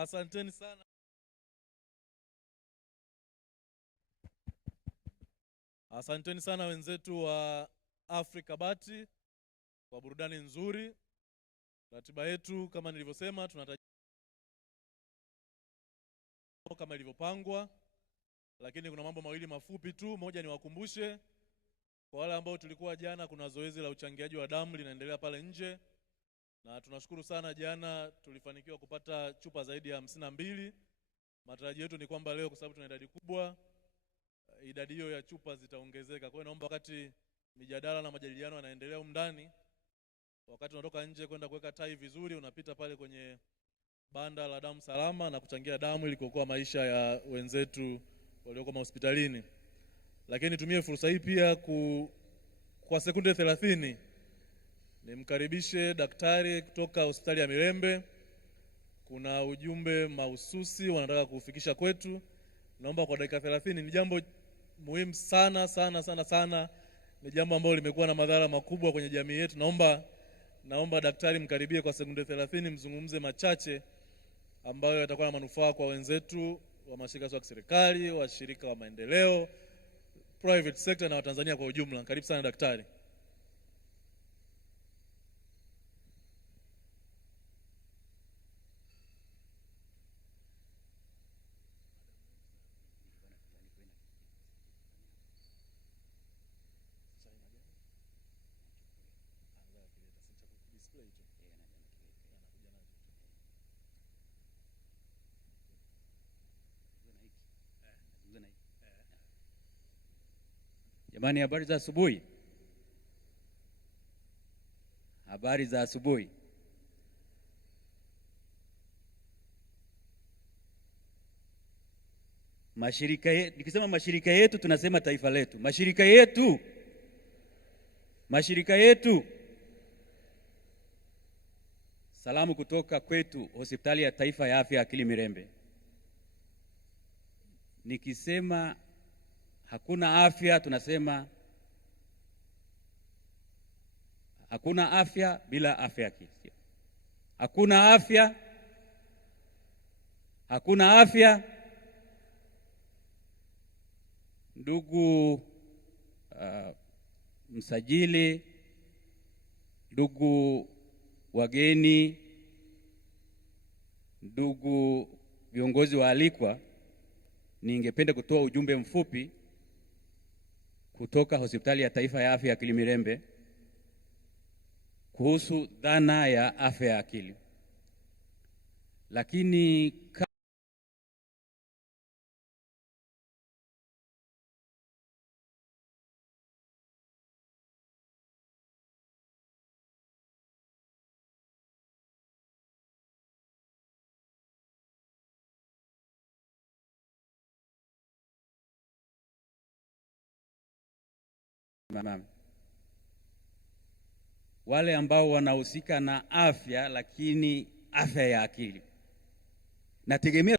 Asanteni sana. Asanteni sana wenzetu wa Afrika Bati kwa burudani nzuri. Ratiba yetu kama nilivyosema tunataka kama ilivyopangwa, lakini kuna mambo mawili mafupi tu. Moja, ni wakumbushe kwa wale ambao tulikuwa jana, kuna zoezi la uchangiaji wa damu linaendelea pale nje. Na tunashukuru sana, jana tulifanikiwa kupata chupa zaidi ya 52. Matarajio yetu ni kwamba leo, kwa sababu tuna idadi kubwa, idadi hiyo ya chupa zitaongezeka. Kwa hiyo naomba wakati mijadala na majadiliano yanaendelea huko ndani, wakati unatoka nje kwenda kuweka tai vizuri, unapita pale kwenye banda la damu salama na kuchangia damu ili kuokoa maisha ya wenzetu walioko hospitalini. Lakini nitumie fursa hii pia kwa sekunde 30 nimkaribishe daktari kutoka hospitali ya Mirembe. Kuna ujumbe mahususi wanataka kufikisha kwetu. Naomba kwa dakika 30, ni jambo muhimu sana sana sana sana. Ni jambo ambalo limekuwa na madhara makubwa kwenye jamii yetu. Naomba daktari mkaribie kwa sekunde 30, mzungumze machache ambayo yatakuwa na manufaa kwa wenzetu wa mashirika ya kiserikali, washirika wa maendeleo, private sector na Watanzania kwa ujumla. Karibu sana daktari. Jamani, habari za asubuhi. Habari za asubuhi. Mashirika yetu, nikisema mashirika yetu tunasema taifa letu. Mashirika yetu. Salamu kutoka kwetu Hospitali ya Taifa ya Afya ya Akili Mirembe. Nikisema hakuna afya, tunasema hakuna afya bila afya ya akili. Hakuna afya. Ndugu msajili, ndugu wageni, ndugu viongozi waalikwa, ningependa kutoa ujumbe mfupi kutoka Hospitali ya Taifa ya Afya ya Akili Mirembe kuhusu dhana ya afya ya akili. Lakini wale ambao wanahusika na afya, lakini afya ya akili, nategemea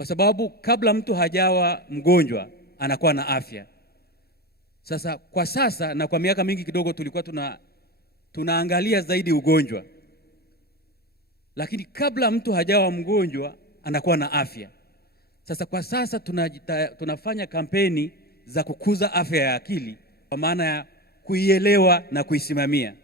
kwa sababu kabla mtu hajawa mgonjwa anakuwa na afya. Sasa kwa sasa na kwa miaka mingi kidogo tulikuwa tunaangalia zaidi ugonjwa, lakini kabla mtu hajawa mgonjwa anakuwa na afya. Sasa kwa sasa tunafanya kampeni za kukuza afya ya akili, kwa maana ya kuielewa na kuisimamia.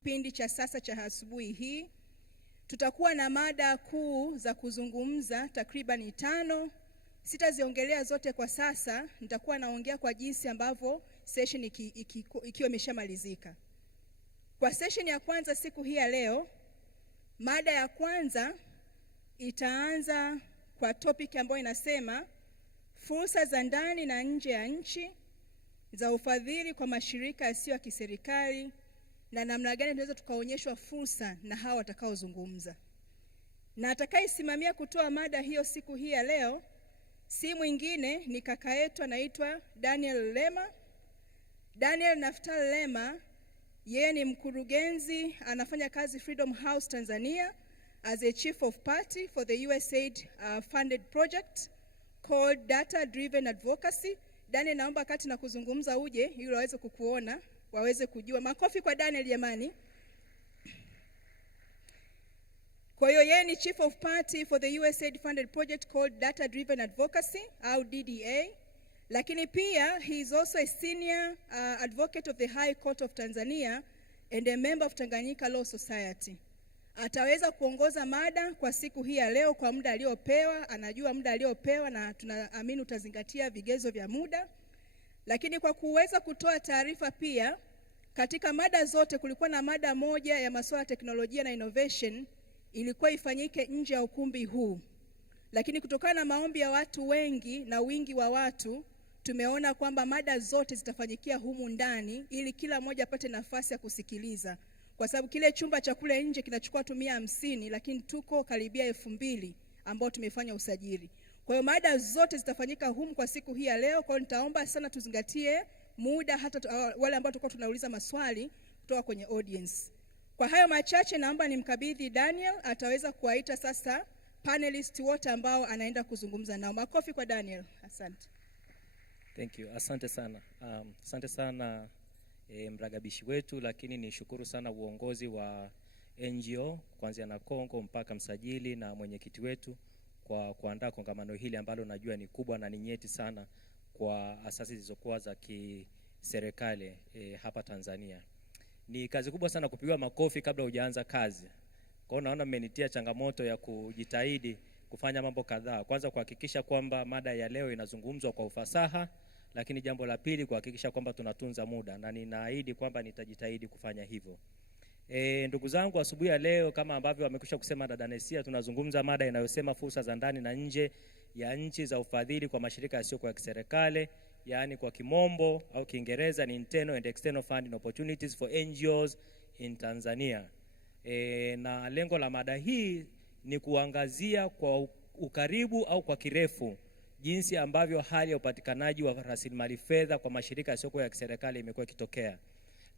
kipindi cha sasa cha asubuhi hii. Tutakuwa na mada kuu za kuzungumza takriban 5. Sitaziongelea zote kwa sasa, nitakuwa naongea kwa jinsi ambavyo session ikiwa imeshamalizika. Kwa session ya kwanza siku hii ya leo, mada ya kwanza itaanza kwa topic ambayo inasema fursa za ndani na nje ya nchi za ufadhili kwa mashirika yasiyo ya kiserikali na namna gani tunaweza tukaonyeshwa fursa na hao watakaozungumza. Na atakayesimamia kutoa mada hiyo siku hii ya leo si mwingine ni kaka yetu anaitwa Daniel Lema. Daniel Naftali Lema, yeye ni mkurugenzi, anafanya kazi Freedom House Tanzania as a chief of party for the USAID funded project called Data Driven Advocacy. Daniel, naomba kati na kuzungumza uje ili waweze kukuona, waweze kujua. Makofi kwa Daniel jamani. Kwa hiyo yeye ni chief of party for the USAID funded project called Data Driven Advocacy au DDA. Lakini pia he is also a senior advocate of the High Court of Tanzania and a member of Tanganyika Law Society. Ataweza kuongoza mada kwa siku hii ya leo kwa muda aliopewa. Anajua muda aliopewa na tunaamini utazingatia vigezo vya muda. Lakini kwa kuweza kutoa taarifa pia, katika mada zote kulikuwa na mada moja ya masuala ya teknolojia na innovation ilikuwa ifanyike nje ya ukumbi huu. Lakini kutokana na maombi ya watu wengi na wingi wa watu, tumeona kwamba mada zote zitafanyikia humu ndani ili kila mmoja apate nafasi ya kusikiliza. Kwa sababu kile chumba cha kule nje kinachukua 150, lakini tuko karibia 2000 ambao tumefanya usajili. Kwa hiyo mada zote zitafanyika humu kwa siku hii ya leo. Kwa hiyo nitaomba sana tuzingatie muda, hata wale ambao tulikuwa tunauliza maswali kutoka kwenye audience. Kwa hayo machache naomba nimkabidhi Daniel, ataweza kuwaita sasa panelists wote ambao anaenda kuzungumza nao. Makofi kwa Daniel. Asante. Thank you. Asante sana. Asante sana mragabishi wetu, lakini nishukuru sana uongozi wa NGO kuanzia na Kongo mpaka msajili na mwenyekiti wetu kwa kuandaa kongamano hili ambalo najua ni kubwa na ni nyeti sana kwa asasi zilizokuwa za kiserikali hapa Tanzania. Ni kazi kubwa sana kupigiwa makofi kabla hujaanza kazi. Kwa hiyo naona mmenitia changamoto ya kujitahidi kufanya mambo kadhaa. Kwanza kuhakikisha kwamba mada ya leo inazungumzwa kwa ufasaha, lakini jambo la pili kuhakikisha kwamba tunatunza muda, na ninaahidi kwamba nitajitahidi kufanya hivyo. Ndugu zangu, asubuhi ya leo kama ambavyo wamekwisha kusema dada Nesia, tunazungumza mada inayosema fursa za ndani na nje ya nchi za ufadhili kwa mashirika yasiyo ya kiserikali, yaani kwa kimombo au Kiingereza ni internal and external funding opportunities for NGOs in Tanzania. Na lengo la mada hii ni kuangazia kwa ukaribu au kwa kirefu jinsi ambavyo hali ya upatikanaji wa rasilimali fedha kwa mashirika yasiyo ya kiserikali imekuwa ikitokea.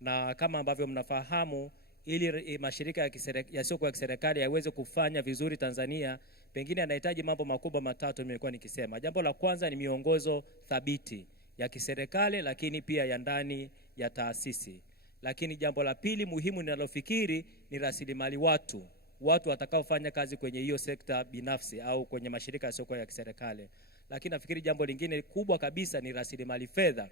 Na kama ambavyo mnafahamu, ili mashirika yasiyo ya kiserikali yaweze kufanya vizuri Tanzania, pengine yanahitaji mambo makubwa matatu nimekuwa nikisema. Jambo la kwanza ni miongozo thabiti ya kiserikali, lakini pia ya ndani ya taasisi. Lakini jambo la pili muhimu ninalofikiri ni rasilimali watu watakaofanya kazi kwenye hiyo sekta binafsi au kwenye mashirika yasiyo ya kiserikali. Lakini nafikiri jambo lingine kubwa kabisa ni rasilimali fedha,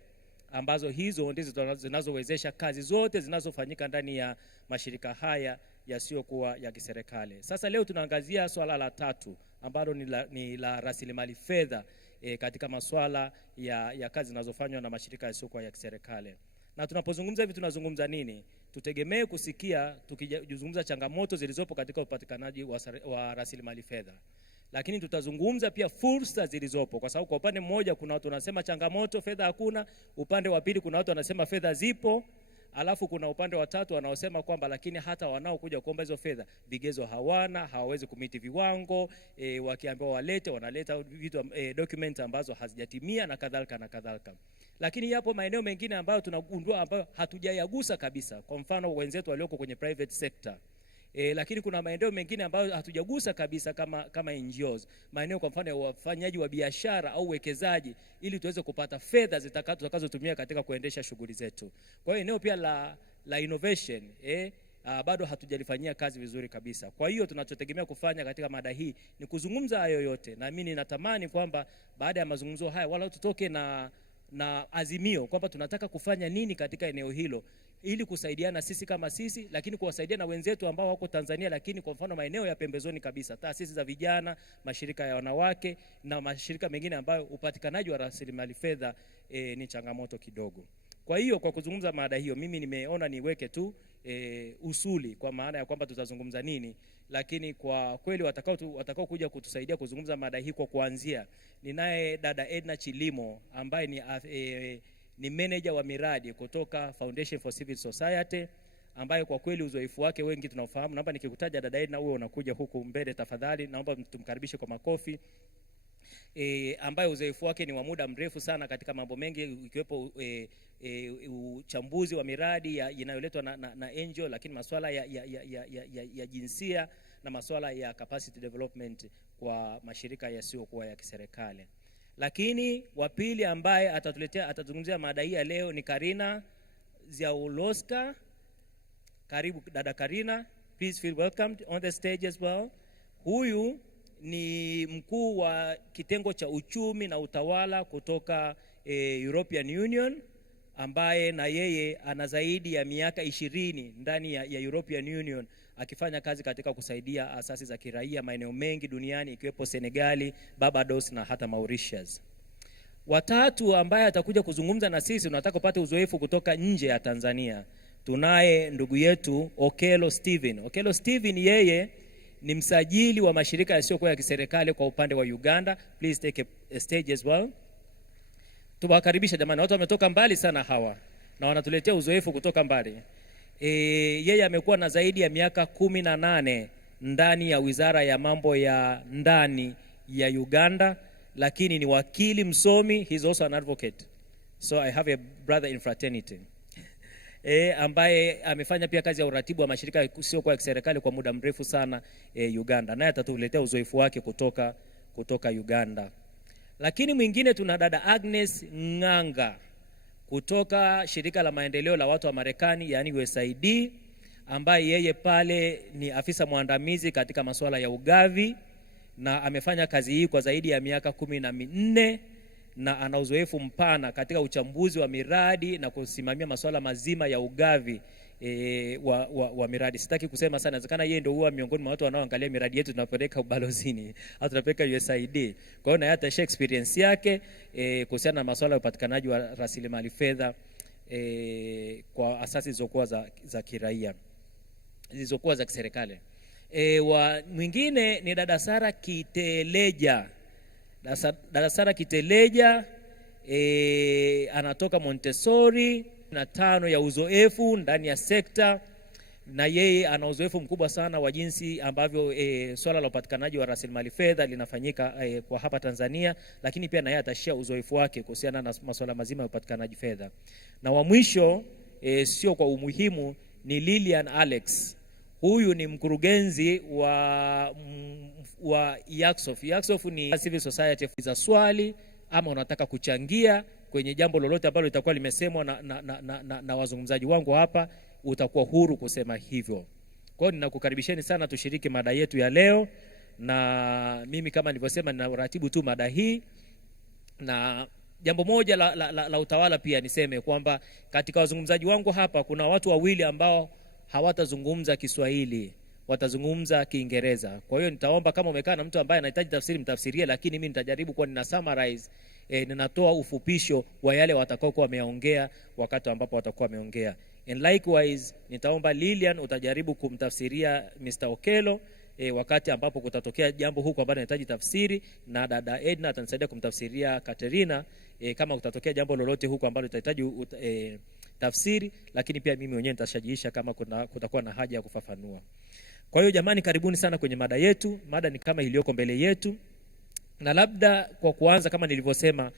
ambazo hizo ndizo zinazowezesha kazi zote zinazofanyika ndani ya mashirika haya yasiyokuwa ya kiserikali. Sasa leo tunaangazia swala la tatu ambalo ni la rasilimali fedha katika masuala ya kazi zinazofanywa na mashirika yasiyokuwa ya kiserikali. Na tunapozungumza hivi tunazungumza nini? Tutegemee kusikia tukizungumza changamoto zilizopo katika upatikanaji wa rasilimali fedha. Lakini tutazungumza pia fursa zilizopo, kwa sababu kwa upande mmoja kuna watu wanasema changamoto, fedha hakuna, upande wa pili kuna watu wanasema fedha zipo, alafu kuna upande wa tatu wanaosema kwamba lakini hata wanaokuja kuomba hizo fedha vigezo hawana, hawawezi kumiti viwango, wakiambiwa walete wanaleta vitu document ambazo hazijatimia na kadhalika na kadhalika. Lakini yapo maeneo mengine ambayo tunagundua ambayo hatujayagusa kabisa. Kwa mfano wenzetu walioko kwenye private sector. Lakini kuna maeneo mengine ambayo hatujagusa kabisa kama NGOs. Maeneo kwa mfano ya wafanyaji wa biashara au wekezaji, ili tuweze kupata fedha zitakazotumia katika kuendesha shughuli zetu. Kwa hiyo eneo pia la innovation bado hatujalifanyia kazi vizuri kabisa. Kwa hiyo tunachotegemea kufanya katika mada hii ni kuzungumza hayo yote. Na mimi ninatamani kwamba baada ya mazungumzo haya wala tutoke na na azimio kwamba tunataka kufanya nini katika eneo hilo ili kusaidiana sisi kama sisi, lakini kuwasaidia na wenzetu ambao wako Tanzania, lakini kwa mfano maeneo ya pembezoni kabisa, taasisi za vijana, mashirika ya wanawake na mashirika mengine ambayo upatikanaji wa rasilimali fedha ni changamoto kidogo. Kwa hiyo kwa kuzungumza mada hiyo, mimi nimeona niweke tu usuli kwa maana ya kwamba tutazungumza nini, lakini kwa kweli watakao kuja kutusaidia kuzungumza mada hii kwa kuanzia, ninaye dada Edna Chilimo ambaye ni manager wa miradi kutoka Foundation for Civil Society, ambaye kwa kweli uzoefu wake wengi tunaofahamu. Naomba nikikutaja dada Edna uwe unakuja huku mbele tafadhali, naomba tumkaribishe kwa makofi. Ambaye uzoefu wake ni wa muda mrefu sana katika mambo mengi ikiwepo uchambuzi wa miradi inayoletwa na NGO, lakini masuala ya jinsia na masuala ya capacity development kwa mashirika yasiyokuwa ya kiserikali. Lakini wa pili ambaye atazungumzia mada hii leo ni Karina Ziauloska. Karibu dada Karina, please feel welcomed on the stage as well. Huyu ni mkuu wa kitengo cha uchumi na utawala kutoka European Union, ambaye na yeye ana zaidi ya miaka 20 ndani ya European Union akifanya kazi katika kusaidia asasi za kiraia maeneo mengi duniani ikiwepo Senegali, Barbados na hata Mauritius. Watatu ambaye atakuja kuzungumza na sisi, tunataka kupata uzoefu kutoka nje ya Tanzania. Tunaye ndugu yetu Okello Steven. Okello Steven yeye ni msajili wa mashirika yasiyokuwa ya kiserikali kwa upande wa Uganda. Please take a stage as well. Tuwakaribisha jamani, watu wametoka mbali sana hawa na wanatuletea uzoefu kutoka mbali. Yeye amekuwa na zaidi ya miaka 18 ndani ya Wizara ya Mambo ya Ndani ya Uganda, lakini ni wakili msomi. He's also an advocate. So I have a brother in fraternity. Ambaye amefanya pia kazi ya uratibu wa mashirika sio kwa kiserikali kwa muda mrefu sana Uganda. Naye atatuletea uzoefu wake kutoka Uganda. Lakini mwingine tuna dada Agnes Nganga kutoka shirika la maendeleo la watu wa Marekani, yani USAID, ambaye yeye pale ni afisa mwandamizi katika masuala ya ugavi na amefanya kazi hii kwa zaidi ya miaka 14 na ana uzoefu mpana katika uchambuzi wa miradi na kusimamia masuala mazima ya ugavi wa miradi. Sitaki kusema sana, inawezekana yeye ndio huwa miongoni mwa watu wanaoangalia miradi yetu tunapeleka ubalozini au tunapeleka USAID. Kwa hiyo na hata share experience yake kuhusiana na masuala ya upatikanaji wa rasilimali fedha kwa asasi zilizokuwa za kiraia, zilizokuwa za kiserikali. Mwingine ni dada Sara Kiteleja. Dada Sara Kiteleja anatoka Montessori na 5 ya uzoefu ndani ya sekta, na yeye ana uzoefu mkubwa sana wa jinsi ambavyo swala la upatikanaji wa rasilimali fedha linafanyika kwa hapa Tanzania, lakini pia na yeye atashia uzoefu wake kuhusiana na masuala mazima ya upatikanaji fedha. Na wa mwisho sio kwa umuhimu ni Lilian Alex. Huyu ni mkurugenzi wa YAKSOF. YAKSOF ni Civil Society. Za swali ama unataka kuchangia kwenye jambo lolote ambalo litakuwa limesemwa na wazungumzaji wangu hapa, utakuwa huru kusema hivyo. Kwa hiyo ninakukaribisheni sana tushiriki mada yetu ya leo, na mimi kama nilivyosema ninaratibu tu mada hii. Na jambo moja la utawala pia niseme kwamba katika wazungumzaji wangu hapa kuna watu wawili ambao hawatazungumza Kiswahili, watazungumza Kiingereza. Kwa hiyo nitaomba kama umekaa na mtu ambaye anahitaji tafsiri mtafsirie, lakini mimi nitajaribu kwa nina summarize, ninatoa ufupisho wa yale watakao kuwa wameongea wakati ambapo watakuwa wameongea. And likewise nitaomba Lilian utajaribu kumtafsiria Mr. Okello wakati ambapo kutatokea jambo huko ambalo linahitaji tafsiri, na dada Edna atanisaidia kumtafsiria Katerina kama kutatokea jambo lolote huko ambalo litahitaji tafsiri, lakini pia mimi mwenyewe nitashajiisha kama kutakuwa na haja ya kufafanua. Kwa hiyo jamani, karibuni sana kwenye mada yetu. Mada ni kama iliyoko mbele yetu, na labda kwa kuanza kama nilivyosema,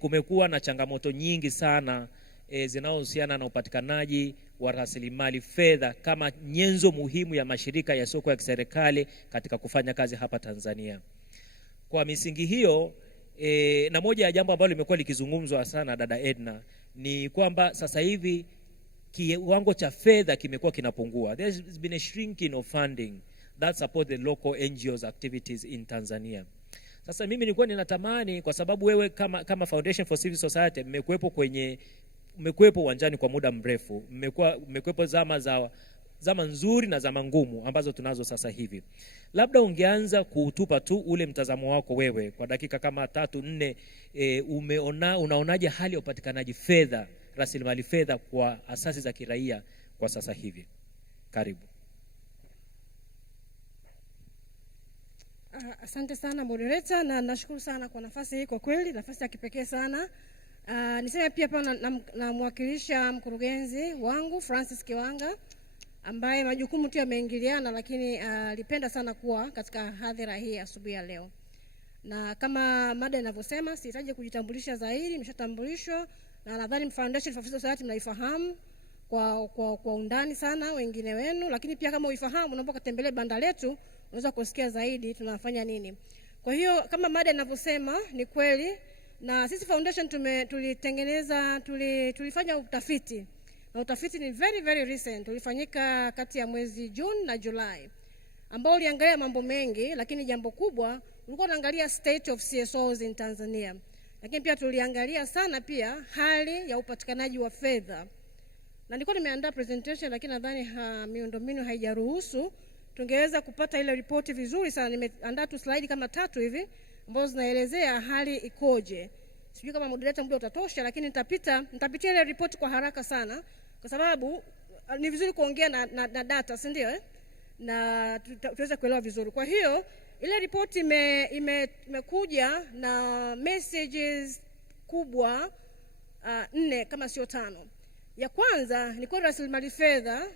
kumekuwa na changamoto nyingi sana zinazohusiana na upatikanaji wa rasilimali fedha kama nyenzo muhimu ya mashirika yasiyokuwa ya kiserikali katika kufanya kazi hapa Tanzania. Kwa misingi hiyo, na moja ya jambo ambalo limekuwa likizungumzwa sana dada Edna ni kwamba sasa hivi kiwango cha fedha kimekuwa kinapungua. There's been a shrinking of funding that support the local NGOs activities in Tanzania. Sasa mimi nilikuwa ninatamani, kwa sababu wewe kama Foundation for Civil Society mmekuepo uwanjani kwa muda mrefu, mmekuepo zama nzuri na zama ngumu ambazo tunazo sasa hivi. Labda ungeanza kutupa tu ule mtazamo wako wewe kwa dakika kama 3-4, unaonaje hali ya upatikanaji fedha, rasilimali fedha kwa asasi za kiraia kwa sasa hivi? Karibu. Asante sana moderator, na nashukuru sana kwa nafasi hii, kwa kweli nafasi ya kipekee sana. Niseme pia hapa namwakilisha mkurugenzi wangu Francis Kiwanga, ambaye majukumu tu yameingiliana, lakini alipenda sana kuwa katika hadhira hii asubuhi ya leo. Na kama mada inavyosema, sihitaji kujitambulisha zaidi, nimeshatambulishwa, na nadhani Foundation for Civil Society mnaifahamu kwa undani sana wengine wenu, lakini pia kama uifahamu unaomba kutembelee banda letu, unaweza kusikia zaidi tunafanya nini. Kwa hiyo kama mada inavyosema ni kweli, na sisi Foundation tulifanya utafiti. Na utafiti ni very very recent, ulifanyika kati ya mwezi June na July, ambao uliangalia mambo mengi, lakini jambo kubwa ulikuwa unaangalia state of CSOs in Tanzania. Lakini pia tuliangalia sana pia hali ya upatikanaji wa fedha. Na nilikuwa nimeandaa presentation, lakini nadhani miundombinu haijaruhusu tungeweza kupata ile ripoti vizuri sana. Nimeandaa tu slide kama 3 hivi ambazo zinaelezea hali ikoje. Sijui kama moderator muda utatosha, lakini nitapitia ile ripoti kwa haraka sana, kwa sababu ni vizuri kuongea na data, si ndio? Na tuweze kuelewa vizuri. Kwa hiyo ile ripoti imekuja na messages kubwa 4 kama sio 5. Ya kwanza ni kwa rasilimali fedha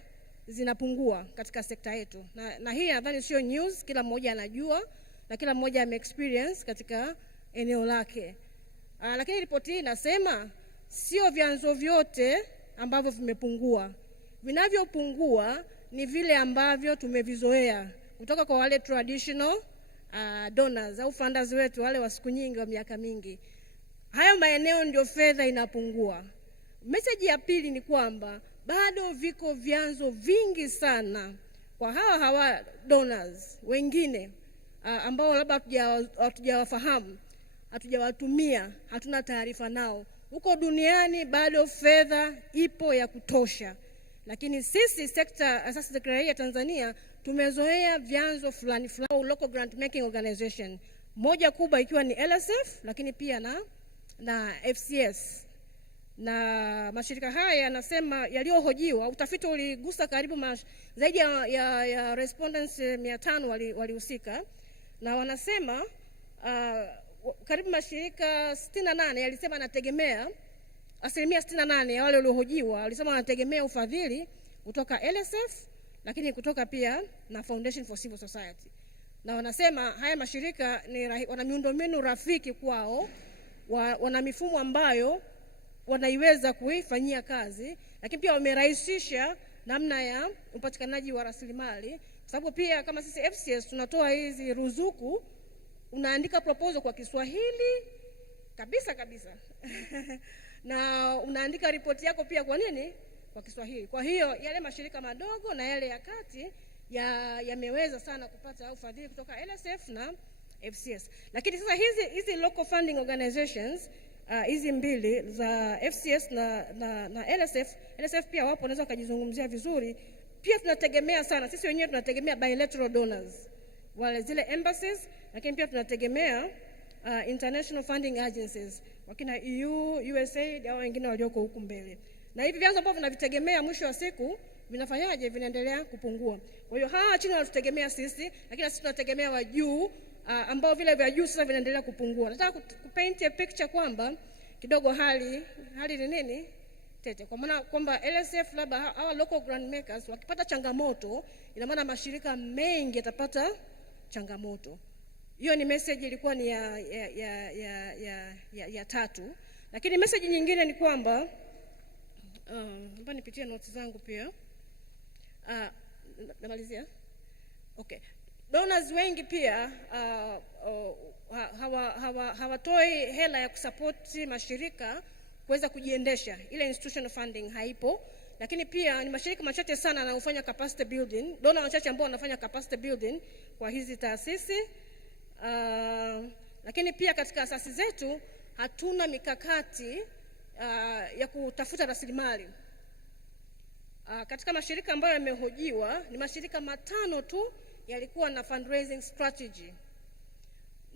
zinapungua katika sekta yetu, na hii nadhani sio news, kila mmoja anajua na kila mmoja ame-experience katika eneo lake. Lakini ripoti hii inasema sio vyanzo vyote ambavyo vimepungua. Vinavyopungua ni vile ambavyo tumevizoea kutoka kwa wale traditional donors au funders wetu, wale wa siku nyingi, wa miaka mingi. Hayo maeneo ndio fedha inapungua. Message ya pili ni kwamba bado viko vyanzo vingi sana kwa hawa donors wengine ambao labda hatujawafahamu, hatujawatumia, hatuna taarifa nao. Huko duniani bado fedha ipo ya kutosha, lakini sisi sekta asasi za kiraia Tanzania tumezoea vyanzo fulani local grant making organization, moja kubwa ikiwa ni LSF, lakini pia na FCS. Na mashirika haya yanasema yaliyohojiwa, utafiti uligusa karibu zaidi ya respondents 500 walihusika, na wanasema karibu mashirika 68 yalisema anategemea, asilimia 68 ya wale waliohojiwa walisema wanategemea ufadhili kutoka LSF, lakini kutoka pia na Foundation for Civil Society. Na wanasema haya mashirika wana miundombinu rafiki kwao, wana mifumo ambayo wanaiweza kuifanyia kazi, lakini pia wamerahisisha namna ya upatikanaji wa rasilimali, kwa sababu pia kama sisi FCS tunatoa hizi ruzuku, unaandika proposal kwa Kiswahili kabisa na unaandika ripoti yako pia kwa nini? Kwa Kiswahili. Kwa hiyo yale mashirika madogo na yale ya kati yameweza sana kupata ufadhili kutoka LSF na FCS. Lakini sasa hizi local funding organizations hizi mbili za FCS na LSF pia wapo, wanaweza kujizungumzia vizuri. Pia tunategemea sana, sisi wenyewe tunategemea bilateral donors, wale zile embassies, lakini pia tunategemea international funding agencies, wakina EU, USAID au wengine walioko huku mbele. Na hivi vyanzo ambavyo tunavitegemea mwisho wa siku vinafanyaje? Vinaendelea kupungua. Kwa hiyo chini wanatutegemea sisi, lakini sisi tunategemea wa juu ambao vile vya juu sasa vinaendelea kupungua. Nataka kupaint a picture kwamba kidogo hali ni nini tete, kwa maana kwamba LSF labda hawa local grant makers wakipata changamoto, ina maana mashirika mengi yatapata changamoto. Hiyo ni message ilikuwa ni ya 3. Lakini message nyingine ni kwamba naomba nipitie notes zangu pia. Namalizia. Okay. Donors wengi pia hawatoi hela ya kusapoti mashirika kuweza kujiendesha. Ile institutional funding haipo. Lakini pia ni mashirika machache sana yanayofanya capacity building. Donors wachache ambao wanafanya capacity building kwa hizi taasisi. Lakini pia katika asasi zetu hatuna mikakati ya kutafuta rasilimali. Katika mashirika ambayo yamehojiwa ni mashirika 5 tu yalikuwa na fundraising strategy,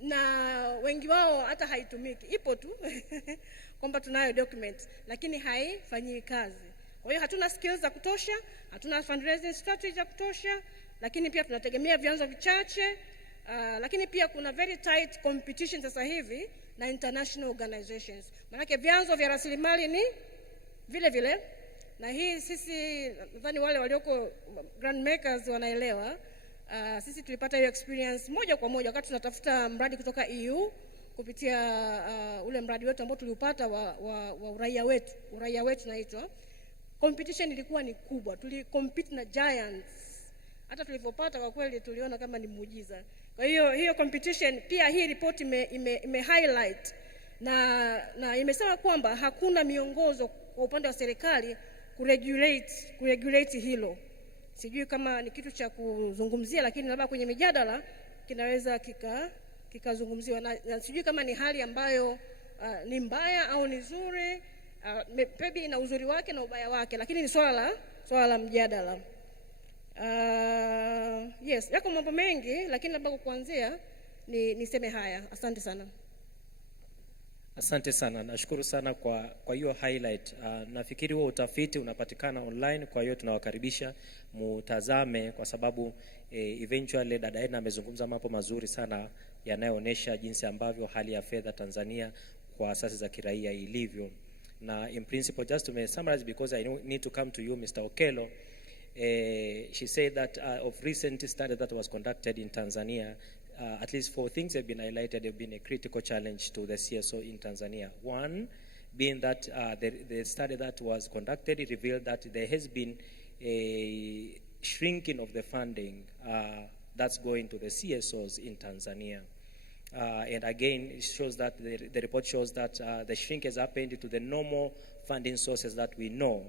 na wengi wao hata haitumiki, ipo tu kwamba tunayo document lakini haifanyi kazi. Kwa hiyo hatuna skills za kutosha, hatuna fundraising strategy za kutosha, lakini pia tunategemea vyanzo vichache. Lakini pia kuna very tight competition sasa hivi na international organizations. Maana vyanzo vya rasilimali ni vile vile, na hii sisi nadhani wale walioko grand makers wanaelewa. Sisi tulipata hiyo experience moja kwa moja wakati tunatafuta mradi kutoka EU kupitia ule mradi wetu ambao tuliupata wa uraia wetu naitwa. Competition ilikuwa ni kubwa, tulicompete na giants. Hata tulipopata kwa kweli tuliona kama ni muujiza. Kwa hiyo competition pia hii report ime highlight na imesema kwamba hakuna miongozo kwa upande wa serikali kuregulate hilo. Sijui kama ni kitu cha kuzungumzia, lakini labda kwenye mijadala kinaweza kikazungumziwa, na sijui kama ni hali ambayo ni mbaya au ni nzuri. Maybe ina uzuri wake na ubaya wake, lakini ni swala la mjadala. Yes, yako mambo mengi, lakini labda kuanzia niseme haya. Asante sana. Asante sana, nashukuru sana kwa hiyo highlight. Nafikiri huo utafiti unapatikana online, kwa hiyo tunawakaribisha mutazame, kwa sababu eventually dada Edna amezungumza mambo mazuri sana yanayoonyesha jinsi ambavyo hali ya fedha Tanzania kwa asasi za kiraia ilivyo. Na in principle, just to summarize, because I need to come to you, Mr. Okello, she said that of recent study that was conducted in Tanzania, at least 4 things have been highlighted have been a critical challenge to the CSO in Tanzania. One being that the study that was conducted revealed that there has been a shrinking of the funding that's going to the CSOs in Tanzania. And again, it shows that the report shows that the shrink has happened to the normal funding sources that we know,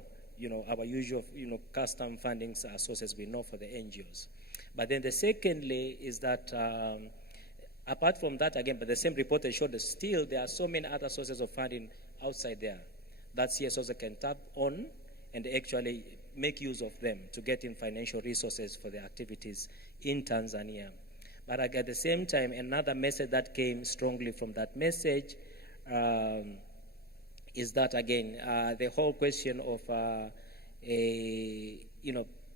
our usual, custom funding sources we know for the NGOs. But then the secondly is that apart from that, again, but the same report has showed that still there are so many other sources of funding outside there that CSOs can tap on and actually make use of them to get in financial resources for their activities in Tanzania. But at the same time, another message that came strongly from that message is that, again, the whole question of,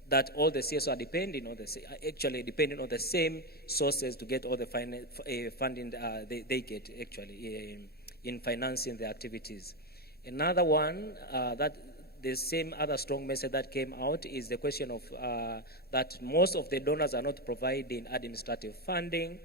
that all the CSOs are depending on the same sources to get all the funding they get actually in financing the activities. Another one that the same other strong message that came out is the question of that most of the donors are not providing administrative funding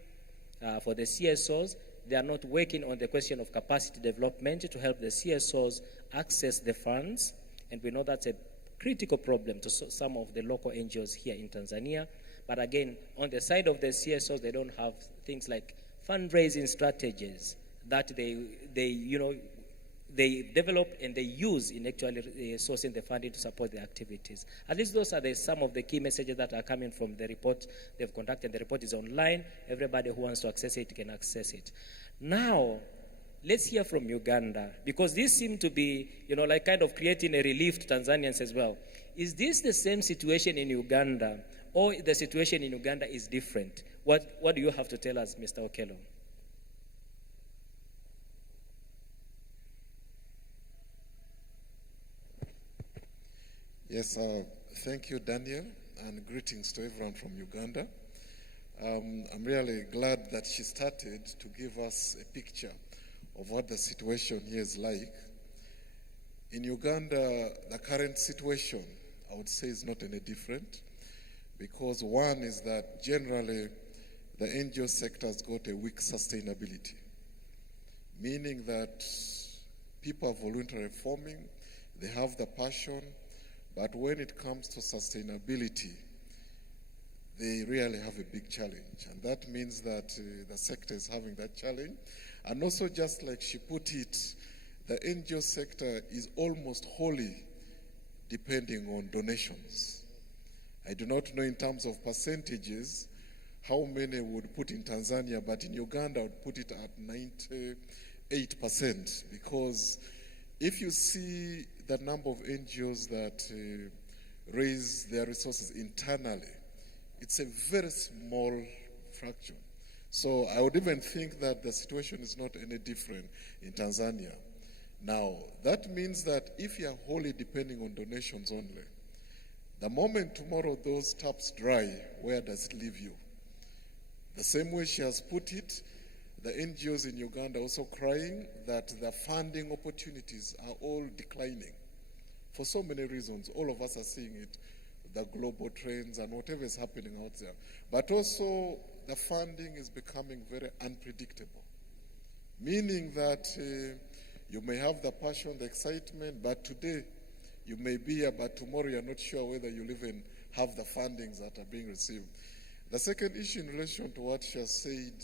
for the CSOs. They are not working on the question of capacity development to help the CSOs access the funds, and we know that's a critical problem to some of the local NGOs here in Tanzania. But again, on the side of the CSOs, they don't have things like fundraising strategies that they develop and they use in actually sourcing the funding to support the activities. At least those are some of the key messages that are coming from the report they've conducted. The report is online. Everybody who wants to access it can access it. Now, let's hear from Uganda, because this seemed to be, like kind of creating a relief to Tanzanians as well. Is this the same situation in Uganda, or the situation in Uganda is different? What do you have to tell us, Mr. Okello? Yes, thank you, Daniel, and greetings to everyone from Uganda. I'm really glad that she started to give us a picture of what the situation here is like. In Uganda, the current situation, I would say, is not any different, because one is that generally the NGO sector has got a weak sustainability, meaning that people are voluntarily forming, they have the passion, but when it comes to sustainability, they really have a big challenge. And that means that the sector is having that challenge. And also, just like she put it, the NGO sector is almost wholly depending on donations. I do not know in terms of percentages, how many would put in Tanzania, but in Uganda I would put it at 98%, because if you see the number of NGOs that raise their resources internally, it's a very small fraction. So I would even think that the situation is not any different in Tanzania. Now, that means that if you are wholly depending on donations only, the moment tomorrow those taps dry, where does it leave you? The same way she has put it, the NGOs in Uganda are also crying that the funding opportunities are all declining for so many reasons. All of us are seeing it, the global trends and whatever is happening out there. But also the funding is becoming very unpredictable, meaning that you may have the passion, the excitement, but today you may be here, but tomorrow you're not sure whether you'll even have the fundings that are being received. The second issue in relation to what she has said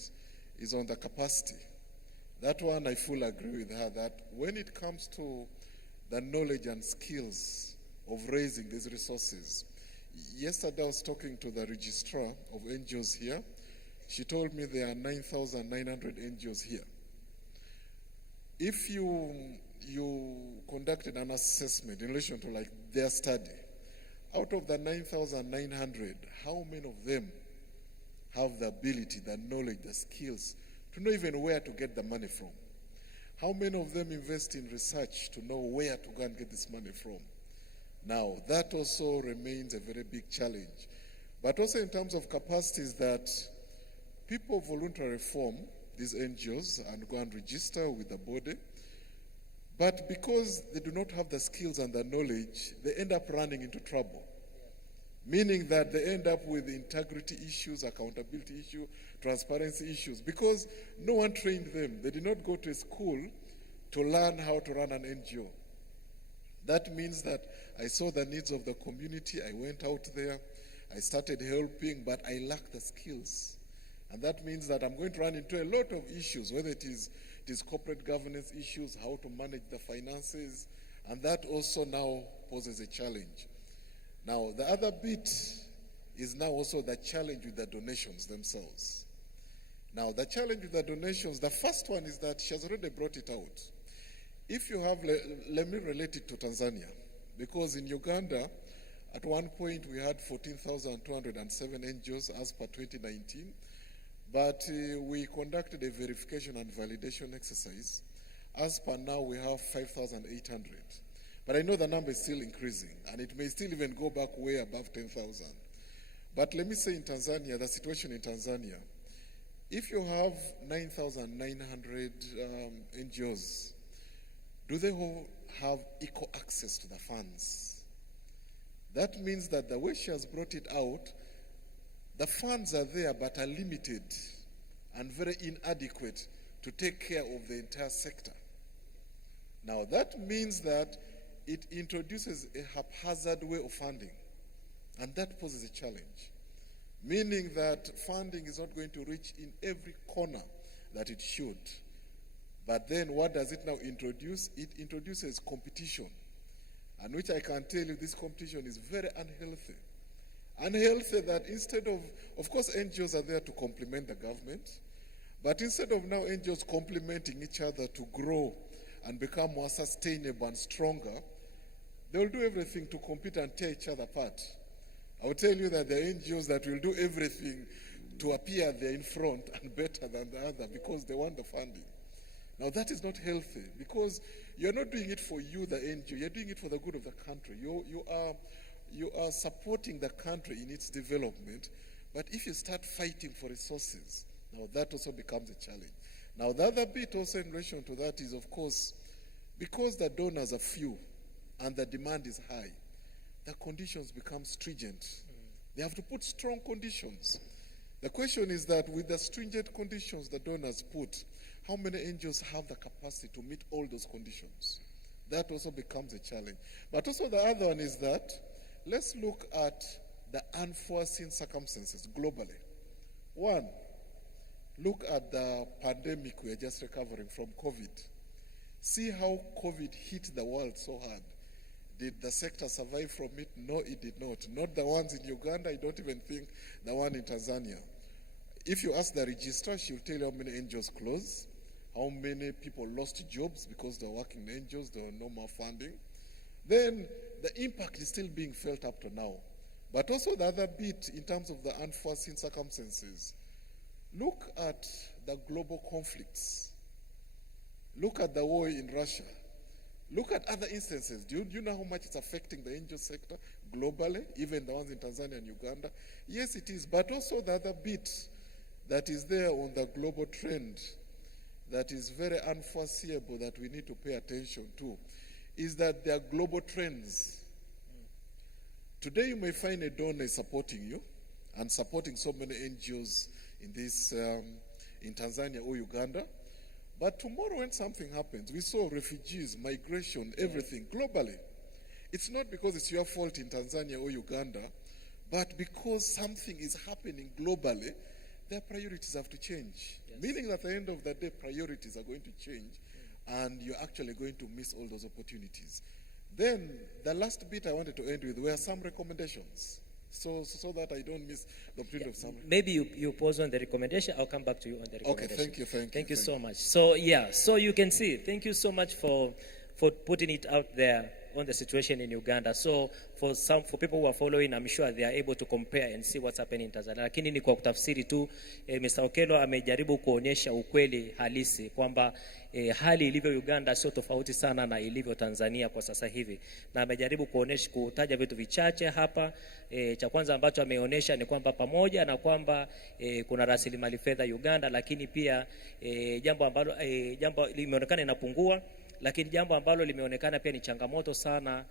is on the capacity. That one I fully agree with her, that when it comes to the knowledge and skills of raising these resources, yesterday I was talking to the registrar of NGOs here. She told me there are 9,900 NGOs here. If you conducted an assessment in relation to like their study, out of the 9,900, how many of them have the ability, the knowledge, the skills to know even where to get the money from? How many of them invest in research to know where to go and get this money from? Now, that also remains a very big challenge. But also in terms of capacities, that people voluntarily form these NGOs and go and register with the body, but because they do not have the skills and the knowledge, they end up running into trouble. Meaning that they end up with integrity issues, accountability issues, transparency issues, because no one trained them. They did not go to a school to learn how to run an NGO. That means that I saw the needs of the community, I went out there, I started helping, but I lack the skills. And that means that I'm going to run into a lot of issues, whether it is corporate governance issues, how to manage the finances, and that also now poses a challenge. Now, the other bit is now also the challenge with the donations themselves. Now, the challenge with the donations, the first one is that she has already brought it out. If you have, let me relate it to Tanzania, because in Uganda, at one point we had 14,207 NGOs as per 2019, but we conducted a verification and validation exercise. As per now, we have 5,800. But I know the number is still increasing, and it may still even go back way above 10,000. But let me say in Tanzania, the situation in Tanzania, if you have 9,900 NGOs, do they all have equal access to the funds? That means that the way she has brought it out, the funds are there but are limited and very inadequate to take care of the entire sector. Now that means that it introduces a haphazard way of funding, and that poses a challenge, meaning that funding is not going to reach in every corner that it should. But then what does it now introduce? It introduces competition, and which I can tell you this competition is very unhealthy. Unhealthy that instead of course NGOs are there to complement the government, but instead of now NGOs complementing each other to grow and become more sustainable and stronger, they will do everything to compete and tear each other apart. I will tell you that there are NGOs that will do everything to appear they're in front and better than the other because they want the funding. Now that is not healthy, because you're not doing it for you, the NGO, you're doing it for the good of the country. You are supporting the country in its development, but if you start fighting for resources, now that also becomes a challenge. Now the other bit also in relation to that is, of course, because the donors are few and the demand is high, the conditions become stringent. They have to put strong conditions. The question is that with the stringent conditions the donors put, how many NGOs have the capacity to meet all those conditions? That also becomes a challenge. But also the other one is that, let's look at the unforeseen circumstances globally. One, look at the pandemic we are just recovering from, COVID. See how COVID hit the world so hard. Did the sector survive from it? No, it did not. Not the ones in Uganda, I don't even think the one in Tanzania. If you ask the registrar, she'll tell you how many NGOs closed, how many people lost jobs because they're working in NGOs, there were no more funding. Then the impact is still being felt up to now. But also the other bit in terms of the unforeseen circumstances. Look at the global conflicts. Look at the war in Russia. Look at other instances. Do you know how much it's affecting the NGO sector globally, even the ones in Tanzania and Uganda? Yes, it is. But also the other bit that is there on the global trend that is very unforeseeable that we need to pay attention to is that there are global trends. Today you may find a donor supporting you and supporting so many NGOs in this in Tanzania or Uganda. But tomorrow when something happens, we saw refugees, migration, everything globally. It's not because it's your fault in Tanzania or Uganda, but because something is happening globally, their priorities have to change. Yes. Meaning that at the end of the day, priorities are going to change, and you're actually going to miss all those opportunities. Then the last bit I wanted to end with were some recommendations. So that I don't miss the opportunity of some. Maybe you pause on the recommendation. I'll come back to you on the recommendation. Okay, thank you. So much. So yeah, so you can see. Thank you so much for putting it out there on the situation in Uganda. So for people who are following, I'm sure they are able to compare and see what's happening in Tanzania. Lakini ni kwa kutafsiri tu, Mr. Okello amejaribu kuonyesha ukweli halisi kwamba hali ilivyo Uganda sio tofauti sana na ilivyo Tanzania kwa sasa hivi. Na amejaribu kutaja vitu vichache hapa. Cha kwanza ambacho ameonyesha ni kwamba pamoja na kwamba kuna rasilimali fedha Uganda, lakini pia jambo limeonekana inapungua, lakini jambo ambalo limeonekana pia ni changamoto sana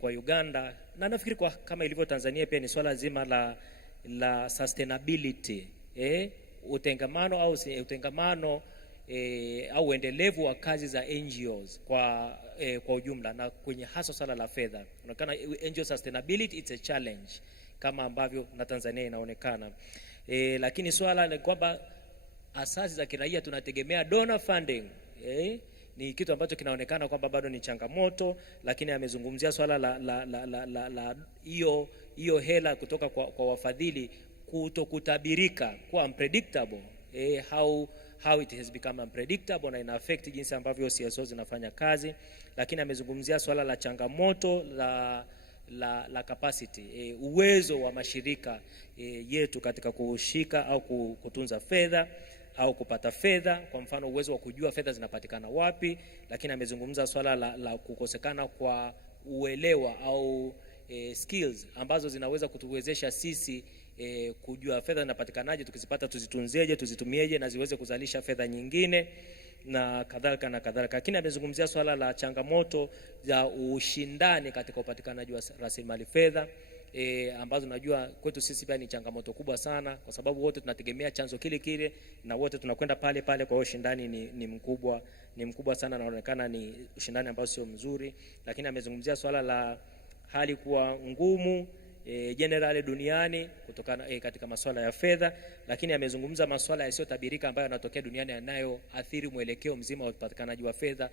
kwa Uganda, na nafikiri kama ilivyo Tanzania pia ni swala zima la sustainability, utengamano au uendelevu wa kazi za NGOs kwa ujumla, na kwenye hasa swala la fedha. Unaonekana NGO sustainability it's a challenge kama ambavyo na Tanzania inaonekana. Lakini swala ni kwamba asasi za kiraia tunategemea donor funding, ni kitu ambacho kinaonekana kwamba bado ni changamoto, lakini amezungumzia swala la hiyo hela kutoka kwa wafadhili kutokutabirika, kuwa unpredictable, how it has become unpredictable na ina affect jinsi ambavyo CSO zinafanya kazi. Lakini amezungumzia swala la changamoto la capacity, uwezo wa mashirika yetu katika kushika au kutunza fedha au kupata fedha, kwa mfano uwezo wa kujua fedha zinapatikana wapi. Lakini amezungumza swala la kukosekana kwa uelewa au skills ambazo zinaweza kutuwezesha sisi kujua fedha zinapatikanaje, tukizipata tuzitunzeje, tuzitumieje na ziweze kuzalisha fedha nyingine na kadhalika na kadhalika. Lakini amezungumzia swala la changamoto za ushindani katika upatikanaji wa rasilimali fedha, ambazo najua kwetu sisi pia ni changamoto kubwa sana, kwa sababu wote tunategemea chanzo kile na wote tunakwenda pale. Kwa hiyo ushindani ni mkubwa sana, na inaonekana ni ushindani ambao sio mzuri. Lakini amezungumzia swala la hali kuwa ngumu generally duniani kutokana katika masuala ya fedha. Lakini amezungumza masuala yasiyotabirika ambayo yanatokea duniani yanayoathiri mwelekeo mzima wa upatikanaji wa fedha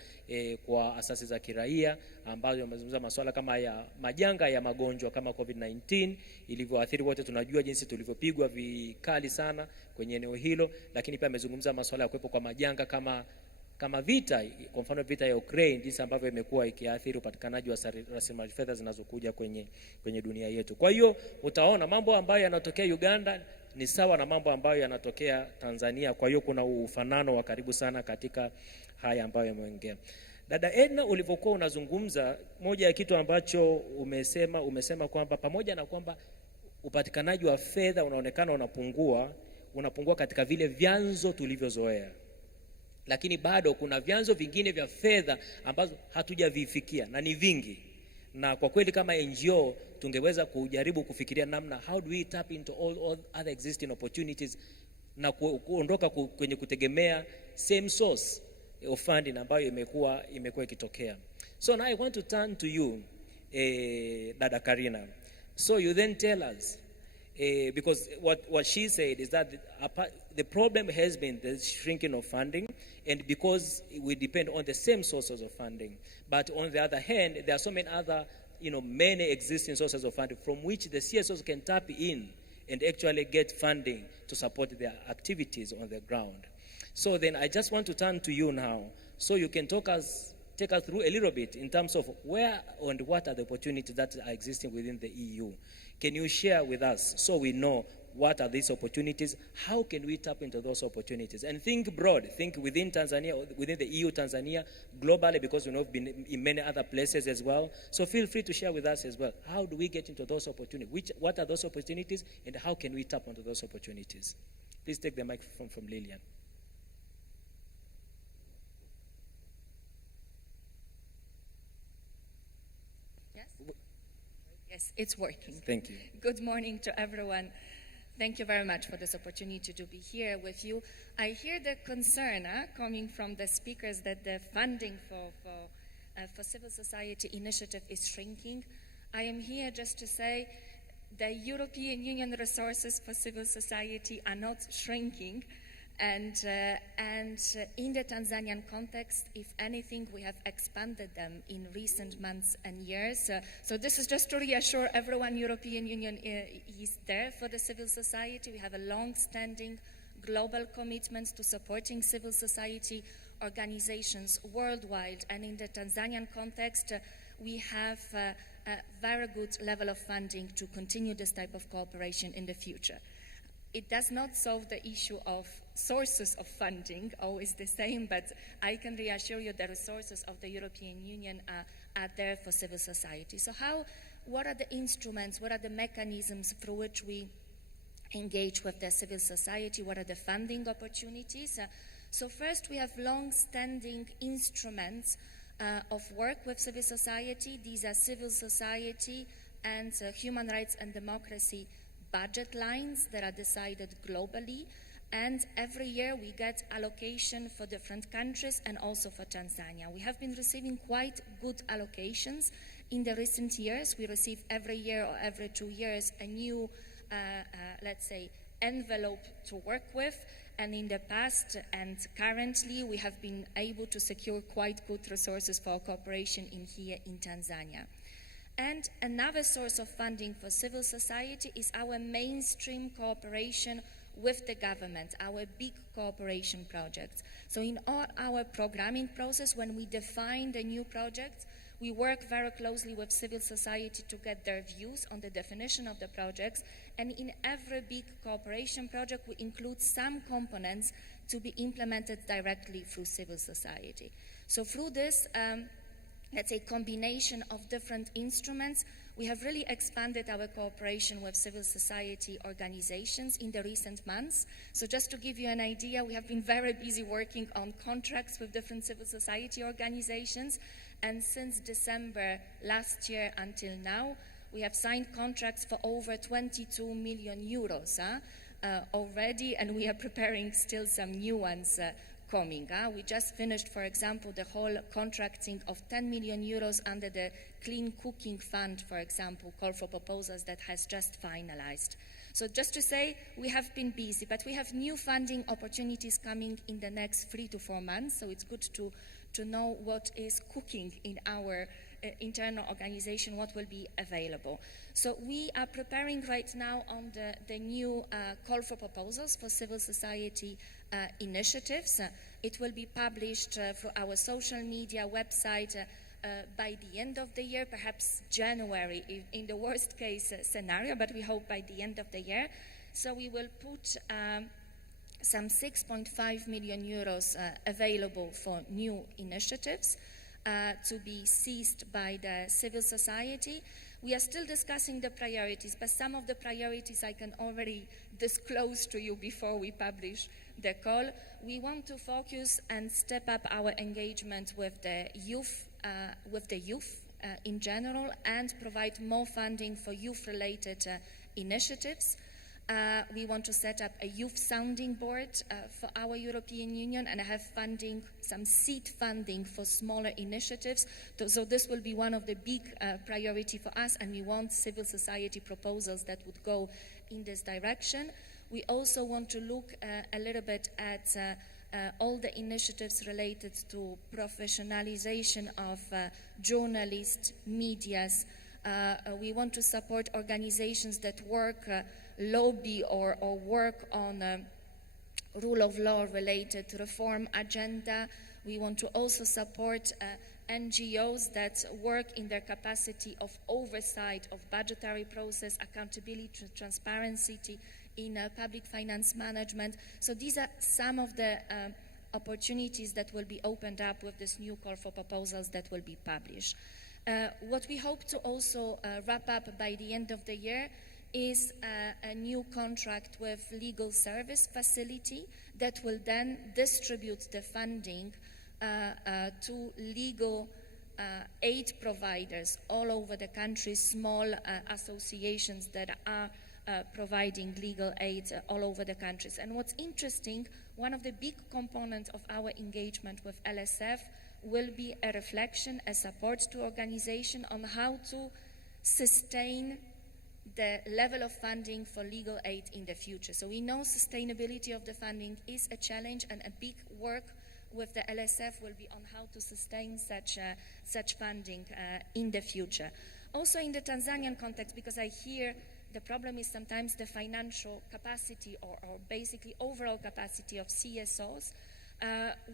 kwa asasi za kiraia, ambayo amezungumza masuala kama ya majanga ya magonjwa kama COVID-19 ilivyoathiri wote. Tunajua jinsi tulivyopigwa vikali sana kwenye eneo hilo. Lakini pia amezungumza masuala ya kuwepo kwa majanga kama vita, kwa mfano vita ya Ukraine, jinsi ambavyo imekuwa ikiathiri upatikanaji wa rasilimali fedha zinazokuja kwenye dunia yetu. Kwa hiyo utaona mambo ambayo yanatokea Uganda ni sawa na mambo ambayo yanatokea Tanzania. Kwa hiyo kuna ufanano wa karibu sana katika haya ambayo yameongea. Dada Edna, ulivyokuwa unazungumza, moja ya kitu ambacho umesema kwamba pamoja na kwamba upatikanaji wa fedha unaonekana unapungua katika vile vyanzo tulivyozoea, lakini bado kuna vyanzo vingine vya fedha ambazo hatujavifikia na ni vingi. Na kwa kweli kama NGO tungeweza kujaribu kufikiria namna how do we tap into all other existing opportunities na kuondoka kwenye kutegemea same source of funding ambayo imekuwa ikitokea. So now I want to turn to you, Dada Karina. So you then tell us, because what she said is that the problem has been the shrinking of funding, and because we depend on the same sources of funding. But on the other hand, there are so many other, many existing sources of funding from which the CSOs can tap in and actually get funding to support their activities on the ground. So then I just want to turn to you now, so you can take us through a little bit in terms of where and what are the opportunities that are existing within the EU. Can you share with us so we know what are these opportunities? How can we tap into those opportunities? And think broad, think within Tanzania, within the EU, Tanzania, globally, because we know we've been in many other places as well. So feel free to share with us as well. How do we get into those opportunities? What are those opportunities, and how can we tap into those opportunities? Please take the microphone from Lillian. Yes, it's working. Thank you. Good morning to everyone. Thank you very much for this opportunity to be here with you. I hear the concern coming from the speakers that the funding for civil society initiative is shrinking. I am here just to say the European Union resources for civil society are not shrinking. And in the Tanzanian context, if anything, we have expanded them in recent months and years. So this is just to reassure everyone, European Union is there for the civil society. We have a long-standing global commitment to supporting civil society organizations worldwide. And in the Tanzanian context, we have a very good level of funding to continue this type of cooperation in the future. It does not solve the issue of sources of funding, always the same, but I can reassure you the resources of the European Union are there for civil society. So what are the instruments, what are the mechanisms through which we engage with the civil society, what are the funding opportunities? So first we have long-standing instruments of work with civil society. These are civil society and human rights and democracy budget lines that are decided globally, and every year we get allocation for different countries and also for Tanzania. We have been receiving quite good allocations in the recent years. We receive every year or every 2 years a new, let's say, envelope to work with, and in the past and currently we have been able to secure quite good resources for our cooperation in here in Tanzania. And another source of funding for civil society is our mainstream cooperation with the government, our big cooperation projects. So in all our programming process, when we define the new projects, we work very closely with civil society to get their views on the definition of the projects. And in every big cooperation project, we include some components to be implemented directly through civil society. So through this, let's say, combination of different instruments, we have really expanded our cooperation with civil society organizations in the recent months. So just to give you an idea, we have been very busy working on contracts with different civil society organizations, and since December last year until now, we have signed contracts for over 22 million euros already, and we are preparing still some new ones coming. We just finished, for example, the whole contracting of 10 million euros under the Clean Cooking Fund, for example, call for proposals that has just finalized. So just to say, we have been busy, but we have new funding opportunities coming in the next 3 to 4 months, so it's good to know what is cooking in our internal organization, what will be available. So we are preparing right now on the new call for proposals for civil society initiatives. It will be published through our social media website by the end of the year, perhaps January in the worst case scenario, but we hope by the end of the year. So we will put some 6.5 million euros available for new initiatives to be seized by the civil society. We are still discussing the priorities, but some of the priorities I can already disclose to you before we publish the call. We want to focus and step up our engagement with the youth, in general, and provide more funding for youth-related initiatives. We want to set up a youth sounding board for our European Union and have funding, some seed funding for smaller initiatives. So this will be one of the big priority for us, and we want civil society proposals that would go in this direction. We also want to look a little bit at all the initiatives related to professionalization of journalists, medias, We want to support organizations that work, lobby or work on rule of law related reform agenda. We want to also support NGOs that work in their capacity of oversight of budgetary process, accountability, transparency in public finance management. So these are some of the opportunities that will be opened up with this new call for proposals that will be published. What we hope to also wrap up by the end of the year is a new contract with legal service facility that will then distribute the funding to legal aid providers all over the country, small associations that are providing legal aid all over the countries. And what's interesting, one of the big components of our engagement with LSF will be a reflection, a support to organization on how to sustain the level of funding for legal aid in the future. So we know sustainability of the funding is a challenge, and a big work with the LSF will be on how to sustain such funding in the future. Also in the Tanzanian context, because I hear the problem is sometimes the financial capacity or basically overall capacity of CSOs.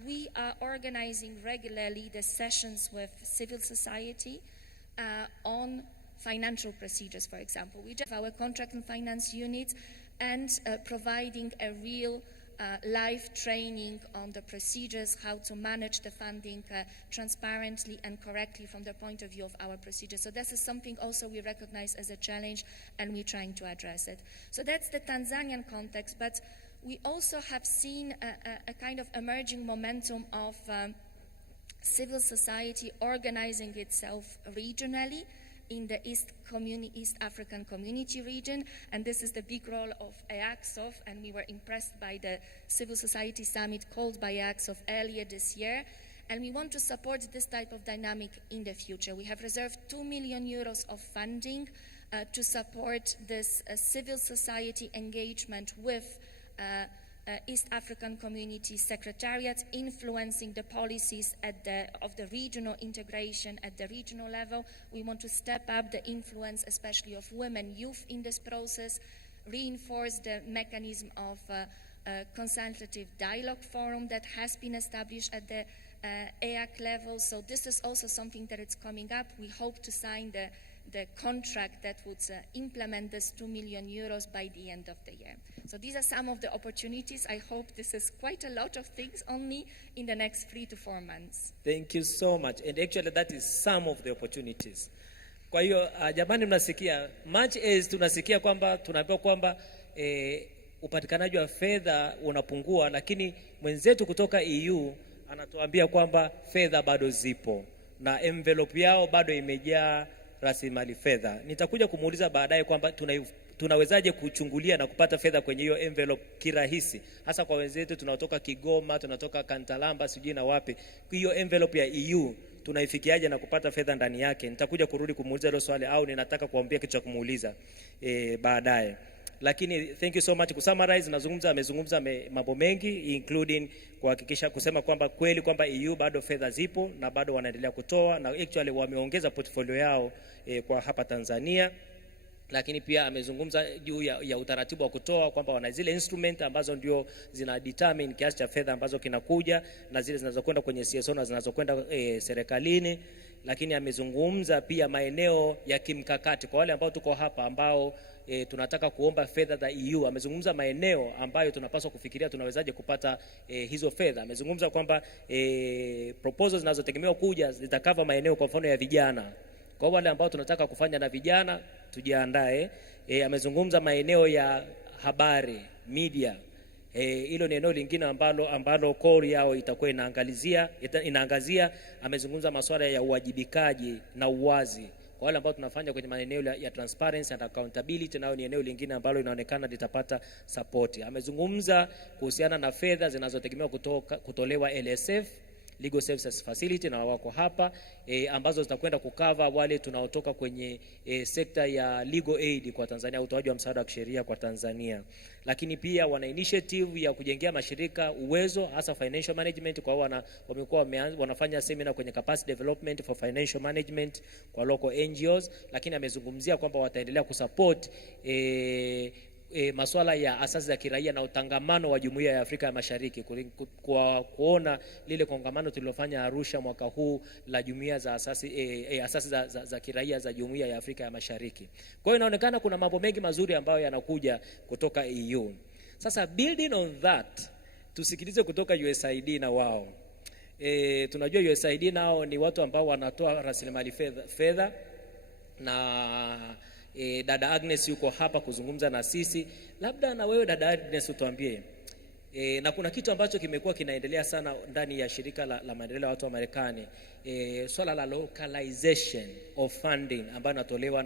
We are organizing regularly the sessions with civil society on financial procedures, for example. We just have our contract and finance units and providing a real live training on the procedures, how to manage the funding transparently and correctly from the point of view of our procedures. So this is something also we recognize as a challenge, and we're trying to address it. So that's the Tanzanian context, but we also have seen a kind of emerging momentum of civil society organizing itself regionally in the East African Community region, and this is the big role of EACSOF, and we were impressed by the Civil Society Summit called by EACSOF earlier this year, and we want to support this type of dynamic in the future. We have reserved 2 million euros of funding to support this civil society engagement with East African Community Secretariat, influencing the policies of the regional integration at the regional level. We want to step up the influence, especially of women, youth in this process, reinforce the mechanism of consultative dialogue forum that has been established at the EAC level. So this is also something that is coming up. We hope to sign the contract that would implement this 2 million euros by the end of the year. So these are some of the opportunities. I hope this is quite a lot of things only in the next 3 to 4 months. Thank you so much. And actually that is some of the opportunities. Kwa hiyo jamani, mnasikia much as tunasikia kwamba tunaambiwa kwamba upatikanaji wa fedha unapungua, lakini mwenzetu kutoka EU anatuambia kwamba fedha bado zipo na envelope yao bado imejaa rasilimali fedha. Nitakuja kumuuliza baadaye kwamba tunawezaje kuchungulia na kupata fedha kwenye hiyo envelope kirahisi, hasa kwa wenzetu tunatoka Kigoma, tunatoka Kantalamba, sijui na wapi. Hiyo envelope ya EU tunaifikiaje na kupata fedha ndani yake? Nitakuja kurudi kumuuliza hilo swali, au ninataka kuambia kitu cha kumuuliza baadaye. Lakini thank you so much. Kusummarize, amezungumza mambo mengi, including kuhakikisha kusema kwamba kweli kwamba EU bado fedha zipo na bado wanaendelea kutoa, na actually wameongeza portfolio yao kwa hapa Tanzania. Lakini pia amezungumza juu ya utaratibu wa kutoa, kwamba wana zile instrument ambazo ndio zina determine kiasi cha fedha ambazo kinakuja, na zile zinazokwenda kwenye CSO na zinazokwenda serikalini. Lakini amezungumza pia maeneo ya kimkakati kwa wale ambao tuko hapa ambao tunataka kuomba fedha za EU. Amezungumza maeneo ambayo tunapaswa kufikiria tunawezaje kupata hizo fedha. Amezungumza kwamba proposals zinazotegemewa kuja zitakava maeneo kwa mfano ya vijana. Kwa wale ambao tunataka kufanya na vijana tujiandae. Amezungumza maeneo ya habari, media. Hilo ni eneo lingine ambalo core yao itakuwa inaangazia. Amezungumza masuala ya uwajibikaji na uwazi kwa wale ambao tunafanya kwenye maeneo ya transparency and accountability, nao ni eneo lingine ambalo inaonekana litapata support. Amezungumza kuhusiana na fedha zinazotegemewa kutolewa LSF, Legal Services Facility na wako hapa ambazo zitakwenda kukava wale tunaotoka kwenye sekta ya legal aid kwa Tanzania, utoaji wa msaada wa kisheria kwa Tanzania. Lakini pia wana initiative ya kujengea mashirika uwezo hasa financial management, kwa wamekuwa wanafanya seminar kwenye capacity development for financial management kwa local NGOs, lakini amezungumzia kwamba wataendelea kusupport masuala ya asasi za kiraia na utangamano wa Jumuiya ya Afrika ya Mashariki, kwa kuona lile kongamano tulilofanya Arusha mwaka huu la jumuiya za asasi za kiraia za Jumuiya ya Afrika ya Mashariki. Kwa hiyo inaonekana kuna mambo mengi mazuri ambayo yanakuja kutoka EU. Sasa building on that, tusikilize kutoka USAID na wao. Tunajua USAID nao ni watu ambao wanatoa rasilimali fedha na dada Agnes yuko hapa kuzungumza na sisi. Labda na wewe dada Agnes utuambie, na kuna kitu ambacho kimekuwa kinaendelea sana ndani ya shirika la maendeleo ya watu wa Marekani, swala la localization of funding ambayo inatolewa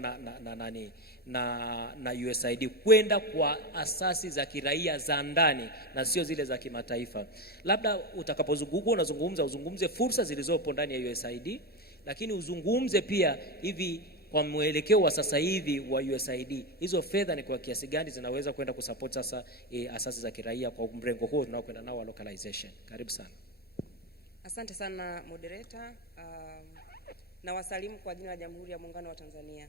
na USAID kwenda kwa asasi za kiraia za ndani na sio zile za kimataifa. Labda utakapozungumza uzungumze fursa zilizopo ndani ya USAID, lakini uzungumze pia hivi kwa mwelekeo wa sasa hivi wa USAID, hizo fedha ni kwa kiasi gani zinaweza kwenda kusupport sasa asasi za kiraia kwa mrengo huo tunaokwenda nao wa localization. Karibu sana. Asante sana moderator. Na wasalimu kwa jina la Jamhuri ya Muungano wa Tanzania.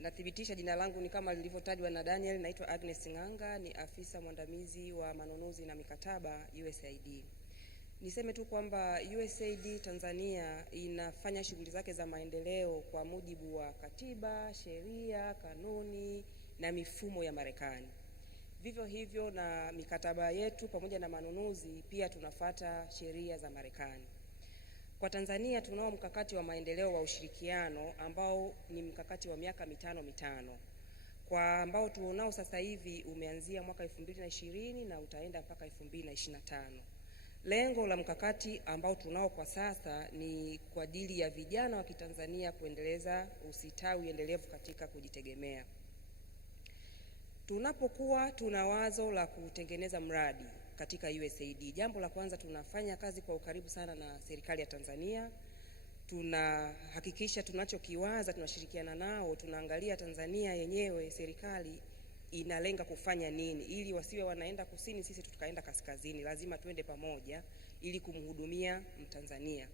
Nathibitisha jina langu ni kama lilivyotajwa na Daniel, naitwa Agnes Nganga, ni afisa mwandamizi wa manunuzi na mikataba USAID. Niseme tu kwamba USAID Tanzania inafanya shughuli zake za maendeleo kwa mujibu wa katiba, sheria, kanuni na mifumo ya Marekani. Vivyo hivyo na mikataba yetu pamoja na manunuzi pia tunafuata sheria za Marekani. Kwa Tanzania tunao mkakati wa maendeleo wa ushirikiano ambao ni mkakati wa miaka mitano. Kwa ambao tuonao sasa hivi umeanzia mwaka 2020 na utaenda mpaka 2025. Lengo la mkakati ambao tunao kwa sasa ni kwa ajili ya vijana wa Kitanzania kuendeleza usitawi endelevu katika kujitegemea. Tunapokuwa tuna wazo la kutengeneza mradi katika USAID, jambo la kwanza tunafanya kazi kwa ukaribu sana na serikali ya Tanzania. Tunahakikisha tunachokiwaza tunashirikiana nao, tunaangalia Tanzania yenyewe serikali inalenga kufanya nini, ili wasiwe wanaenda kusini sisi tukaenda kaskazini. Lazima tuende pamoja ili kumhudumia Mtanzania.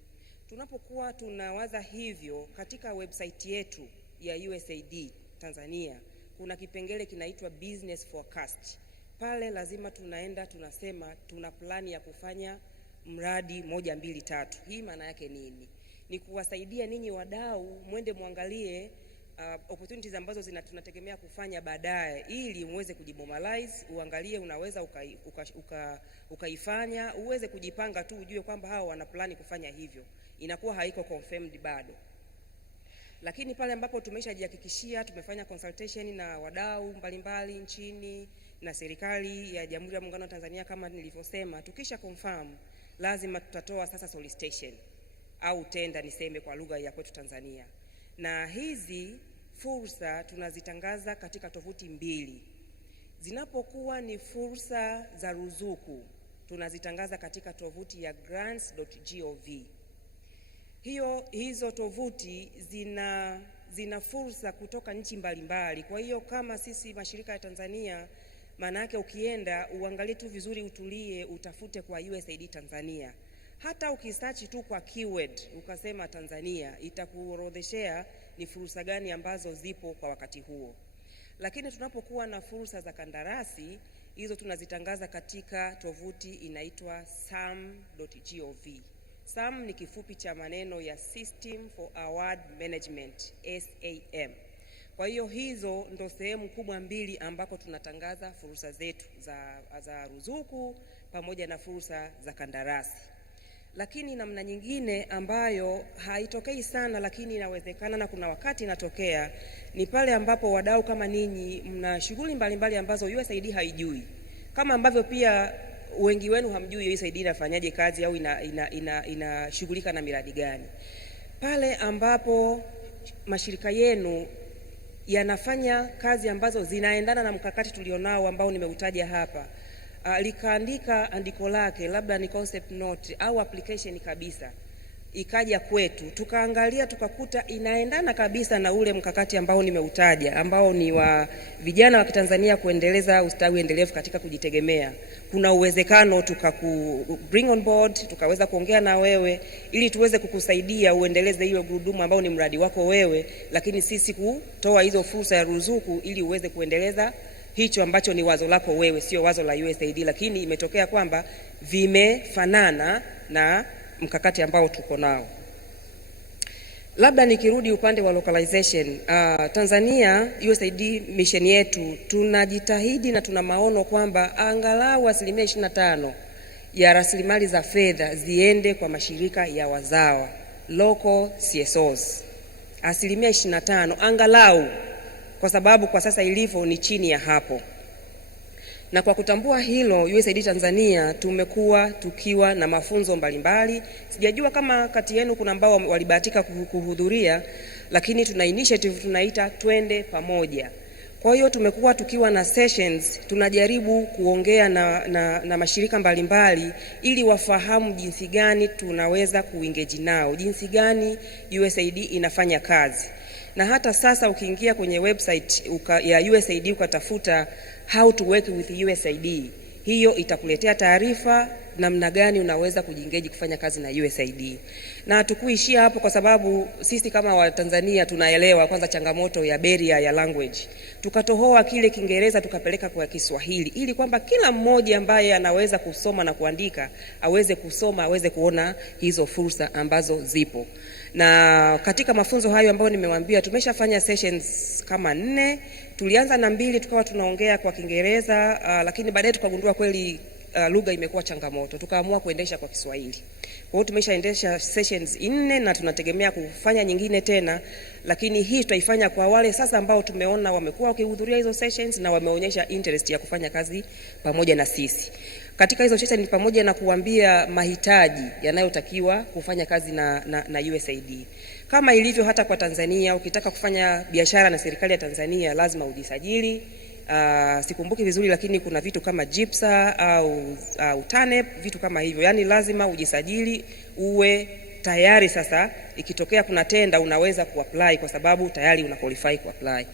Tunapokuwa tunawaza hivyo, katika website yetu ya USAID Tanzania kuna kipengele kinaitwa business forecast. Pale lazima tunaenda tunasema tuna plani ya kufanya mradi 1 2 3. Hii maana yake nini? Ni kuwasaidia ninyi wadau mwende muangalie opportunities ambazo tunategemea kufanya baadaye, ili muweze kujimobilize, uangalie unaweza ukaifanya, uweze kujipanga tu, ujue kwamba hao wana plani kufanya hivyo. Inakuwa haiko confirmed bado. Lakini pale ambapo tumeshajihakikishia, tumefanya consultation na wadau mbalimbali nchini na serikali ya Jamhuri ya Muungano wa Tanzania kama nilivyosema, tukisha confirm lazima tutatoa sasa solicitation au tender niseme kwa lugha ya kwetu Tanzania. Na hizi fursa tunazitangaza katika tovuti 2. Zinapokuwa ni fursa za ruzuku tunazitangaza katika tovuti ya grants.gov. Hizo tovuti zina fursa kutoka nchi mbalimbali. Kwa hiyo kama sisi mashirika ya Tanzania, maana yake ukienda uangalie tu vizuri, utulie, utafute kwa USAID Tanzania. Hata ukisearch tu kwa keyword ukasema Tanzania, itakuorodheshea ni fursa gani ambazo zipo kwa wakati huo. Lakini tunapokuwa na fursa za kandarasi, hizo tunazitangaza katika tovuti inaitwa sam.gov. SAM ni kifupi cha maneno ya System for Award Management, SAM. Kwa hiyo hizo ndo sehemu kubwa 2 ambako tunatangaza fursa zetu za ruzuku pamoja na fursa za kandarasi. Lakini namna nyingine ambayo haitokei sana lakini inawezekana na kuna wakati inatokea, ni pale ambapo wadau kama ninyi mna shughuli mbalimbali ambazo USAID haijui. Kama ambavyo pia wengi wenu hamjui USAID inafanyaje kazi au inashughulika na miradi gani. Pale ambapo mashirika yenu yanafanya kazi ambazo zinaendana na mkakati tulionao ambao nimeutaja hapa, likaandika andiko lake, labda ni concept note au application kabisa, ikaja kwetu, tukaangalia tukakuta inaendana kabisa na ule mkakati ambao nimeutaja, ambao ni wa vijana wa Kitanzania kuendeleza ustawi endelevu katika kujitegemea. Kuna uwezekano bring on board, tukaweza kuongea na wewe ili tuweze kukusaidia uendeleze hiyo gurudumu ambao ni mradi wako wewe, lakini sisi kutoa hizo fursa ya ruzuku ili uweze kuendeleza hicho ambacho ni wazo lako wewe, sio wazo la USAID, lakini imetokea kwamba vimefanana na mkakati ambao tuko nao. Labda nikirudi upande wa localization, Tanzania USAID mission yetu tunajitahidi na tuna maono kwamba angalau 25% ya rasilimali za fedha ziende kwa mashirika ya wazawa, local CSOs. 25% angalau, kwa sababu kwa sasa ilivyo ni chini ya hapo. Na kwa kutambua hilo, USAID Tanzania tumekuwa tukiwa na mafunzo mbalimbali. Sijajua kama kati yenu kuna ambao walibahatika kuhudhuria, lakini tuna initiative tunaita twende pamoja. Kwa hiyo tumekuwa tukiwa na sessions, tunajaribu kuongea na mashirika mbalimbali ili wafahamu jinsi gani tunaweza kuengage nao, jinsi gani USAID inafanya kazi. Na hata sasa ukiingia kwenye website ya USAID ukatafuta how to work with USAID, hiyo itakuletea taarifa namna gani unaweza kujiengage kufanya kazi na USAID. Na hatukuishia hapo, kwa sababu sisi kama Watanzania tunaelewa kwanza changamoto ya barrier ya language. Tukatohoa kile Kiingereza tukapeleka kwa Kiswahili ili kwamba kila mmoja ambaye anaweza kusoma na kuandika aweze kusoma, aweze kuona hizo fursa ambazo zipo. Na katika mafunzo hayo ambayo nimewaambia, tumeshafanya sessions kama 4. Tulianza na 2 tukawa tunaongea kwa Kiingereza, lakini baadaye tukagundua kweli lugha imekuwa changamoto, tukaamua kuendesha kwa Kiswahili. Kwa hiyo tumeshaendesha sessions 4 na tunategemea kufanya nyingine tena, lakini hii tutaifanya kwa wale sasa ambao tumeona wamekuwa wakihudhuria hizo sessions na wameonyesha interest ya kufanya kazi pamoja na sisi. Katika hizo sessions ni pamoja na kuambia mahitaji yanayotakiwa kufanya kazi na USAID. Kama ilivyo hata kwa Tanzania, ukitaka kufanya biashara na serikali ya Tanzania lazima ujisajili. Sikumbuki vizuri, lakini kuna vitu kama JIPSA au TANEP, vitu kama hivyo. Yani lazima ujisajili, uwe tayari sasa ikitokea kuna tenda unaweza kuapply kwa sababu tayari una qualify kuapply.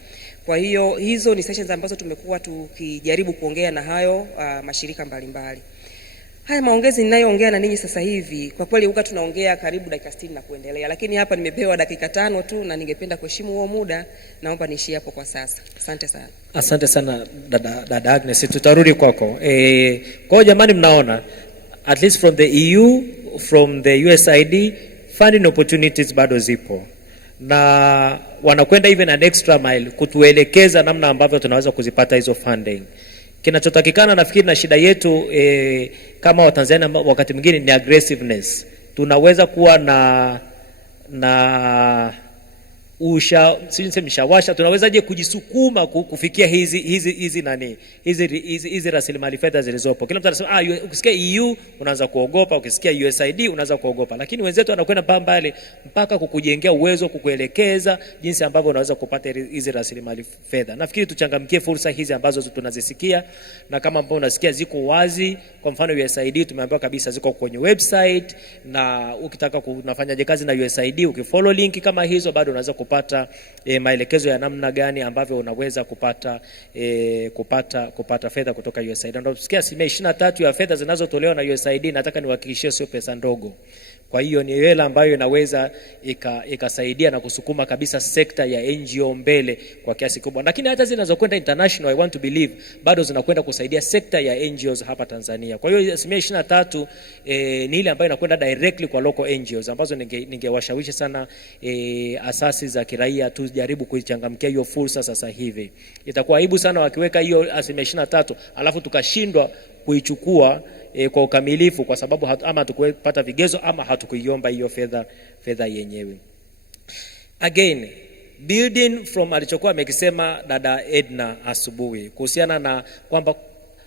Kwa hiyo hizo ni sessions ambazo tumekuwa tukijaribu kuongea na hayo mashirika mbalimbali. Haya maongezi ninayoongea na ninyi sasa hivi, kwa kweli huwa tunaongea karibu dakika 60 na kuendelea, lakini hapa nimepewa dakika 5 tu na ningependa kuheshimu huo muda. Naomba niishie hapo kwa sasa. Asante sana. Asante sana dada Agnes, tutarudi kwako. Kwa hiyo jamani, mnaona at least from the EU, from the USAID, funding opportunities bado zipo, na wanakwenda even an extra mile kutuelekeza namna ambavyo tunaweza kuzipata hizo funding. Kinachotakikana nafikiri na shida yetu kama Watanzania wakati mwingine ni aggressiveness. Tunaweza kuwa na mshawasha, tunawezaje kujisukuma kufikia hizi rasilimali fedha zilizopo. Kila mtu anasema ukisikia EU unaanza kuogopa, ukisikia USAID unaanza kuogopa, lakini wenzetu wanakwenda mbali mpaka kukujengea uwezo, kukuelekeza jinsi ambavyo unaweza kupata hizi rasilimali fedha. Nafikiri tuchangamkie fursa hizi ambazo tunazisikia, na kama ambao unasikia ziko wazi. Kwa mfano USAID tumeambiwa kabisa ziko kwenye website, na ukitaka kunafanyaje kazi na USAID ukifollow link kama hizo bado unaweza kupata maelekezo ya namna gani ambavyo unaweza kupata fedha kutoka USAID. Ndio tusikia 23% ya fedha zinazotolewa na USAID, nataka niwahakikishie sio pesa ndogo. Kwa hiyo ni hela ambayo inaweza ikasaidia na kusukuma kabisa sekta ya NGO mbele kwa kiasi kubwa. Lakini hata zinazokwenda international, I want to believe, bado zinakwenda kusaidia sekta ya NGOs hapa Tanzania. Kwa hiyo 23% ni ile ambayo inakwenda directly kwa local NGOs, ambazo ningewashawishi sana asasi za kiraia tujaribu kuichangamkia hiyo fursa sasa hivi. Itakuwa aibu sana wakiweka hiyo 23% alafu tukashindwa kuichukua kwa ukamilifu kwa sababu ama hatukupata vigezo ama hatukuiomba hiyo fedha yenyewe. Again, building from alichokuwa amekisema dada Edna asubuhi kuhusiana na kwamba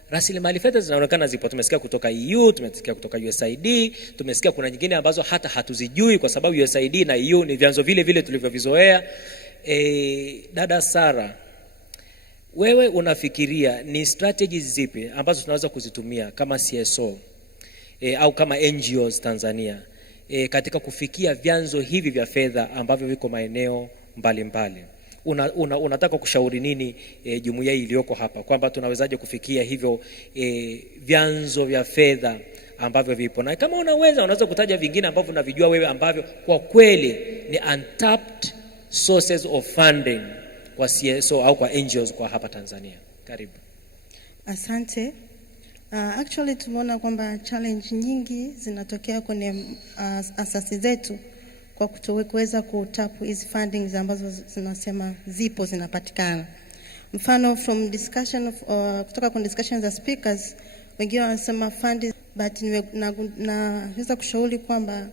rasilimali fedha zinaonekana zipo. Tumesikia kutoka EU, tumesikia kutoka USAID, tumesikia kuna nyingine ambazo hata hatuzijui kwa sababu USAID na EU ni vyanzo vile vile tulivyovizoea. Dada Sara, wewe unafikiria ni strategies zipi ambazo tunaweza kuzitumia kama CSO au kama NGOs Tanzania katika kufikia vyanzo hivi vya fedha ambavyo viko maeneo mbalimbali? Unataka kushauri nini jumuiya iliyoko hapa kwamba tunawezaje kufikia hivyo vyanzo vya fedha ambavyo vipo, na kama unaweza kutaja vingine ambavyo unavijua wewe ambavyo kwa kweli ni untapped sources of funding kwa CSO au kwa NGOs kwa hapa Tanzania? Karibu. Asante. Actually tumeona kwamba challenge nyingi zinatokea kwenye asasi zetu kwa kutoweza kutapu hizi fundings ambazo zinasema zipo zinapatikana. Mfano from discussion of, kutoka kwa discussions za speakers, wengine wanasema funding, but naweza kushauri kwamba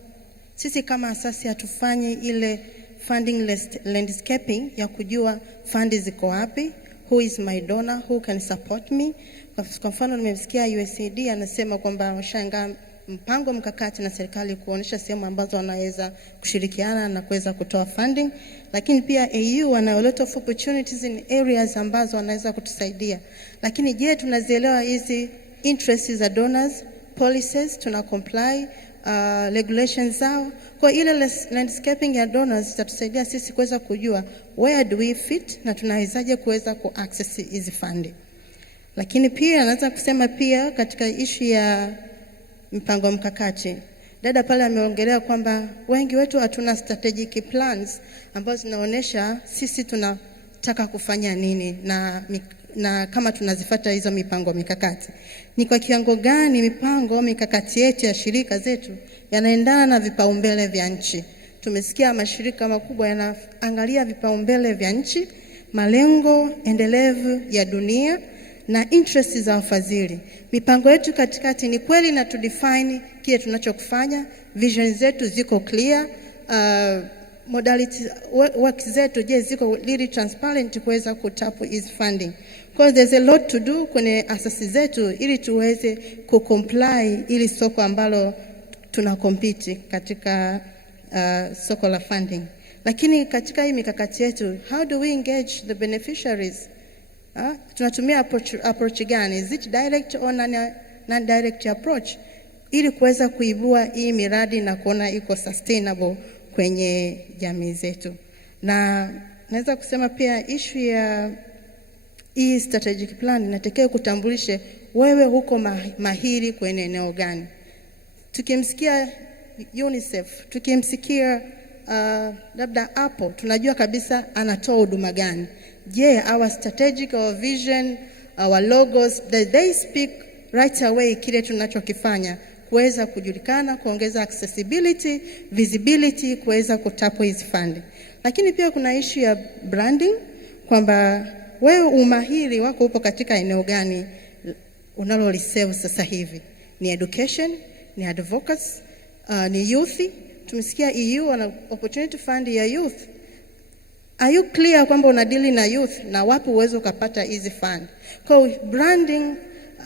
sisi kama asasi hatufanyi ile funding landscaping ya kujua fundi ziko wapi, who is my donor, who can support me. Kwa mfano nimemsikia USAID anasema kwamba washaandaa mpango mkakati na serikali kuonesha sehemu ambazo wanaweza kushirikiana na kuweza kutoa funding, lakini pia AU wana a lot of opportunities in areas ambazo wanaweza kutusaidia. Lakini je, tunazielewa hizi interests za donors, policies, tuna comply regulations zao? Kwa ile landscaping ya donors itatusaidia sisi kuweza kujua where do we fit na tunawezaje kuweza ku access hizi funding. Lakini pia naweza kusema pia katika issue ya mpango mkakati, dada pale ameongelea kwamba wengi wetu hatuna strategic plans ambazo zinaonesha sisi tunataka kufanya nini na kama tunazifuata hizo mipango mikakati. Ni kwa kiwango gani mipango mikakati yetu ya shirika zetu yanaendana na vipaumbele vya nchi? Tumesikia mashirika makubwa yanaangalia vipaumbele vya nchi, malengo endelevu ya dunia na interest za wafadhili. Mipango yetu katikati ni kweli na tudefine kile tunachokufanya, vision zetu ziko clear, modality work zetu je ziko really transparent kuweza kutapu is funding. Because there's a lot to do kwenye asasi zetu ili tuweze kucomply ili soko ambalo tunakompiti katika soko la funding. Lakini katika hii mikakati yetu, how do we engage the beneficiaries? Tunatumia approach gani? Is it direct or non-direct approach? Ili kuweza kuibua hii miradi na kuona iko sustainable kwenye jamii zetu. Na naweza kusema pia issue ya hii strategic plan inatakiwa kutambulishe wewe huko mahiri kwenye eneo gani. Tukimsikia UNICEF, tukimsikia labda Apple, tunajua kabisa anatoa huduma gani. Je, our strategic, our vision, our logos, they speak right away kile tunachokifanya kuweza kujulikana, kuongeza accessibility, visibility, kuweza kutapu hizi funding. Lakini pia kuna issue ya branding kwamba wewe umahiri wako upo katika eneo gani unaloliserve sasa hivi. Ni education, ni advocacy, ni youth. Tumesikia EU wana opportunity fund ya youth. Are you clear kwamba unadili na youth na wapi uwezo ukapata hizi fund? Kwa branding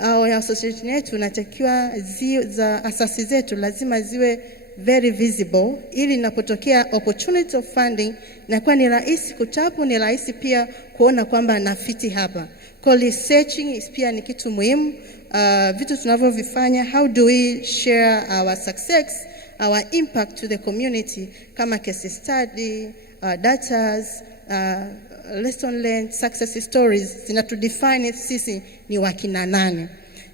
ya association yetu natakiwa za asasi zetu lazima ziwe very visible ili inapotokea opportunity of funding na kwa ni rahisi kutapu, ni rahisi pia kuona kwamba nafiti hapa. Kwa researching pia ni kitu muhimu. Vitu tunavyovifanya, how do we share our success, our impact to the community kama case study, datas, lesson learned, success stories zinatudefine sisi ni wakina nani.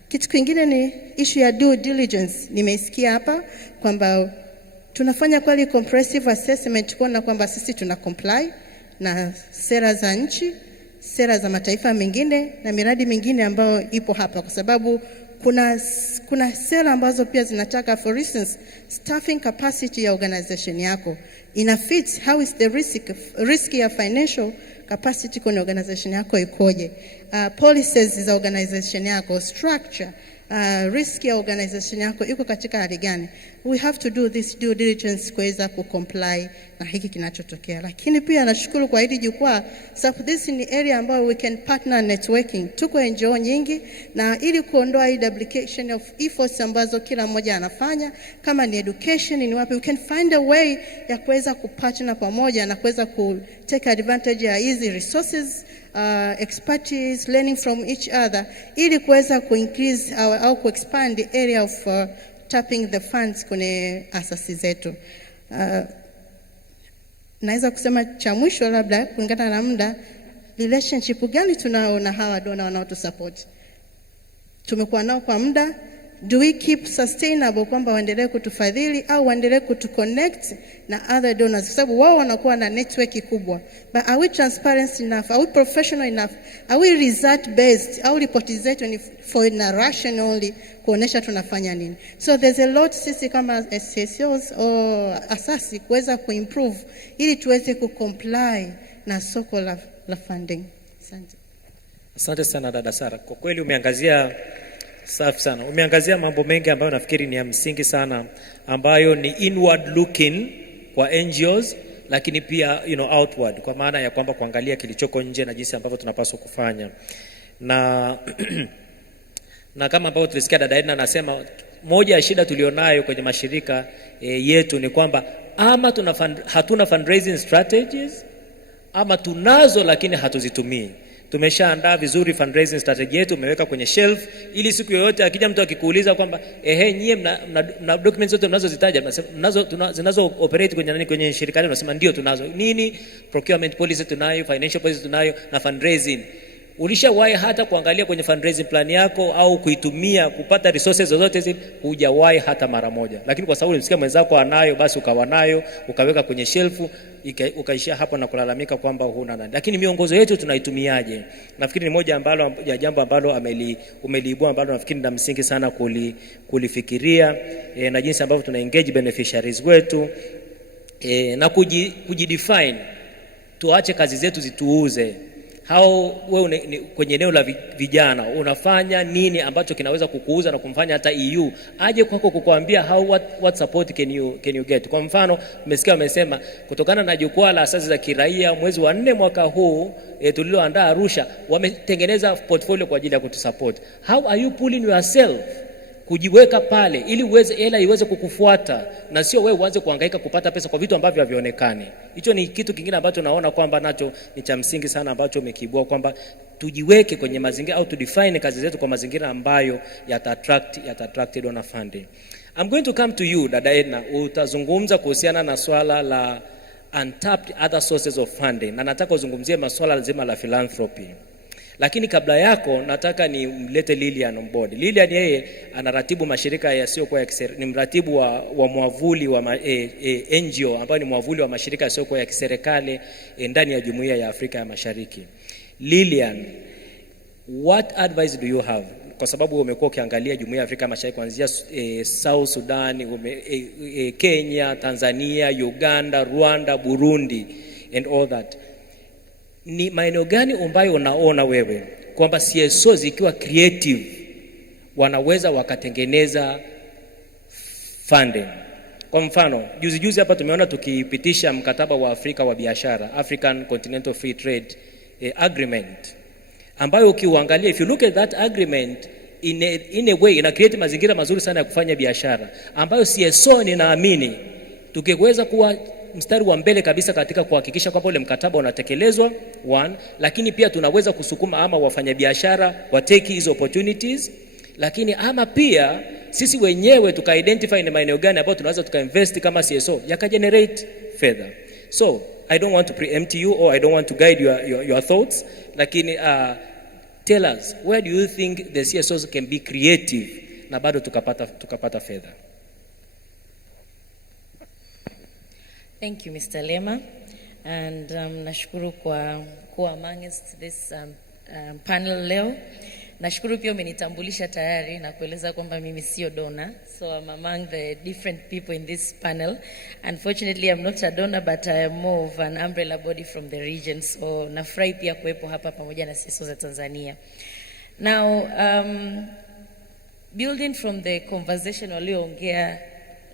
Kitu kingine ni issue ya due diligence. Nimeisikia hapa kwamba tunafanya kweli comprehensive assessment kuona kwamba sisi tuna comply na sera za nchi, sera za mataifa mengine na miradi mingine ambayo ipo hapa, kwa sababu kuna sera ambazo pia zinataka, for instance, staffing capacity ya organization yako ina fit, how is the risk ya financial capacity kwenye organization yako ikoje, policies za organization yako, structure, risk ya organization yako iko katika hali gani. we have to do this due diligence kuweza kucomply na hiki kinachotokea. Lakini pia nashukuru kwa hili jukwaa, sababu this ni area ambayo we can partner networking. Tuko NGO nyingi, na ili kuondoa hii duplication of efforts ambazo kila mmoja anafanya, kama ni education, ni wapi, we can find a way ya kuweza kupartner pamoja na kuweza ku take advantage ya hizi resources, expertise, learning from each other, ili kuweza increase au expand the area of tapping the funds kwenye asasi zetu. Naweza kusema cha mwisho labda kulingana na muda, relationship gani tunao na hawa donor wanaotusupport? Tumekuwa nao kwa muda. Do we keep sustainable kwamba waendelee kutufadhili au waendelee kutuconnect na other donors, kwa sababu wao wanakuwa na network kubwa. But are we transparent enough? Are we professional enough? Are we result based? Au ripoti zetu ni for narration only, kuonesha tunafanya nini? So there's a lot sisi kama SSOs or asasi kuweza kuimprove ili tuweze kucomply na soko la funding. Asante. Asante sana dada Sara. Kwa kweli umeangazia safi sana. Umeangazia mambo mengi ambayo nafikiri ni ya msingi sana, ambayo ni inward looking kwa NGOs, lakini pia outward, kwa maana ya kwamba kuangalia kilichoko nje na jinsi ambavyo tunapaswa kufanya. Na na kama ambavyo tulisikia dada Edna anasema, moja ya shida tulionayo kwenye mashirika yetu ni kwamba ama hatuna fundraising strategies, ama tunazo lakini hatuzitumii. Tumeshaandaa vizuri fundraising strategy yetu, umeweka kwenye shelf, ili siku yoyote akija mtu akikuuliza kwamba nyie mna documents zote mnazozitaja, zinazo operate kwenye serikali, unasema ndio tunazo. Nini? Procurement policy tunayo, financial policy tunayo, na fundraising. Ulishawahi hata kuangalia kwenye fundraising plan yako au kuitumia kupata resources zozote hizi? Hujawahi hata mara moja. Lakini kwa sababu ulimsikia mwenzako anayo, basi ukawa nayo, ukaweka kwenye shelfu, ukaishia hapo na kulalamika kwamba huna nani. Lakini miongozo yetu tunaitumiaje? Nafikiri ni moja ya jambo ambalo umeliibua, ambalo nafikiri ni msingi sana kulifikiria, na jinsi ambavyo tuna engage beneficiaries wetu, na kujidefine. Tuache kazi zetu zituuze. Wewe kwenye eneo la vijana unafanya nini ambacho kinaweza kukuuza na kumfanya hata EU aje kwako kukuambia what support can you get? Kwa mfano, umesikia wamesema kutokana na jukwaa la asasi za kiraia mwezi wa 4 mwaka huu tuliloandaa Arusha, wametengeneza portfolio kwa ajili ya kutusupport. How are you pulling yourself kujiweka pale ili hela iweze kukufuata, na sio wewe uanze kuhangaika kupata pesa kwa vitu ambavyo havionekani? Hicho ni kitu kingine ambacho naona kwamba nacho ni cha msingi sana, ambacho umekiibua, kwamba tujiweke kwenye mazingira au define kazi zetu kwa mazingira ambayo yata attract donor funding. I'm going to come to you dada Edna, utazungumza kuhusiana na swala la untapped other sources of funding, na nataka uzungumzie masuala lazima la philanthropy. Lakini kabla yako nataka ni mlete Lilian on board. Lilian yeye anaratibu mashirika yasiyokuwa ya kiserikali, ni mratibu wa mwavuli wa NGO ambayo ni mwavuli wa mashirika yasiyokuwa ya kiserikali ndani ya Jumuiya ya Afrika ya Mashariki. Lilian, what advice do you have? Kwa sababu umekuwa ukiangalia Jumuiya ya Afrika ya Mashariki kuanzia South Sudan, Kenya, Tanzania, Uganda, Rwanda, Burundi and all that. Ni maeneo gani ambayo unaona wewe kwamba CSO zikiwa creative wanaweza wakatengeneza funding? Kwa mfano, juzi hapa tumeona tukipitisha mkataba wa Afrika wa biashara, African Continental Free Trade Agreement, ambayo ukiuangalia, if you look at that agreement in a way ina create mazingira mazuri sana ya kufanya biashara, ambayo CSO ninaamini tukiweza kuwa mstari wa mbele kabisa katika kuhakikisha kwamba ule mkataba unatekelezwa, lakini pia tunaweza kusukuma ama wafanyabiashara wa take hizo opportunities, lakini ama pia sisi wenyewe tuka-identify ni maeneo gani ambayo tunaweza tuka-invest kama CSO yaka-generate fedha. So I don't want to preempt you or I don't want to guide your thoughts, lakini tell us, where do you think the CSOs can be creative na bado tukapata fedha? Thank you, Mr. Lema, and nashukuru kwa kuwa amongst this panel leo. Nashukuru pia umenitambulisha tayari na kueleza kwamba mimi sio donor, so I'm among the different people in this panel. Unfortunately, I'm not a donor, but I am more of an umbrella body from the region, so nafurahi pia kuwepo hapa pamoja na CSO za Tanzania. Now, building from the conversation walioongea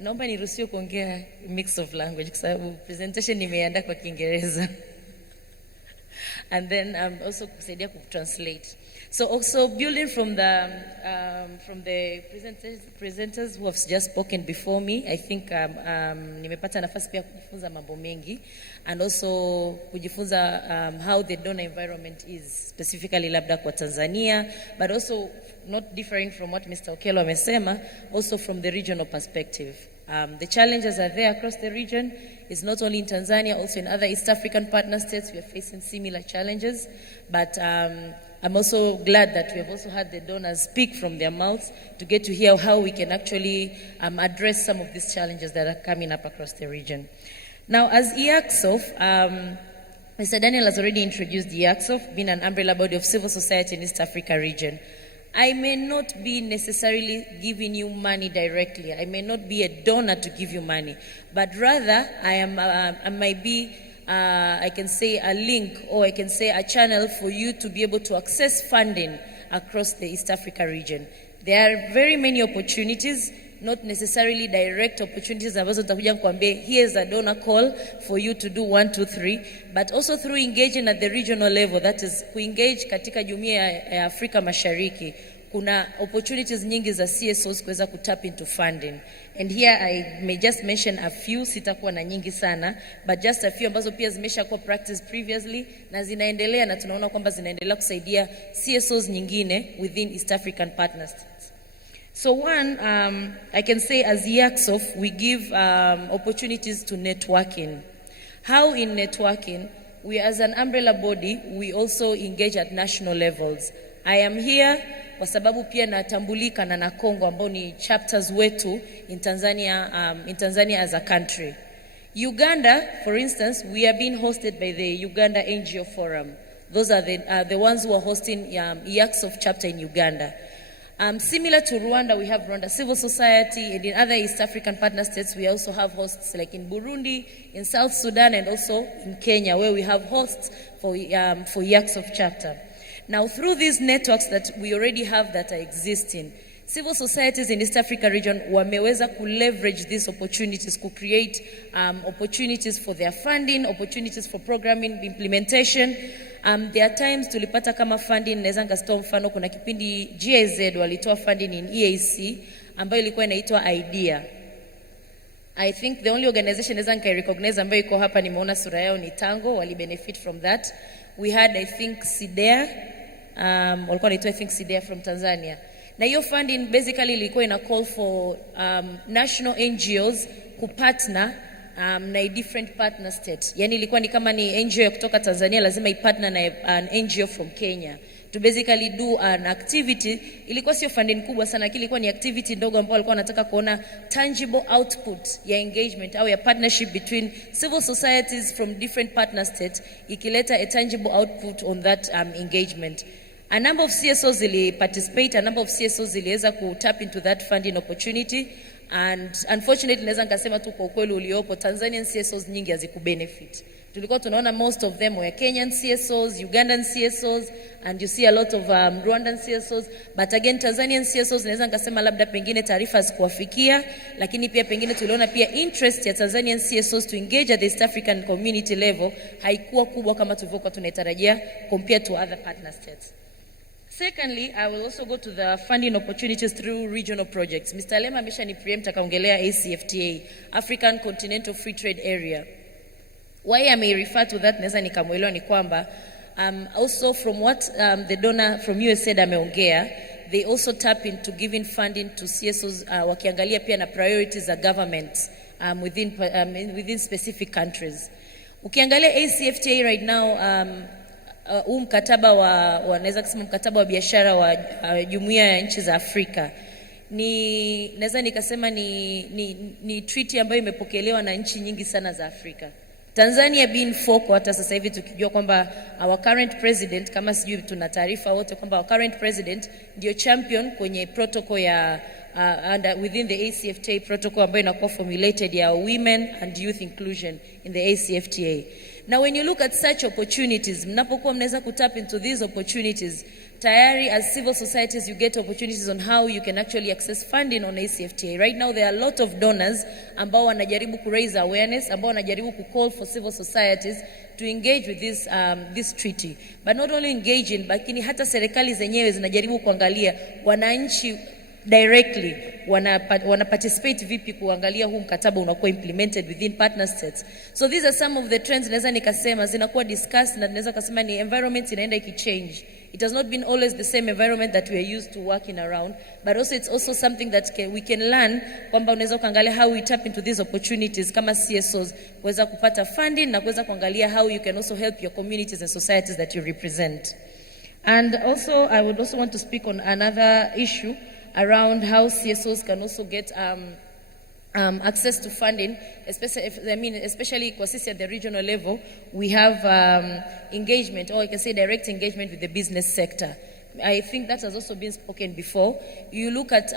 naomba niruhusiwe kuongea mix of language kwa sababu presentation nimeandaa kwa Kiingereza. And then also kusaidia translate. So also building from the presenters who have just spoken before me, I think nimepata nafasi pia kujifunza mambo mengi, and also kujifunza how the donor environment is specifically labda kwa Tanzania, but also not differing from what Mr. Okello amesema, also from the regional perspective. The challenges are there across the region. It's not only in Tanzania, also in other East African partner states, we are facing similar challenges. But I'm also glad that we have also had the donors speak from their mouths to get to hear how we can actually address some of these challenges that are coming up across the region. Now, as EACSOF, Mr. Daniel has already introduced EACSOF, being an umbrella body of civil society in East Africa region. I may not be necessarily giving you money directly. I may not be a donor to give you money, but rather I might be, I can say a link, or I can say a channel for you to be able to access funding across the East Africa region. There are very many opportunities, not necessarily direct opportunities ambazo nitakuja kuambia here's a donor call for you to do 1, 2, 3, but also through engaging at the regional level, that is kuengage katika jumuiya ya Afrika Mashariki. Kuna opportunities nyingi za CSOs kuweza kutap into funding, and here I may just mention a few, sitakuwa na nyingi sana, but just a few ambazo pia zimeshakuwa practice previously na zinaendelea, na tunaona kwamba zinaendelea kusaidia CSOs nyingine within East African partners. So one, I can say as EACSOF, we give opportunities to networking. How in networking? We as an umbrella body, we also engage at national levels. I am here kwa sababu pia natambulika na Kongo ambao ni chapters wetu in Tanzania as a country. Uganda, for instance, we are being hosted by the Uganda NGO Forum. Those are the ones who are hosting EACSOF chapter in Uganda. Similar to Rwanda, we have Rwanda Civil Society, and in other East African partner states, we also have hosts like in Burundi, in South Sudan, and also in Kenya, where we have hosts for EACSOF chapter. Now, through these networks that we already have that are existing, civil societies in East Africa region wameweza ku leverage these opportunities, to create opportunities for their funding, opportunities for programming, implementation. There are times tulipata kama funding, naweza ngasitoa mfano, kuna kipindi GIZ walitoa funding in EAC ambayo ilikuwa inaitwa IDEA. I think the only organization naweza nikairecognize ambayo iko hapa nimeona sura yao ni Tango, wali benefit from that. We had I think SIDEA, walikuwa wanaitwa I think SIDEA from Tanzania. Na hiyo funding basically ilikuwa ina call for national NGOs kupartner na different partner states. Yani ilikuwa ni kama ni NGO kutoka Tanzania lazima ipartner na an NGO from Kenya to basically do an activity. Ilikuwa sio funding kubwa sana, lakini ilikuwa ni activity ndogo ambayo walikuwa wanataka kuona tangible output ya engagement au ya partnership between civil societies from different partner states, ikileta a tangible output on that engagement. A number of CSOs will participate, a number of CSOs ziliweza ku tap into that funding opportunity, and unfortunately naweza nikasema tu kwa ukweli uliopo, Tanzanian CSOs nyingi hazikubenefit. Tulikuwa tunaona most of them were Kenyan CSOs, Ugandan CSOs, and you see a lot of Rwandan CSOs, but again Tanzanian CSOs naweza nikasema labda pengine taarifa zikuwafikia, lakini pia pengine tuliona pia interest ya Tanzanian CSOs to engage at the East African community level haikuwa kubwa kama tulivyokuwa tunatarajia compared to other partner states. Secondly, I will also go to the funding opportunities through regional projects. Mr. Lema ameshani preempt akaongelea ACFTA, African Continental Free Trade Area. Why I may refer to that, naweza nikamuelewa ni kwamba also from what the donor from USAID ameongea, they also tap into giving funding to CSOs wakiangalia pia na priorities za governments within specific countries. Ukiangalia ACFTA right now, mkataba naweza kusema mkataba wa biashara wa Jumuiya ya Nchi za Afrika naweza nikasema ni treaty ambayo imepokelewa na nchi nyingi sana za Afrika. Tanzania being focal, hata sasa hivi tukijua kwamba our current president, kama sijui tuna taarifa wote kwamba our current president ndio champion kwenye protocol ya within the ACFTA protocol ambayo inakuwa formulated ya women and youth inclusion in the ACFTA. Now when you look at such opportunities, mnapokuwa mnaweza kutap into these opportunities, tayari as civil societies you get opportunities on how you can actually access funding on ACFTA. Right now there are a lot of donors ambao wanajaribu ku raise awareness, ambao wanajaribu ku call for civil societies to engage with this treaty. But not only engaging, lakini hata serikali zenyewe zinajaribu kuangalia wananchi directly wana participate vipi kuangalia huu mkataba unakuwa implemented within partner states. So these are some of the trends naweza nikasema zinakuwa discussed, na naweza kusema ni environment inaenda ikichange. It has not been always the same environment that we are used to working around, but also it's also something that we can learn, kwamba unaweza kuangalia how we tap into these opportunities kama CSOs kuweza kupata funding na kuweza kuangalia how you can also help your communities and societies that you represent. And also I would also want to speak on another issue around how CSOs can also get access to funding, especially kwa sisi at the regional level, we have engagement, or I can say direct engagement with the business sector. I think that has also been spoken before. You look at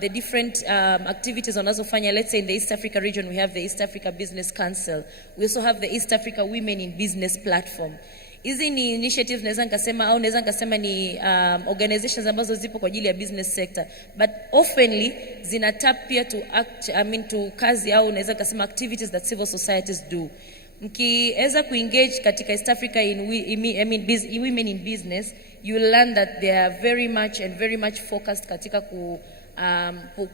the different activities wanazofanya. Let's say in the East Africa region, we have the East Africa Business Council. We also have the East Africa Women in Business Platform. Hizi ni initiatives naweza nikasema, au naweza nikasema ni organizations ambazo zipo kwa ajili ya business sector, but oftenly zina tap pia to to kazi au naweza nikasema activities that civil societies do. Mkiweza kuengage katika East Africa women in business, you will learn that they are very much focused katika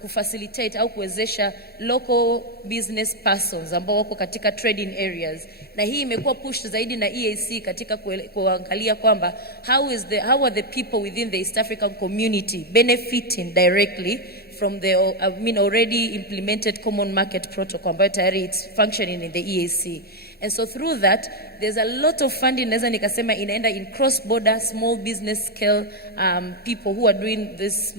kufacilitate au kuwezesha local business persons ambao wako katika trading areas, na hii imekuwa push zaidi na EAC katika kuangalia kwamba how are the people within the East African community benefiting directly from the already implemented common market protocol ambayo tayari it's functioning in the EAC. And so through that, there's a lot of funding, naweza nikasema inaenda in cross-border small business scale people who are doing this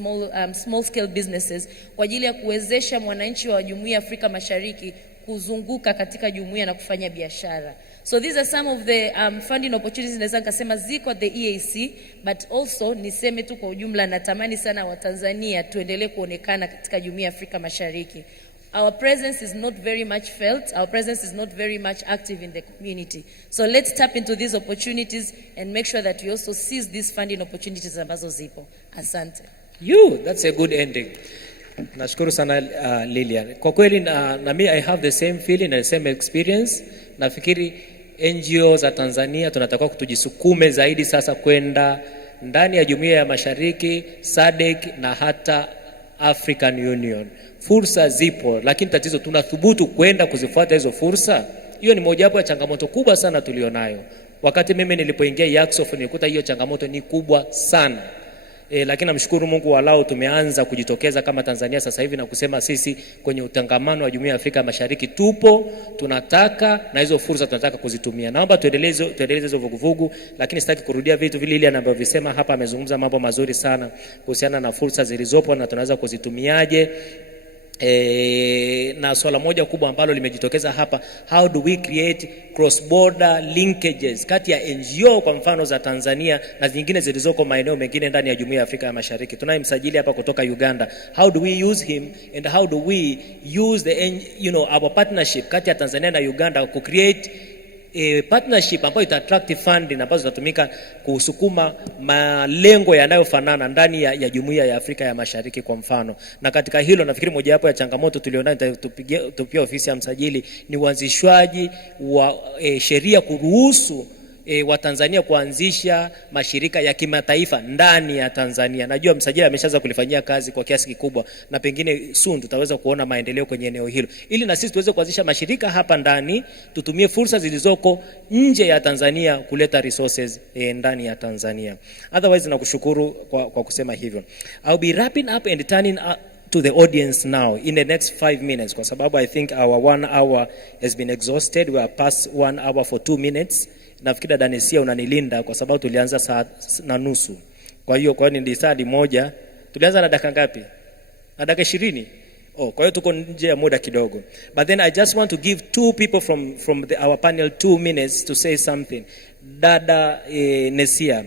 small scale businesses kwa ajili ya kuwezesha mwananchi wa Jumuiya ya Afrika Mashariki kuzunguka katika jumuiya na kufanya biashara. So these are some of the funding opportunities naweza nikasema ziko at the EAC, but also niseme tu kwa ujumla, natamani sana wa Tanzania tuendelee kuonekana katika Jumuiya ya Afrika Mashariki. Our presence is not very much felt. Our presence is not very much active in the community. So let's tap into these opportunities and make sure that we also seize these funding opportunities ambazo zipo. Asante. That's a good ending. Nashukuru sana Lilian. Kwa kweli na me I have the same feeling and the same experience. Nafikiri NGO za Tanzania tunatakiwa kutujisukume zaidi sasa kwenda ndani ya Jumuiya ya Mashariki, SADC na hata African Union. Fursa zipo, lakini tatizo tunathubutu kwenda kuzifuata hizo fursa. Hiyo ni mojawapo ya changamoto kubwa sana tulionayo. Wakati mimi nilipoingia Yaksof nilikuta hiyo changamoto ni kubwa sana. Lakini namshukuru Mungu walao tumeanza kujitokeza kama Tanzania sasa hivi na kusema sisi kwenye utangamano wa Jumuiya ya Afrika Mashariki tupo, tunataka na hizo fursa tunataka kuzitumia. Naomba tuendeleze hizo vuguvugu, lakini sitaki kurudia vitu vile ile ambavyo visema hapa. Amezungumza mambo mazuri sana kuhusiana na fursa zilizopo na tunaweza kuzitumiaje. Na swala moja kubwa ambalo limejitokeza hapa, how do we create cross border linkages kati ya NGO kwa mfano za Tanzania na zingine zilizoko maeneo mengine ndani ya Jumuiya ya Afrika ya Mashariki. Tunaye msajili hapa kutoka Uganda. How do we use him and how do we use our partnership kati ya Tanzania na Uganda to create a partnership ambayo ita attract funding ambazo zitatumika kusukuma malengo yanayofanana ndani ya Jumuiya ya Afrika ya Mashariki kwa mfano. Na katika hilo nafikiri mojawapo ya changamoto tulionayo tupia ofisi ya msajili ni uanzishwaji wa sheria kuruhusu wa Tanzania kuanzisha mashirika ya kimataifa ndani ya Tanzania. Najua msajili ameshaanza kulifanyia kazi kwa kiasi kikubwa na pengine soon tutaweza kuona maendeleo kwenye eneo hilo. Ili na sisi tuweze kuanzisha mashirika hapa ndani, tutumie fursa zilizoko nje ya Tanzania kuleta resources ndani ya Tanzania. Otherwise nakushukuru kwa kusema hivyo. I'll be wrapping up and turning to the audience now in the next 5 minutes kwa sababu I think our 1 hour has been exhausted. We are past 1 hour for 2 minutes. Nafikiri Danesia unanilinda kwa sababu tulianza saa na nusu. Kwa hiyo ni saa moja. Tulianza na dakika ngapi? Na dakika 20. Kwa hiyo tuko nje ya muda kidogo. But then I just want to give 2 people from our panel 2 minutes to say something. Dada Nesia,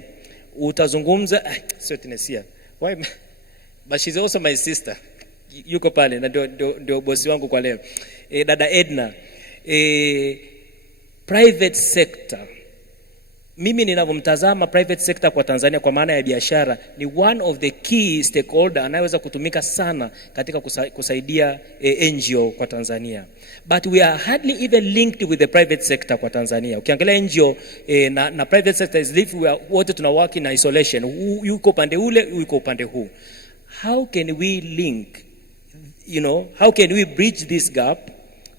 utazungumza sio Nesia. Why? But she's also my sister. Yuko pale na ndio bosi wangu kwa leo. Dada Edna, private sector, mimi ninavyomtazama private sector kwa Tanzania kwa maana ya biashara, ni one of the key stakeholder anayeweza kutumika sana katika kusaidia NGO kwa Tanzania. But we are hardly even linked with the private sector kwa Tanzania. Ukiangalia NGO na private sector is if we are wote tuna work in isolation. Yuko upande ule, yuko upande huu. How can we link, how can we bridge this gap?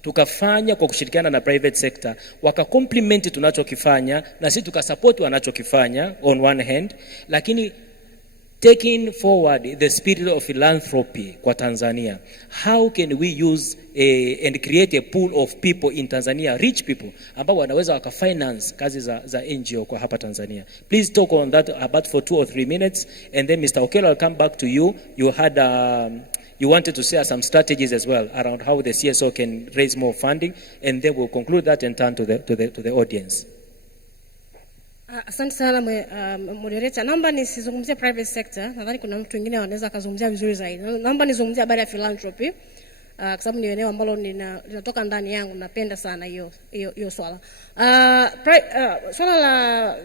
Tukafanya kwa kushirikiana na private sector, waka complement tunachokifanya na sisi tukasupport wanachokifanya on one hand, lakini taking forward the spirit of philanthropy kwa Tanzania. How can we use and create a pool of people in Tanzania, rich people, ambao wanaweza waka finance kazi za NGO kwa hapa Tanzania? Please talk on that about for 2 or 3 minutes, and then Mr. Okello, I'll come back to you. You had you wanted to share some strategies as well around how the CSO can raise more funding, and then we'll conclude that and turn to the audience. Asante sana moderator. Naomba nisizungumzie private sector. Nadhani kuna mtu mwingine anaweza kuzungumzia vizuri zaidi. Naomba nizungumzie habari ya philanthropy. Kwa sababu ni eneo ambalo linatoka ndani yangu, napenda sana hiyo swala. Swala la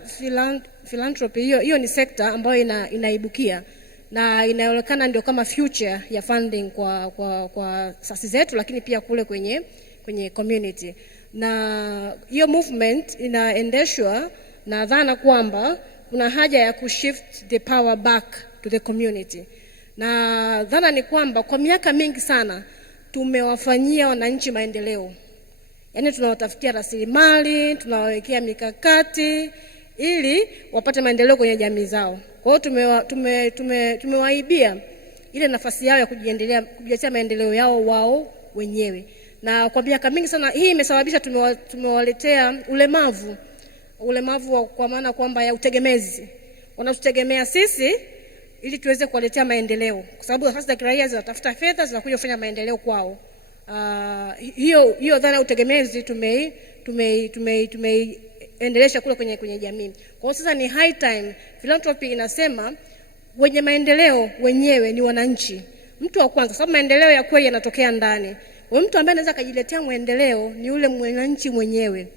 philanthropy hiyo ni sector ambayo inaibukia na inaonekana ndio kama future ya funding kwa asasi zetu, lakini pia kule kwenye community. Na hiyo movement inaendeshwa na dhana kwamba kuna haja ya kushift the power back to the community. Na dhana ni kwamba kwa miaka mingi sana tumewafanyia wananchi maendeleo. Yaani tunawatafutia rasilimali, tunawawekea mikakati ili wapate maendeleo kwenye jamii zao. Kwa hiyo tumewaibia ile nafasi yao ya kujiletea maendeleo yao wao wenyewe. Na kwa miaka mingi sana hii imesababisha tumewaletea ulemavu kwa maana kwamba ya utegemezi. Wanatutegemea sisi ili tuweze kuwaletea maendeleo, kwa sababu asasi za kiraia zinatafuta fedha, zinakuja kufanya maendeleo kwao. Hiyo dhana ya utegemezi tumeendelesha kule kwenye jamii. Kwa hiyo sasa ni high time, philanthropy inasema wenye maendeleo wenyewe ni wananchi. Mtu wa kwanza, sababu maendeleo ya kweli yanatokea ndani. Kwa mtu ambaye anaweza kujiletea maendeleo ni yule mwananchi mwenyewe.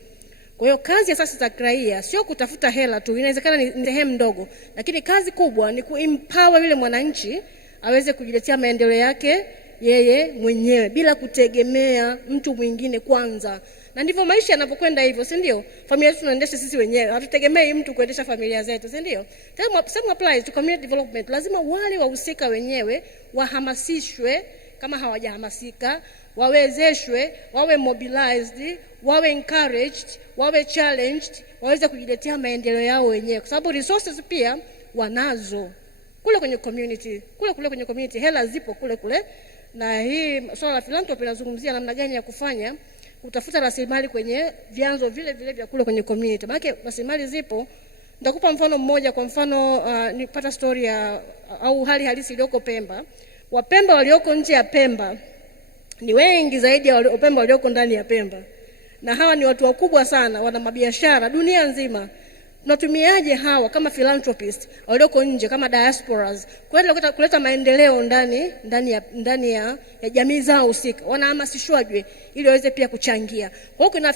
Kwa hiyo kazi ya asasi za kiraia sio kutafuta hela tu, inawezekana ni sehemu ndogo, lakini kazi kubwa ni kuempower yule mwananchi aweze kujiletea maendeleo yake yeye mwenyewe bila kutegemea mtu mwingine kwanza. Na ndivyo maisha yanapokwenda hivyo, si ndio? Familia zetu tunaendesha sisi wenyewe, hatutegemei mtu kuendesha familia zetu, si ndio? Same applies to community development. Lazima wale wahusika wenyewe wahamasishwe, kama hawajahamasika wawezeshwe, wawe mobilized, wawe encouraged, wawe challenged, waweze kujiletea maendeleo yao wenyewe, kwa sababu resources pia wanazo kule kwenye community, kule kwenye community, hela zipo kule. Na hii swala la philanthropy inazungumzia namna gani ya kufanya kutafuta rasilimali kwenye vyanzo vile vya kule kwenye community. Maana rasilimali zipo. Nitakupa mfano mmoja. Kwa mfano nipata story au hali halisi iliyoko Pemba. Wapemba walioko nje ya Pemba ni wengi zaidi ya Wapemba walioko ndani ya Pemba. Na hawa ni watu wakubwa sana, wana mabiashara dunia nzima. Tunatumiaje hawa kama philanthropists walioko nje, kama diasporas, kuleta maendeleo ndani ya jamii zao husika? Wanahamasishwaje ili waweze pia kuchangia? Kwa hiyo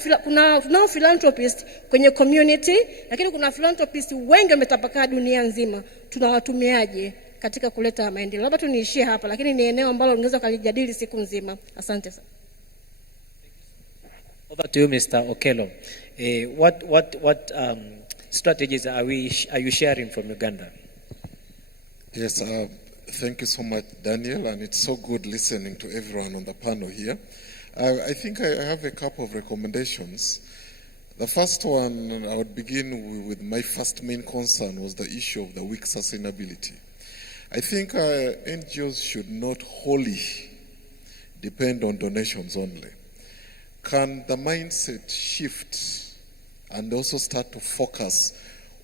tunao philanthropists kwenye community, lakini kuna philanthropists wengi wametapakaa dunia nzima. Tunawatumiaje katika kuleta maendeleo? Labda tu niishie hapa, lakini ni eneo ambalo ungeweza kulijadili siku nzima. Asante sana. Over to you, Mr. Okello. What strategies are you sharing from Uganda? Yes, thank you so much, Daniel, and it's so good listening to everyone on the panel here. I think I have a couple of recommendations. The first one, I would begin with my first main concern was the issue of the weak sustainability. I think NGOs should not wholly depend on donations only. Can the mindset shift and also start to focus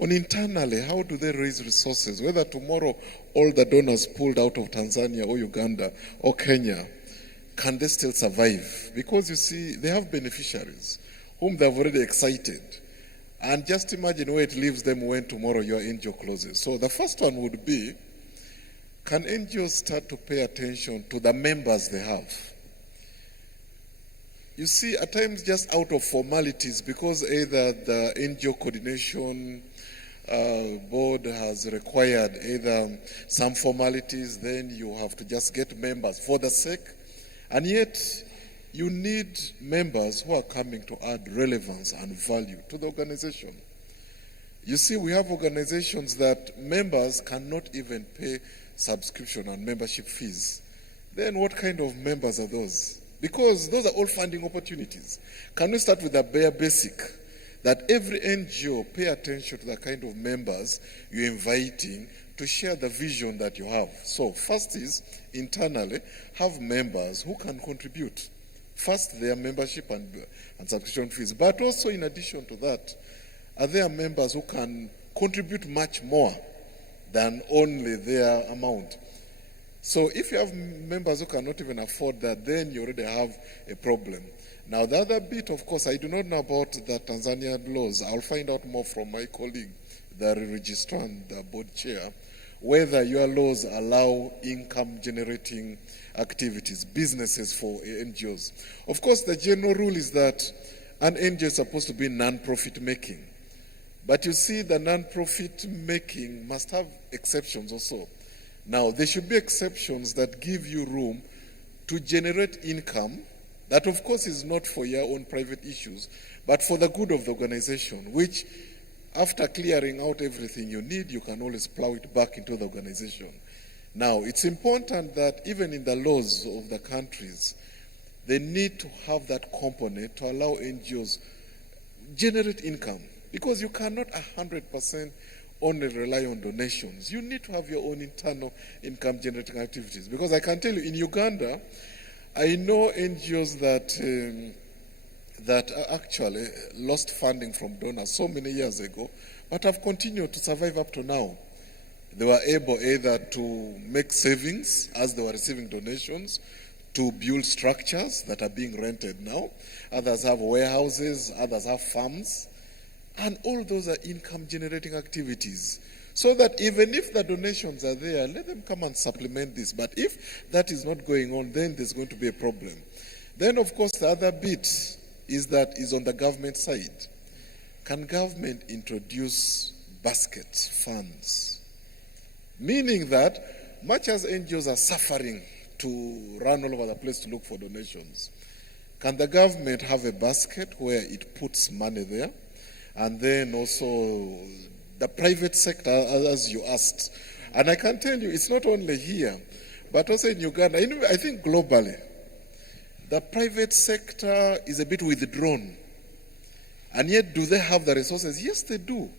on internally, how do they raise resources? Whether tomorrow all the donors pulled out of Tanzania or Uganda or Kenya, can they still survive? Because you see, they have beneficiaries whom they have already excited. And just imagine where it leaves them when tomorrow your NGO closes. So the first one would be, can NGOs start to pay attention to the members they have? you see, at times just out of formalities, because either the NGO coordination board has required either some formalities, then you have to just get members for the sake, and yet you need members who are coming to add relevance and value to the organization. You see, we have organizations that members cannot even pay subscription and membership fees. Then what kind of members are those? Because those are all funding opportunities. Can we start with the bare basic? That every NGO pay attention to the kind of members you're inviting to share the vision that you have. So first is, internally, have members who can contribute. First, their membership and subscription fees. But also, in addition to that, are there members who can contribute much more than only their amount? So if you have members who cannot even afford that, then you already have a problem. Now, the other bit, of course, I do not know about the Tanzanian laws. I'll find out more from my colleague, the registrar and the board chair, whether your laws allow income-generating activities, businesses for NGOs. Of course, the general rule is that an NGO is supposed to be non-profit making. But you see, the non-profit making must have exceptions also. Now, there should be exceptions that give you room to generate income that, of course, is not for your own private issues, but for the good of the organization, which, after clearing out everything you need, you can always plow it back into the organization. Now, it's important that even in the laws of the countries, they need to have that component to allow NGOs generate income, because you cannot 100% only rely on donations. You need to have your own internal income generating activities. Because I can tell you, in Uganda, I know NGOs that actually lost funding from donors so many years ago, but have continued to survive up to now. They were able either to make savings as they were receiving donations, to build structures that are being rented now. Others have warehouses, others have farms. And all those are income-generating activities. So that even if the donations are there, let them come and supplement this. But if that is not going on, then there's going to be a problem. Then, of course, the other bit is on the government side. Can government introduce basket funds? Meaning that much as NGOs are suffering to run all over the place to look for donations, can the government have a basket where it puts money there? And then also the private sector, as you asked. And I can tell you, it's not only here, but also in Uganda. I think globally, the private sector is a bit withdrawn. And yet, do they have the resources? Yes, they do.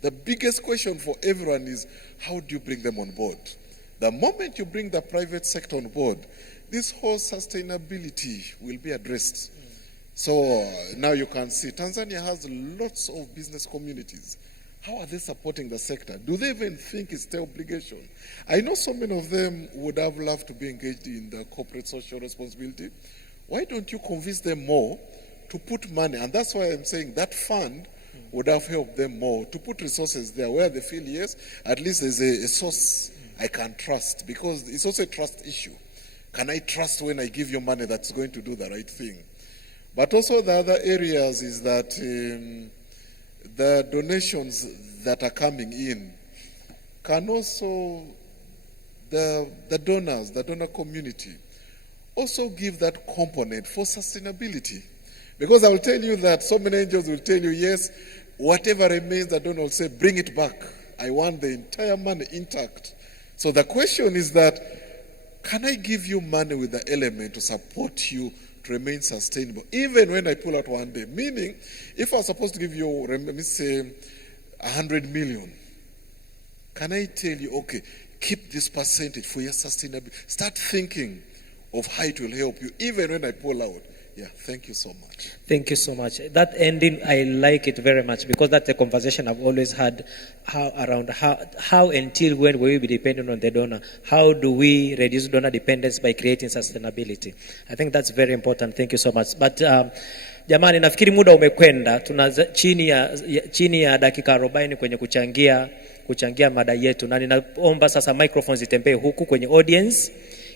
The biggest question for everyone is, how do you bring them on board? The moment you bring the private sector on board, this whole sustainability will be addressed. So now you can see Tanzania has lots of business communities. How are they supporting the sector? Do they even think it's their obligation? I know so many of them would have loved to be engaged in the corporate social responsibility. Why don't you convince them more to put money? And that's why I'm saying that fund would have helped them more to put resources there where they feel, yes, at least there's a source I can trust, because it's also a trust issue. Can I trust when I give you money that's going to do the right thing? But also the other areas is that the donations that are coming in can also, the donors, the donor community, also give that component for sustainability. Because I will tell you that so many angels will tell you, yes, whatever remains, the donor will say, bring it back. I want the entire money intact. So the question is that, can I give you money with the element to support you to remain sustainable, even when I pull out one day? Meaning, if I was supposed to give you, let me say, 100 million, can I tell you, okay, keep this percentage for your sustainability? Start thinking of how it will help you, even when I pull out. Yeah, thank you so much. Thank you so much. That ending, I like it very much, because that's a conversation I've always had around how until when will we be dependent on the donor? How do we reduce donor dependence by creating sustainability? I think that's very important. Thank you so much. But jamani, nafikiri muda umekwenda. Tuna chini ya dakika 40 kwenye kuchangia mada yetu, na ninaomba sasa microphones zitembee huku kwenye audience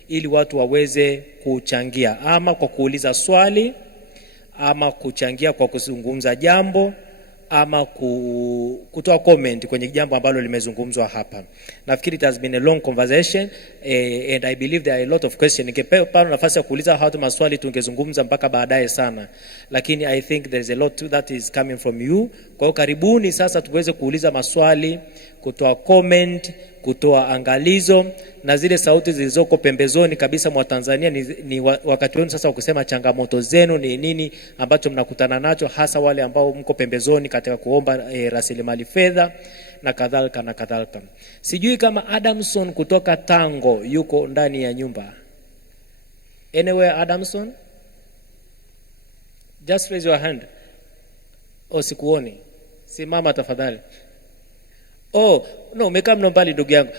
ili watu waweze kuchangia, ama kwa kuuliza swali, ama kuchangia kwa kuzungumza jambo ama kutoa comment kwenye jambo ambalo limezungumzwa hapa. Nafikiri it has been a long conversation and I believe there are a lot of questions. Ningepewa nafasi ya kuuliza watu maswali tungezungumza mpaka baadaye sana. Lakini I think there is a lot that is coming from you. Kwa hiyo karibuni sasa tuweze kuuliza maswali, kutoa comment, kutoa angalizo, na zile sauti zilizoko pembezoni kabisa mwa Tanzania ni wakati wenu sasa kusema changamoto zenu ni nini ambacho mnakutana nacho, hasa wale ambao mko pembezoni katika kuomba rasilimali fedha na kadhalika na kadhalika. Sijui kama Adamson kutoka Tango yuko ndani ya nyumba. Anywhere Adamson? Just raise your hand. Sikuoni. Simama tafadhali. No, umekaa mno mbali ndugu yangu.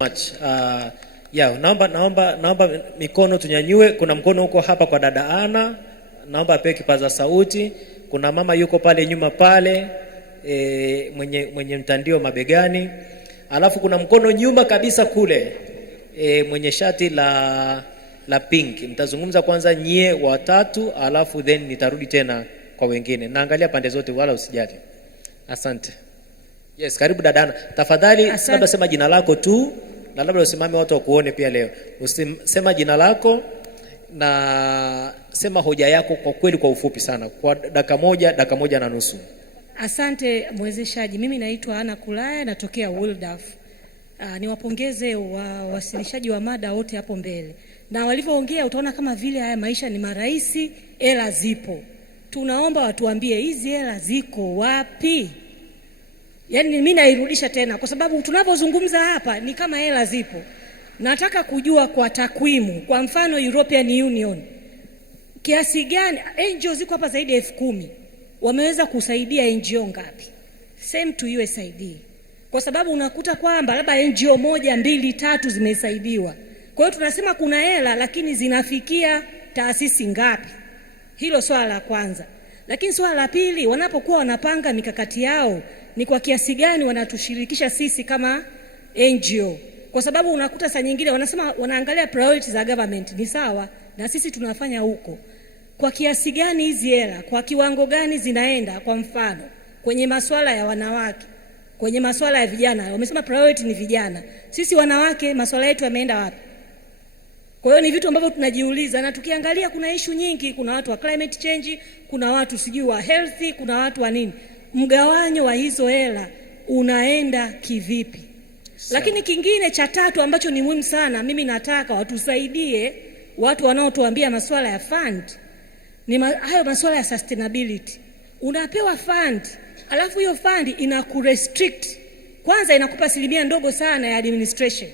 Much. Naomba mikono tunyanyue. Kuna mkono huko hapa kwa dada Ana, naomba apewe kipaza sauti. Kuna mama yuko pale nyuma pale mwenye mtandio mabegani. Alafu kuna mkono nyuma kabisa kule mwenye shati la pink. Mtazungumza kwanza nyie watatu, alafu then nitarudi tena kwa wengine. Naangalia pande zote wala usijali. Asante. Yes, karibu dadana. Tafadhali labda sema jina lako tu na labda usimame watu wakuone pia leo. Usema jina lako na sema hoja yako kwa kweli kwa ufupi sana. Kwa dakika moja na nusu. Asante mwezeshaji. Mimi naitwa Ana Kulaya, natokea Wildaf. Niwapongeze wasilishaji wa mada wote hapo mbele. Na walivyoongea utaona kama vile haya maisha ni marahisi, hela zipo. Tunaomba watuambie hizi hela ziko wapi? Yaani mimi nairudisha tena kwa sababu tunapozungumza hapa ni kama hela zipo. Nataka kujua kwa takwimu. Kwa mfano European Union, kiasi gani NGO ziko hapa zaidi ya 10,000. Wameweza kusaidia NGO ngapi? Same to USAID. Kwa sababu unakuta kwamba labda NGO 1, 2, 3 zimesaidiwa. Kwa hiyo tunasema kuna hela lakini zinafikia taasisi ngapi? Hilo swala la kwanza. Lakini swala la pili, wanapokuwa wanapanga mikakati yao ni kwa kiasi gani wanatushirikisha sisi kama NGO? Kwa sababu unakuta saa nyingine wanasema wanaangalia priorities za government, ni sawa na sisi tunafanya huko. Kwa kiasi gani hizi hela, kwa kiwango gani zinaenda? Kwa mfano kwenye masuala ya wanawake, kwenye masuala ya vijana, wamesema priority ni vijana. Sisi wanawake masuala yetu yameenda wapi? Kwa hiyo ni vitu ambavyo tunajiuliza, na tukiangalia kuna issue nyingi, kuna watu wa climate change, kuna watu sijui wa healthy, kuna watu wa nini. Mgawanyo wa hizo hela unaenda kivipi? Lakini kingine cha tatu ambacho ni muhimu sana, mimi nataka watusaidie watu wanaotuambia masuala ya fund. Ni hayo masuala ya sustainability. Unapewa fund, alafu hiyo fund inakurestrict. Kwanza inakupa asilimia ndogo sana ya administration.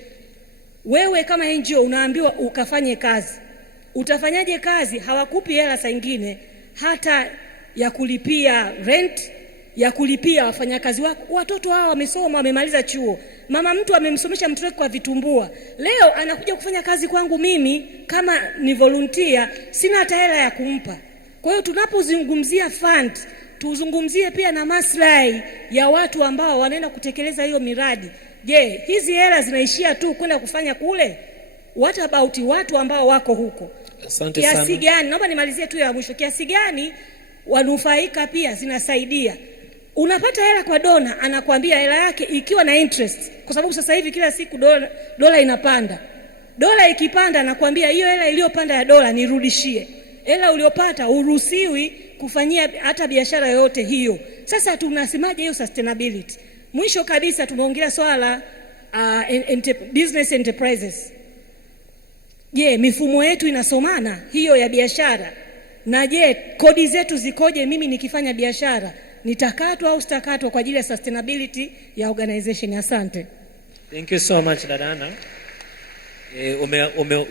Wewe kama NGO unaambiwa ukafanye kazi. utafanyaje kazi? Hawakupi hela saa nyingine hata ya kulipia rent, ya kulipia wafanyakazi wako. Watoto hao wamesoma, wamemaliza chuo. Mama mtu amemsomesha mtoto kwa vitumbua. Leo anakuja kufanya kazi kwangu mimi kama ni volunteer, sina hata hela ya kumpa. Kwa hiyo tunapozungumzia fund, tuzungumzie pia na maslahi ya watu ambao wanaenda kutekeleza hiyo miradi. Je, hizi hela zinaishia tu kwenda kufanya kule? What about watu ambao wako huko? Asante sana. Kiasi gani, naomba nimalizie tu ya mwisho, kiasi gani wanufaika pia zinasaidia? Unapata hela kwa dona, anakuambia hela yake ikiwa na interest, kwa sababu sasa hivi kila siku dola inapanda. Dola ikipanda, anakuambia hiyo hela iliyopanda ya dola nirudishie. Hela uliopata uruhusiwi kufanyia hata biashara yoyote hiyo. Sasa tunasemaje hiyo sustainability? Mwisho kabisa tumeongelea swala business enterprises. Je, mifumo yetu inasomana hiyo ya biashara? Na je, kodi zetu zikoje? Mimi nikifanya biashara nitakatwa au sitakatwa kwa ajili ya sustainability ya organization? Asante. Thank you so much Dadana.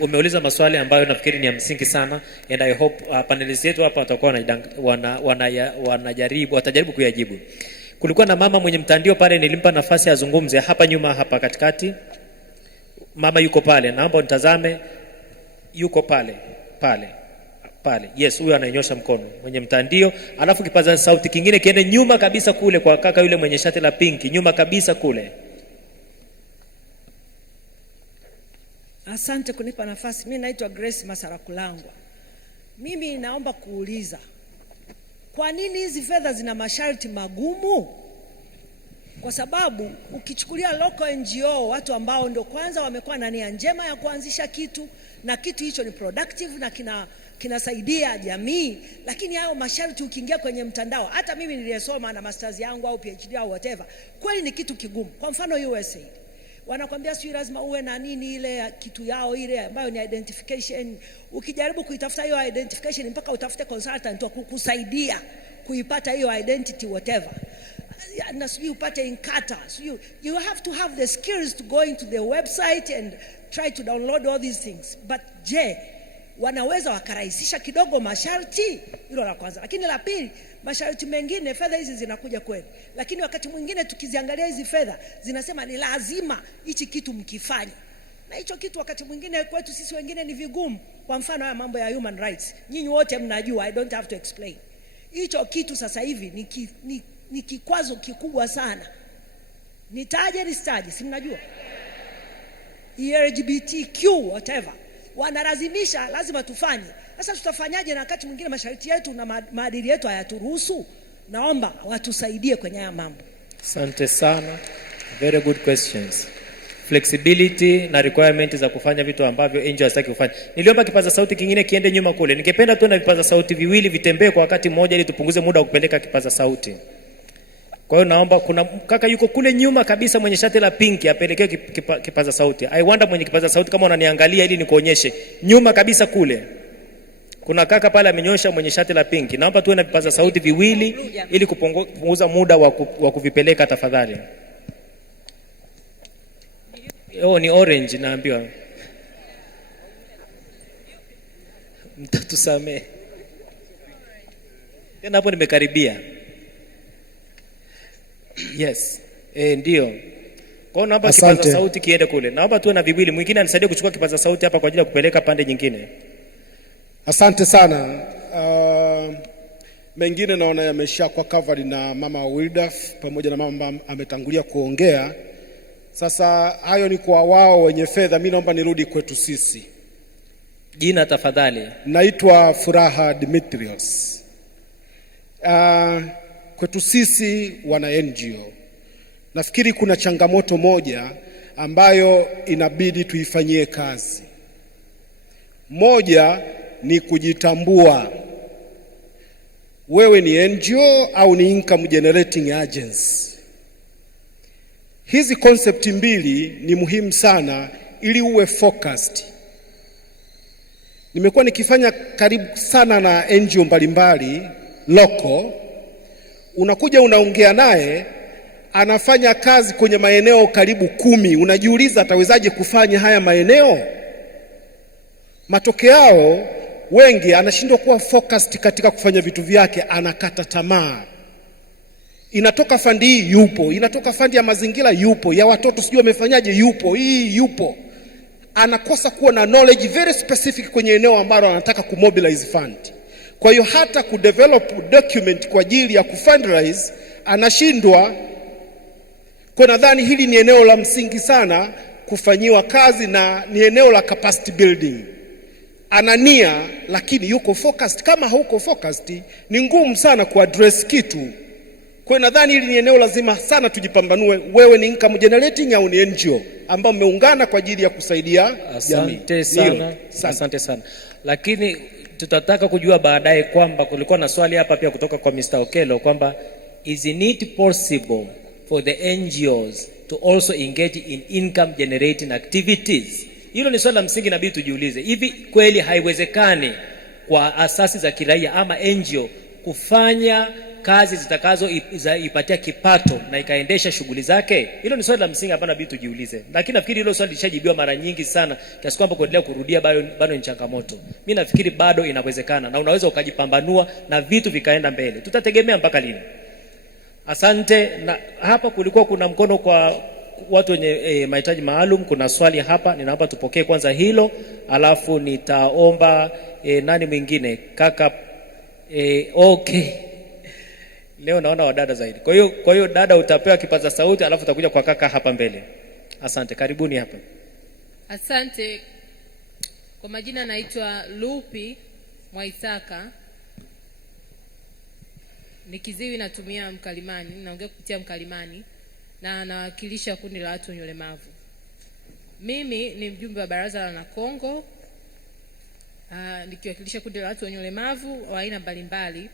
Umeuliza maswali ambayo nafikiri ni ya msingi sana, and I hope panelists yetu hapa watakuwa watajaribu kuyajibu. Kulikuwa na mama mwenye mtandio pale, nilimpa nafasi azungumze hapa nyuma, hapa katikati. Mama yuko pale, naomba nitazame. Yuko pale. Yes, huyu ananyosha mkono mwenye mtandio. Alafu kipaza sauti kingine kiende nyuma kabisa kule kwa kaka yule mwenye shati la pinki, nyuma kabisa kule. Asante kunipa nafasi. Mimi naitwa Grace Masarakulangwa. Mimi naomba kuuliza, kwa nini hizi fedha zina masharti magumu? Kwa sababu ukichukulia local NGO, watu ambao ndio kwanza wamekuwa na nia njema ya kuanzisha kitu, na kitu hicho ni productive na kinasaidia jamii, lakini hayo masharti ukiingia kwenye mtandao, hata mimi niliyesoma na masters yangu au PhD au whatever, kweli ni kitu kigumu. Kwa mfano USAID wanakuambia sio lazima uwe na nini ile kitu yao ile ambayo ni identification. Ukijaribu kuitafuta hiyo identification, mpaka utafute consultant wa kukusaidia kuipata hiyo identity whatever, na sio upate inkata. So you have to have the skills to go into the website and try to download all these things. But je, wanaweza wakarahisisha kidogo masharti? Hilo la kwanza. Lakini la pili, masharti mengine, fedha hizi zinakuja kweli, lakini wakati mwingine tukiziangalia hizi fedha zinasema ni lazima hichi kitu mkifanye, na hicho kitu wakati mwingine kwetu sisi wengine ni vigumu. Kwa mfano haya mambo ya human rights, nyinyi wote mnajua, I don't have to explain. Hicho kitu sasa hivi ni kikwazo kikubwa sana. Nitaje listaje, si mnajua LGBTQ whatever, wanalazimisha lazima tufanye. Sasa tutafanyaje na wakati mwingine masharti yetu na maadili yetu hayaturuhusu? Naomba watusaidie kwenye haya mambo. Asante sana. Very good questions. Flexibility na requirement za kufanya vitu ambavyo NGO hasitaki kufanya. Niliomba kipaza sauti kingine kiende nyuma kule. Ningependa tu na vipaza sauti viwili vitembee kwa wakati mmoja ili tupunguze muda wa kupeleka kipaza sauti. Kwa hiyo naomba, kuna kaka yuko kule nyuma kabisa mwenye shati la pinki apelekee kipaza sauti. I wonder mwenye kipaza sauti kama unaniangalia ili nikuonyeshe. Nyuma kabisa kule. Kuna kaka pale amenyosha mwenye shati la pinki. Naomba tuwe na vipaza sauti viwili ili kupunguza muda wa kuvipeleka tafadhali. Ni orange naambiwa. Mtatusamee. Tena hapo nimekaribia. Yes. Ndio. Kwa hiyo naomba kipaza sauti kiende kule. Naomba tuwe na viwili. Mwingine anisaidie kuchukua kipaza sauti hapa kwa ajili ya kupeleka pande nyingine. Asante sana. Mengine naona yameshakuwa covered na mama Wilda pamoja na mama ametangulia kuongea. Sasa hayo ni kwa wao wenye fedha. Mimi naomba nirudi kwetu sisi. Jina tafadhali. Naitwa Furaha Dimitrios. Kwetu sisi wana NGO, nafikiri kuna changamoto moja ambayo inabidi tuifanyie kazi. Moja ni kujitambua. Wewe ni NGO au ni income generating agency? Hizi concept mbili ni muhimu sana ili uwe focused. Nimekuwa nikifanya karibu sana na NGO mbalimbali local. Unakuja unaongea naye, anafanya kazi kwenye maeneo karibu 10. Unajiuliza atawezaje kufanya haya maeneo? Matokeo yao wengi anashindwa kuwa focused katika kufanya vitu vyake, anakata tamaa. Inatoka fandi hii yupo, inatoka fandi ya mazingira yupo, ya watoto sijui wamefanyaje yupo, hii yupo. Anakosa kuwa na knowledge very specific kwenye eneo ambalo anataka kumobilize fund. Kwa hiyo hata kudevelop document kwa ajili ya kufundraise anashindwa. Kwa nadhani hili ni eneo la msingi sana kufanyiwa kazi, na ni eneo la capacity building. Anania lakini yuko focused. Kama hauko focused ni ngumu sana kuaddress kitu. Kwa nadhani hili ni eneo lazima sana tujipambanue. Wewe ni income generating au ni NGO ambao mmeungana kwa ajili ya kusaidia jamii? Asante sana. Lakini tutataka kujua baadaye kwamba kulikuwa na swali hapa pia kutoka kwa Mr. Okelo kwamba is it possible for the NGOs to also engage in income generating activities? Hilo ni swali la msingi inabidi tujiulize. Hivi kweli haiwezekani kwa asasi za kiraia ama NGO kufanya kazi zitakazo ipatia kipato na ikaendesha shughuli zake? Hilo ni swali la msingi ambalo inabidi tujiulize. Lakini nafikiri hilo swali lishajibiwa mara nyingi sana kiasi kwamba kuendelea kurudia bado ni changamoto. Mimi nafikiri bado inawezekana na unaweza ukajipambanua na vitu vikaenda mbele. Tutategemea mpaka lini? Asante. Na hapa kulikuwa kuna mkono kwa watu wenye mahitaji maalum. Kuna swali hapa, ninaomba tupokee kwanza hilo, alafu nitaomba nani mwingine? Kaka okay. Leo naona wadada zaidi. Kwa hiyo dada utapewa kipaza sauti, alafu utakuja kwa kaka hapa mbele. Asante, karibuni hapa. Asante. Kwa majina naitwa Lupi Mwaitaka. Ni kiziwi, natumia mkalimani, naongea kupitia mkalimani na nawakilisha kundi la watu wenye ulemavu. Mimi ni mjumbe wa baraza la Nakongo, nikiwakilisha kundi la watu wenye ulemavu wa aina mbalimbali,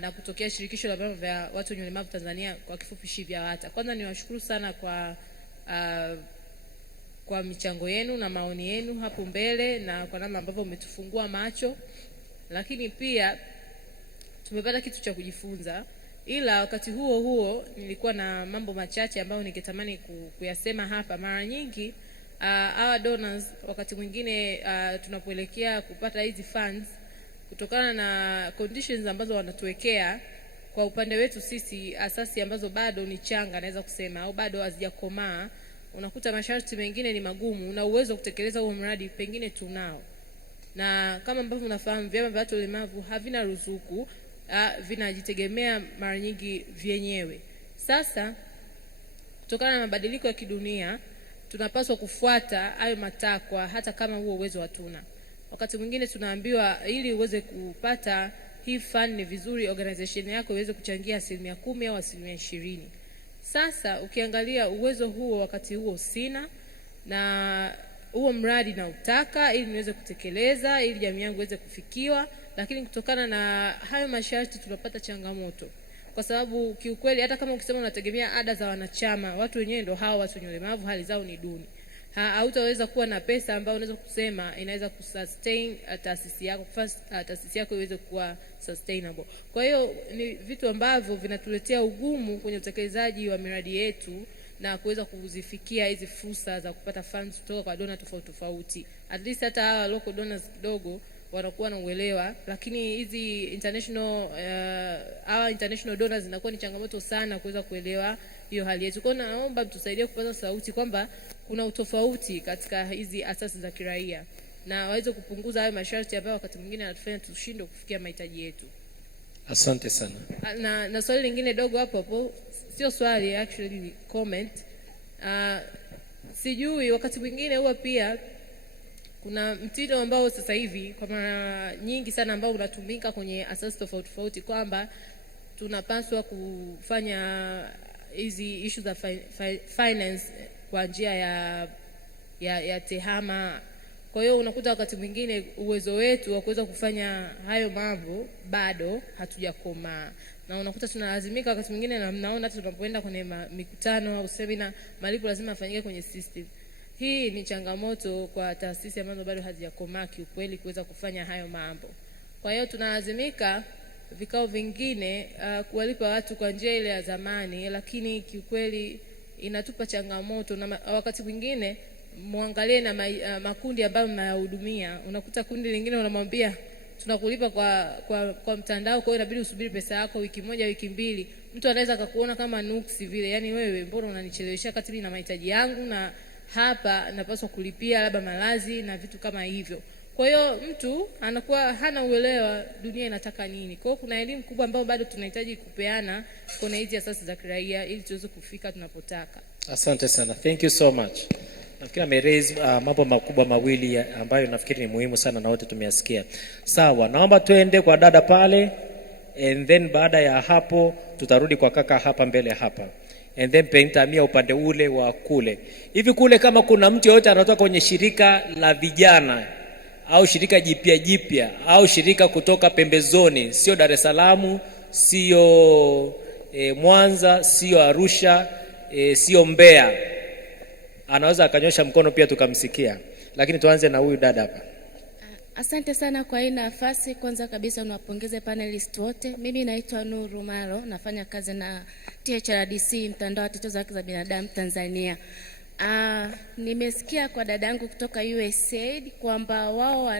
na kutokea shirikisho la vyama vya watu wenye ulemavu Tanzania, kwa kifupi SHIVYAWATA. Kwanza niwashukuru sana kwa michango yenu na maoni yenu hapo mbele na kwa namna ambavyo umetufungua macho, lakini pia tumepata kitu cha kujifunza. Ila wakati huo nilikuwa na mambo machache ambayo ningetamani kuyasema hapa. Mara nyingi our donors wakati mwingine tunapoelekea kupata hizi funds, kutokana na conditions ambazo wanatuwekea kwa upande wetu sisi asasi ambazo bado ni changa, naweza kusema, au bado hazijakomaa, unakuta masharti mengine ni magumu na uwezo kutekeleza huo mradi pengine tunao. Na kama ambavyo unafahamu, vyama vya watu ulemavu havina ruzuku, vinajitegemea mara nyingi vyenyewe. Sasa kutokana na mabadiliko ya kidunia tunapaswa kufuata hayo matakwa hata kama huo uwezo hatuna. Wakati mwingine tunaambiwa ili uweze kupata hii fund ni vizuri organization yako iweze kuchangia 10% au 20%. Sasa ukiangalia uwezo huo wakati huo sina, na huo mradi na utaka ili niweze kutekeleza, ili jamii yangu iweze kufikiwa, lakini kutokana na hayo masharti tunapata changamoto. Kwa sababu kiukweli hata kama ukisema unategemea ada za wanachama, watu wenyewe ndio hao watu wenye ulemavu, hali zao ni duni. Hautaweza kuwa na pesa ambayo unaweza kusema inaweza kusustain taasisi yako, taasisi yako iweze kuwa sustainable. Kwa hiyo ni vitu ambavyo vinatuletea ugumu kwenye utekelezaji wa miradi yetu na kuweza kuzifikia hizi fursa za kupata funds kutoka kwa donor tofauti. At least hata hawa local donors kidogo wanakuwa na uelewa, lakini hizi international donors zinakuwa ni changamoto sana kuweza kuelewa hiyo hali yetu. Kwa naomba mtusaidie kupaza sauti kwamba kuna utofauti katika hizi asasi za kiraia na waweze kupunguza hayo masharti ambayo wakati mwingine yanatufanya tushindwe kufikia mahitaji yetu. Asante sana. Na swali lingine dogo hapo, sio swali, actually ni comment. Sijui wakati mwingine huwa pia kuna mtindo ambao sasa hivi kwa mara nyingi sana ambao unatumika kwenye asasi tofauti kwamba tunapaswa kufanya hizi issues za finance kwa njia ya tehama. Kwa hiyo unakuta wakati mwingine uwezo wetu wa kuweza kufanya hayo mambo bado hatujakomaa, na unakuta tunalazimika wakati mwingine, na mnaona hata tunapoenda kwenye mikutano au seminar, malipo lazima afanyike kwenye system. Hii ni changamoto kwa taasisi ambazo bado hazijakomaa kiukweli kuweza kufanya hayo mambo. Kwa hiyo tunalazimika vikao vingine kuwalipa watu kwa njia ile ya zamani, lakini kiukweli inatupa changamoto, na wakati mwingine muangalie na makundi ambayo mnayahudumia. Unakuta kundi lingine unamwambia tunakulipa kwa mtandao, kwa hiyo inabidi usubiri pesa yako wiki moja, wiki mbili. Mtu anaweza akakuona kama nuksi vile, yani wewe mbona unanichelewesha kati mimi na mahitaji yangu na hapa napaswa kulipia labda malazi na vitu kama hivyo. Kwa hiyo mtu anakuwa hana uelewa dunia inataka nini. Kwa hiyo kuna elimu kubwa ambayo bado tunahitaji kupeana kwenye hizi asasi za kiraia ili tuweze kufika tunapotaka. Asante sana. Thank you so much. Nafikiri ameraise mambo makubwa mawili ambayo nafikiri ni muhimu sana na wote tumeyasikia. Sawa, naomba tuende kwa dada pale, and then baada ya hapo tutarudi kwa kaka hapa mbele hapa. And then pentaamia upande ule wa kule. Hivi kule kama kuna mtu yote anatoka kwenye shirika la vijana au shirika jipya au shirika kutoka pembezoni, sio Dar es Salaam, sio Mwanza, sio Arusha, sio Mbeya, anaweza akanyosha mkono pia tukamsikia. Lakini tuanze na huyu dada hapa. Asante sana kwa hii nafasi. Kwanza kabisa niwapongeze panelist wote. Mimi naitwa Nuru Malo, nafanya kazi na THRDC, mtandao wa tetezo haki za binadamu Tanzania. Nimesikia kwa dadangu kutoka USAID kwamba wao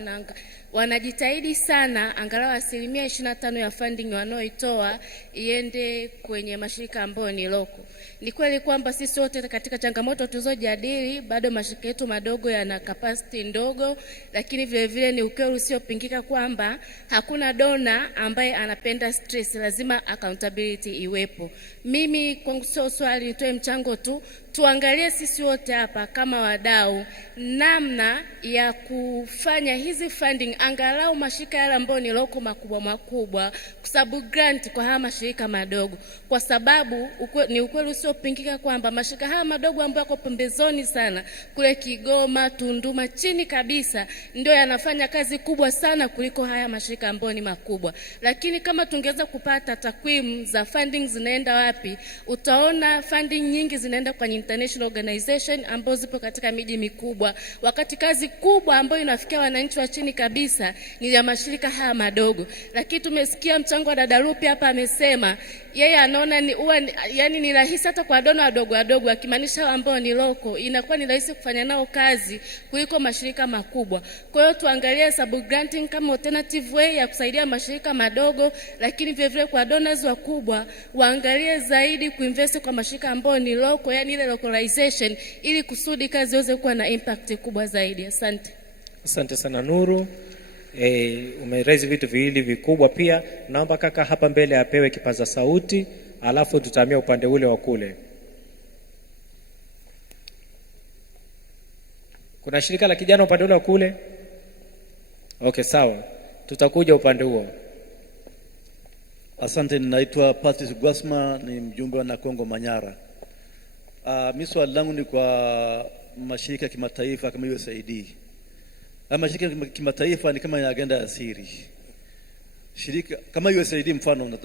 wanajitahidi sana angalau 25% ya funding wanaoitoa iende kwenye mashirika ambayo ni loko. Ni kweli kwamba sisi wote katika changamoto tulizojadili bado mashirika yetu madogo yana capacity ndogo, lakini vile vile ni ukweli usiopingika kwamba hakuna dona ambaye anapenda stress, lazima accountability iwepo. Mimi kwangu sio swali, nitoe mchango tu, tuangalie sisi wote hapa kama wadau namna ya kufanya hizi funding angalau mashirika yale ambayo ni loko makubwa kusabu grant kwa haya mashirika madogo, kwa sababu ni ukweli usiopingika kwamba mashirika haya madogo ambayo yako pembezoni sana kule Kigoma, Tunduma, chini kabisa ndio yanafanya kazi kubwa sana kuliko haya mashirika ambayo ni makubwa. Lakini kama tungeweza kupata takwimu za funding zinaenda wapi, utaona funding nyingi zinaenda kwenye international organization ambazo zipo katika miji mikubwa, wakati kazi kubwa ambayo inafikia wananchi wa chini kabisa ni ya mashirika haya madogo. Lakini tumesikia mchango wa dada Rupi hapa, amesema yeye anaona ni rahisi hata kwa dona wadogo akimaanisha ambao ni loko, inakuwa ni rahisi kufanya nao kazi kuliko mashirika makubwa. Kwa hiyo tuangalie sub granting kama alternative way ya kusaidia mashirika madogo, lakini vile vile kwa donors wakubwa waangalie zaidi kuinvest kwa mashirika ambao ni loko, yani ile localization, ili kusudi kazi iweze kuwa na impact kubwa zaidi. Asante. Asante sana Nuru. Umeraise vitu viwili vikubwa pia. Naomba kaka hapa mbele apewe kipaza sauti, alafu tutahamia upande ule wa kule. Kuna shirika la kijana upande ule wa kule? Okay, sawa. Tutakuja upande huo. Asante, ninaitwa Patrice Gwasma, ni mjumbe wa Nakongo Manyara. Mimi swali langu ni kwa mashirika ya kimataifa kama USAID. Mashirika ya kimataifa ni kama agenda ya siri. Shirika kama USAID mfano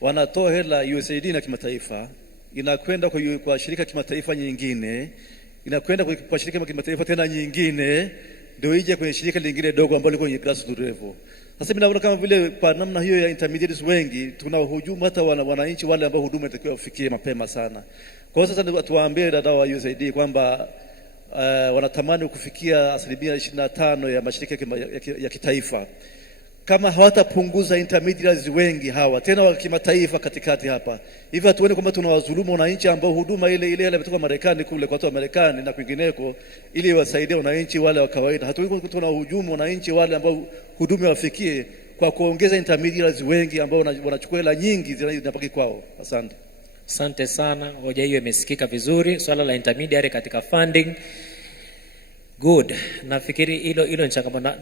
wanatoa hela USAID na kimataifa, inakwenda kwa shirika kimataifa nyingine, inakwenda kwa shirika kimataifa tena nyingine, ndio ije kwenye shirika lingine dogo ambalo liko kwenye grassroots level. Sasa mimi naona kama vile kwa namna hiyo ya intermediaries wengi tunawahujumu hata wananchi wale ambao huduma itakiwa ufikie mapema sana. Kwa hiyo sasa tuwaambie dada wa USAID kwamba wanatamani kufikia 25% ya mashirika ya kitaifa. Kama hawatapunguza intermediaries wengi hawa tena wa kimataifa katikati hapa, hivi hatuone kwamba tunawadhulumu wananchi ambao huduma ile imetoka Marekani kule kwa watu wa Marekani na kwingineko ili wasaidie wananchi wale wa kawaida. Hatuoni kwamba tunawahujumu wananchi wale ambao huduma wafikie kwa kuongeza intermediaries wengi ambao wanachukua hela nyingi zinabaki kwao. Asante. Asante sana. Hoja hiyo imesikika vizuri. Swala la intermediary katika funding. Good. Nafikiri hilo ni changamoto.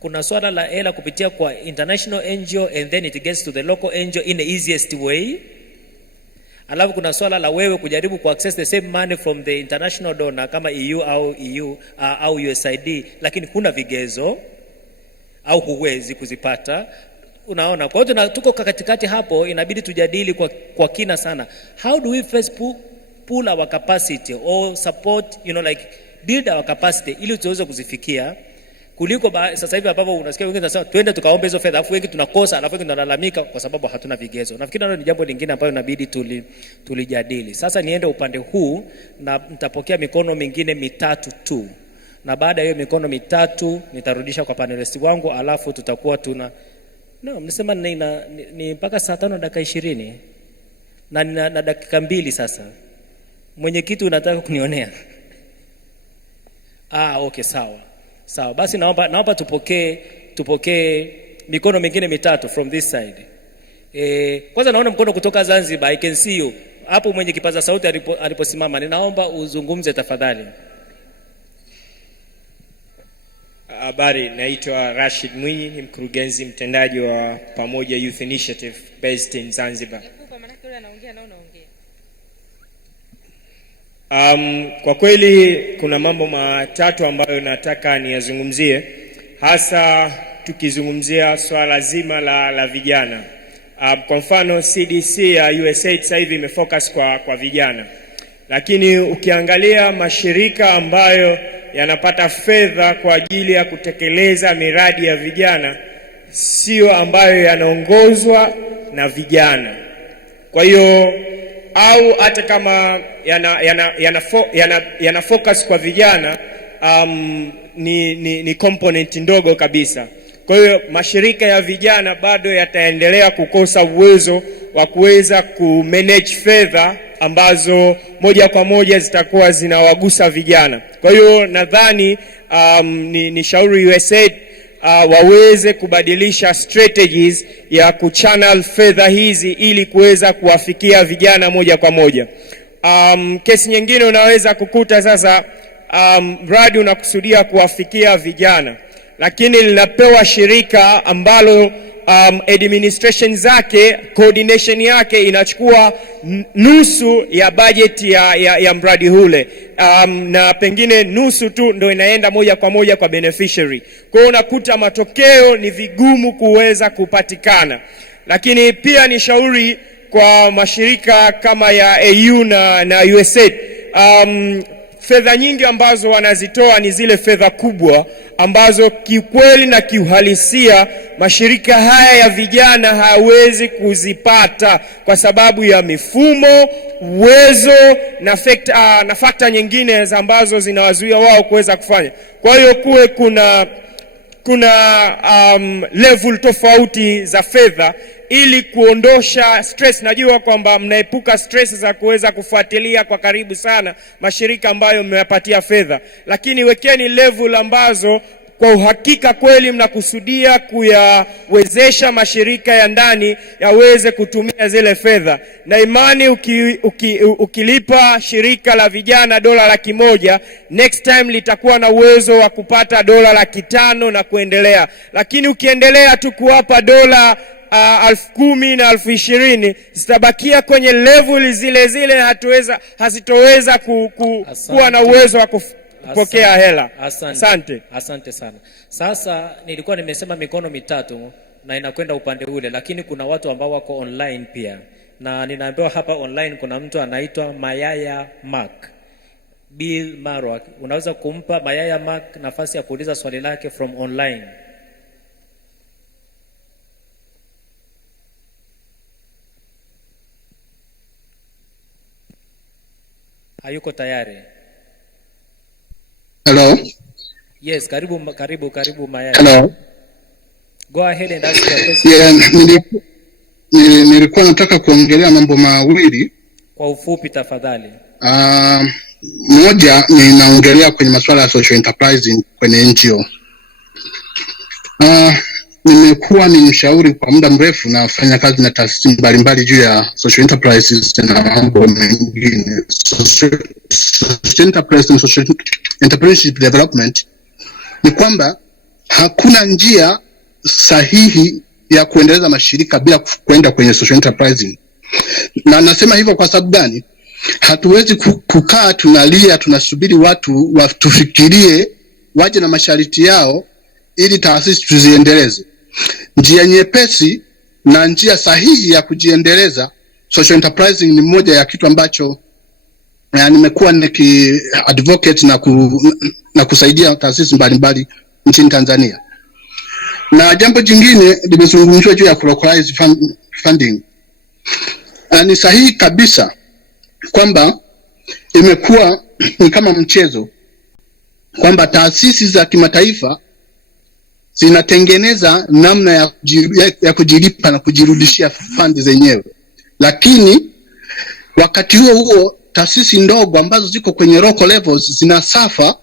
Kuna swala la hela kupitia kwa international NGO and then it gets to the local NGO in the easiest way. Alafu kuna swala la wewe kujaribu ku access the same money from the international donor kama EU au USAID, lakini huna vigezo au huwezi kuzipata. Unaona, kwa hiyo tuko katikati hapo, inabidi tujadili kwa kina sana. How do we first pull our capacity or support, like build our capacity ili tuweze kuzifikia. kuliko sasa hivi ambapo unasikia wengine wanasema twende tukaombe hizo fedha, alafu wengi tunakosa, alafu wengi tunalalamika kwa sababu hatuna vigezo. Nafikiri nalo ni jambo lingine ambalo inabidi tulijadili. Sasa niende upande huu na nitapokea mikono mingine mitatu tu, na baada ya hiyo mikono mitatu nitarudisha kwa panelisti wangu, alafu tutakuwa mnasema ni mpaka saa 5:20 na dakika 2 sasa. Mwenyekiti unataka kunionea? Okay, sawa. Basi naomba tupokee mikono mingine mitatu from this side. Kwanza naona mkono kutoka Zanzibar. I can see you. Hapo mwenye kipaza sauti aliposimama. Ninaomba uzungumze tafadhali. Habari, naitwa Rashid Mwinyi, ni mkurugenzi mtendaji wa Pamoja Youth Initiative based in Zanzibar. Kwa kweli kuna mambo matatu ambayo nataka niyazungumzie, hasa tukizungumzia swala zima la vijana. Kwa mfano CDC ya USAID sasa hivi imefocus kwa vijana, lakini ukiangalia mashirika ambayo yanapata fedha kwa ajili ya kutekeleza miradi ya vijana sio ambayo yanaongozwa na vijana. Kwa hiyo au hata kama yana focus kwa vijana, ni component ndogo kabisa. Kwa hiyo mashirika ya vijana bado yataendelea kukosa uwezo wa kuweza kumanage fedha ambazo moja kwa moja zitakuwa zinawagusa vijana. Kwa hiyo nadhani ni shauri USAID waweze kubadilisha strategies ya kuchannel fedha hizi ili kuweza kuwafikia vijana moja kwa moja. Kesi nyingine unaweza kukuta sasa mradi unakusudia kuwafikia vijana, lakini linapewa shirika ambalo administration zake, coordination yake inachukua nusu ya budget ya mradi ule, na pengine nusu tu ndo inaenda moja kwa moja kwa beneficiary. Kwa hiyo unakuta matokeo ni vigumu kuweza kupatikana. Lakini pia ni shauri kwa mashirika kama ya AU na USAID, fedha nyingi ambazo wanazitoa ni zile fedha kubwa ambazo kiukweli na kiuhalisia mashirika haya ya vijana hawezi kuzipata kwa sababu ya mifumo, uwezo na fakta nyingine ambazo zinawazuia wao kuweza kufanya. Kwa hiyo kuna level tofauti za fedha ili kuondosha stress. Najua kwamba mnaepuka stress za kuweza kufuatilia kwa karibu sana mashirika ambayo mmeyapatia fedha, lakini wekeni level ambazo kwa uhakika kweli mnakusudia kuyawezesha mashirika ya ndani yaweze kutumia zile fedha. Na imani ukilipa shirika la vijana $100,000, next time litakuwa na uwezo wa kupata $500,000 na kuendelea. Lakini ukiendelea tu kuwapa $10,000 na $20,000 zitabakia kwenye level zile hazitoweza kuwa na uwezo wa kupokea hela. Asante sana. Sasa nilikuwa nimesema mikono mitatu na inakwenda upande ule, lakini kuna watu ambao wako online pia, na ninaambiwa hapa online kuna mtu anaitwa Mayaya Mark Bill Marwa. Unaweza kumpa Mayaya Mark nafasi ya kuuliza swali lake from online? Hayuko tayari? Hello. Yes, karibu Mayaya. Hello. Go ahead and ask your question. Yeah, nilikuwa nataka kuongelea mambo mawili. Kwa ufupi tafadhali. Moja ninaongelea kwenye masuala ya social enterprising kwenye NGO. Nimekuwa ni mshauri kwa muda mrefu na fanya kazi na taasisi mbalimbali juu ya social enterprises na mambo mengine. Social enterprise na social entrepreneurship development ni kwamba hakuna njia sahihi ya kuendeleza mashirika bila kwenda kwenye social enterprising. Na nasema hivyo kwa sababu gani? Hatuwezi kukaa tunalia tunasubiri watu watufikirie waje na masharti yao ili taasisi tuziendeleze. Njia nyepesi na njia sahihi ya kujiendeleza, social enterprising ni moja ya kitu ambacho nimekuwa advocate na kusaidia taasisi mbalimbali nchini Tanzania. Na jambo jingine limezungumziwa juu ya localized funding. Ni sahihi kabisa kwamba imekuwa ni kama mchezo kwamba taasisi za kimataifa zinatengeneza namna ya kujilipa na kujirudishia fund zenyewe, lakini wakati huo huo taasisi ndogo ambazo ziko kwenye local levels zinasafa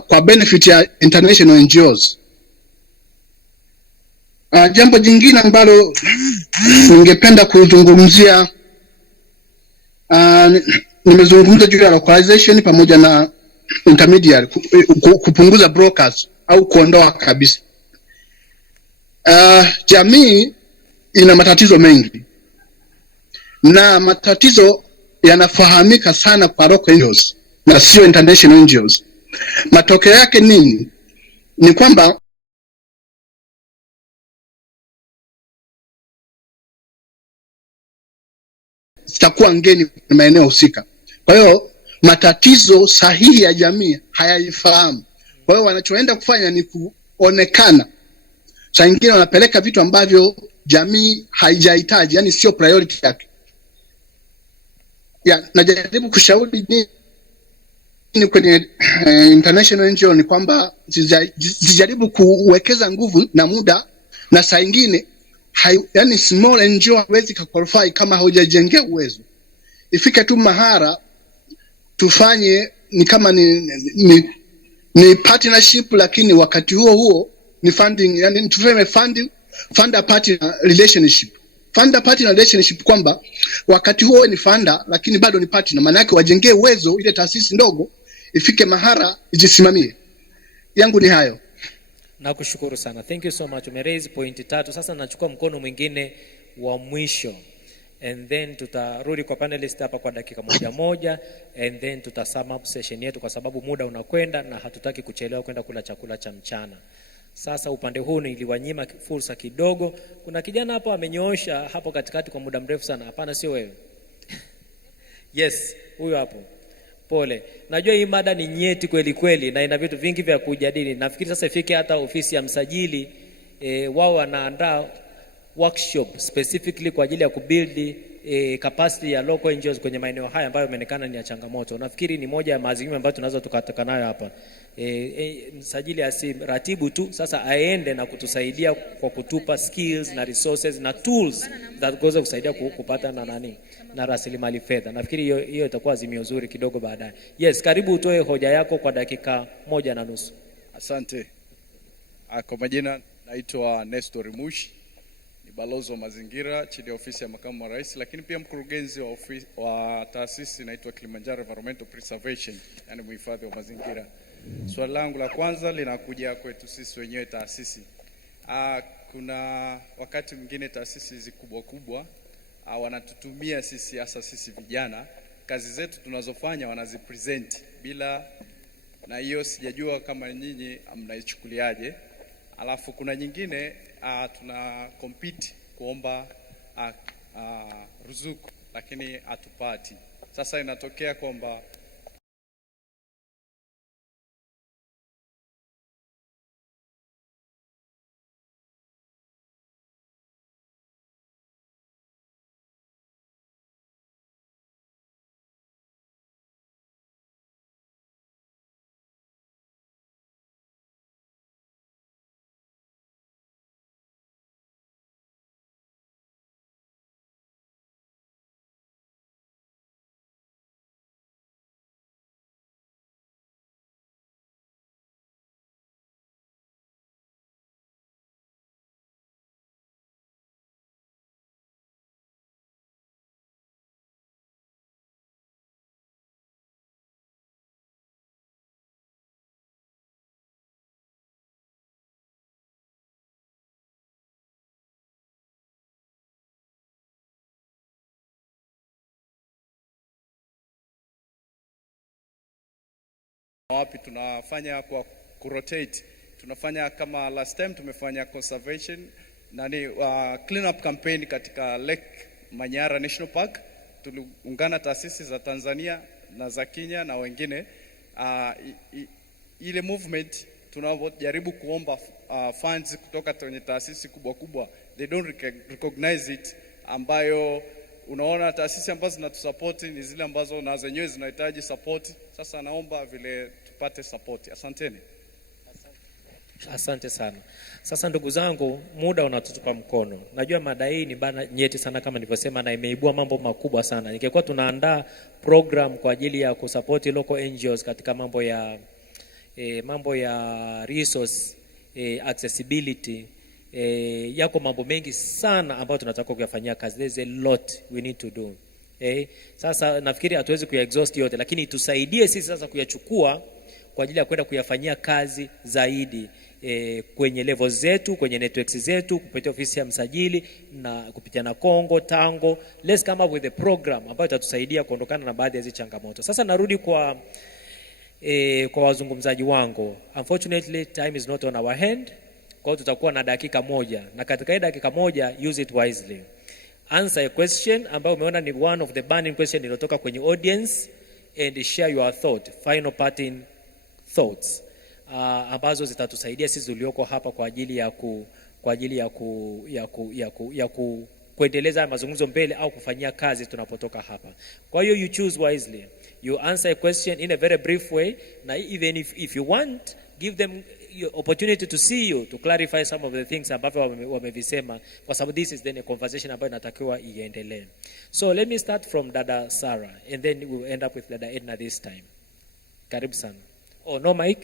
kwa benefit ya international NGOs. Jambo jingine ambalo ningependa kuzungumzia, nimezungumza juu ya localization pamoja na intermediary, kupunguza brokers au kuondoa kabisa. Jamii ina matatizo mengi na matatizo yanafahamika sana kwa local NGOs na sio international NGOs. Matokeo yake nini? Ni kwamba zitakuwa ngeni na maeneo husika. Kwa hiyo matatizo sahihi ya jamii hayaifahamu. Kwa hiyo wanachoenda kufanya ni kuonekana. Saa nyingine wanapeleka vitu ambavyo jamii haijahitaji, yani sio priority yake. Najaribu kushauri ni kwenye international NGO ni kwamba zijaribu kuwekeza nguvu na muda, na saa nyingine yani small NGO hawezi kuqualify kama haujajengea uwezo. Ifike tu mahara tufanye ni kama ni partnership, lakini wakati huo huo ni funding, yani tufanye funder partner relationship. Funder partner relationship kwamba wakati huo ni funder lakini bado ni partner, maana yake wajengee uwezo ile taasisi ndogo ifike mahara ijisimamie. Yangu ni hayo. Nakushukuru sana. Thank you so much. Umeraise point 3. Sasa nachukua mkono mwingine wa mwisho, and then tutarudi kwa panelist hapa kwa dakika moja, and then tutasum up session yetu kwa sababu muda unakwenda na hatutaki kuchelewa kwenda kula chakula cha mchana. Sasa upande huu niliwanyima fursa kidogo. Kuna kijana hapo amenyoosha hapo katikati kwa muda mrefu sana. Hapana, sio wewe. Yes, huyo hapo. Pole. Najua hii mada ni nyeti kweli kweli na ina vitu vingi vya kujadili. Nafikiri sasa ifike hata ofisi ya msajili wao wanaandaa workshop specifically kwa ajili ya kubuild capacity ya local NGOs kwenye maeneo haya ambayo yameonekana ni ya changamoto. Nafikiri ni moja ya maazimio ambayo tunaweza tukataka nayo hapa. Msajili asiratibu tu, sasa aende na kutusaidia kwa kutupa skills na resources na tools that goza kusaidia kupata na rasilimali fedha. Nafikiri hiyo itakuwa azimio zuri kidogo baadaye. Yes, karibu utoe hoja yako kwa dakika 1.5. Asante. Kwa majina naitwa Nestor Mushi, ni balozi wa mazingira chini ya ofisi ya makamu wa rais, lakini pia mkurugenzi wa taasisi inaitwa Kilimanjaro Environmental Preservation, yani muhifadhi wa mazingira. Swali langu la kwanza linakuja kwetu sisi wenyewe taasisi. Kuna wakati mwingine taasisi hizi kubwa wanatutumia sisi, hasa sisi vijana, kazi zetu tunazofanya wanazipresent bila, na hiyo sijajua kama nyinyi mnaichukuliaje. Alafu kuna nyingine tuna compete kuomba ruzuku lakini hatupati. Sasa inatokea kwamba wapi tunafanya kwa kurotate. Tunafanya kama last time tumefanya conservation clean up campaign katika Lake Manyara National Park. Tuliungana taasisi za Tanzania na za Kenya na wengine. ile movement tunapojaribu kuomba funds kutoka kwenye taasisi kubwa kubwa, they don't recognize it, ambayo unaona taasisi ambazo zinatusupport ni zile ambazo na zenyewe zinahitaji support. Sasa naomba vile tupate support. Asanteni. Asante sana. Sasa ndugu zangu, muda unatutupa mkono. Najua mada hii ni bana nyeti sana kama nilivyosema, na imeibua mambo makubwa sana. Ningekuwa tunaandaa program kwa ajili ya kusupport local NGOs katika mambo ya resource accessibility, yako mambo mengi sana ambayo tunataka kuyafanyia kazi. There's a lot we need to do. Sasa nafikiri hatuwezi kuyaexhaust yote, lakini tusaidie sisi sasa kuyachukua kwa ajili ya kwenda kuyafanyia kazi zaidi kwenye levels zetu, kwenye networks zetu, kupitia ofisi ya msajili na kupitia na Kongo, Tango. Let's come up with a program ambayo itatusaidia kuondokana na baadhi ya hizo changamoto. Sasa narudi kwa wazungumzaji wangu. Unfortunately, time is not on our hand. Kwa hiyo tutakuwa na dakika moja, na katika hii dakika moja use it wisely. Answer a question ambayo umeona ni one of the burning question iliyotoka kwenye audience, and share your thought, final parting thoughts ambazo zitatusaidia sisi tulioko hapa kwa ajili ya kuendeleza mazungumzo mbele au kufanyia kazi tunapotoka hapa. Kwa hiyo you choose wisely. You answer a question in a very brief way, na even if you want, give them opportunity to see you, to clarify some of the things ambavyo wamevisema, kwa sababu this is then a conversation ambayo inatakiwa iendelee. So let me start from Dada Sarah, and then we will end up with Dada Edna this time. Karibu sana. Oh, no mic.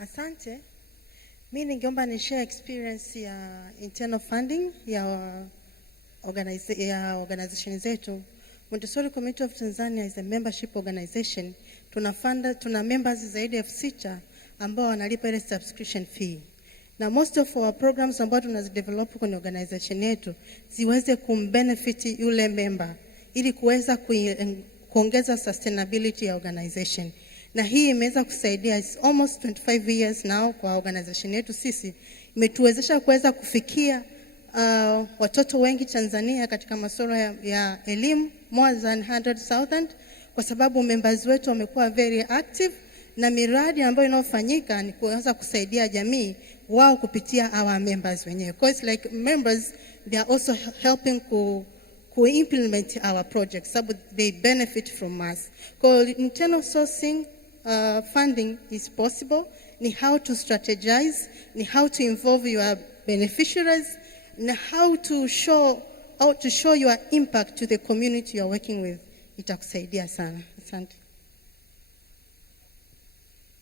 Asante. Mimi ningeomba ni share experience ya internal funding ya organization zetu. Montessori Community of Tanzania is a membership organization. Tuna members zaidi ya 6,000 ambao wanalipa ile subscription fee. Na most of our programs ambao tunazidevelop kwenye organization yetu ziweze kumbenefit yule member ili kuweza kuongeza sustainability ya organization. Na hii imeweza kusaidia, it's almost 25 years now kwa organization yetu sisi, imetuwezesha kuweza kufikia watoto wengi Tanzania katika masuala ya elimu, more than 100,000, kwa sababu members wetu wamekuwa very active, na miradi ambayo inayofanyika ni kuweza kusaidia jamii wao kupitia our members wenyewe. Because like members, they are also helping implement our projects, so they benefit from us. Because internal sourcing funding is possible. Ni how to strategize, ni how to involve your beneficiaries, na how to show your impact to the community you are working with. Itakusaidia sana. Asante.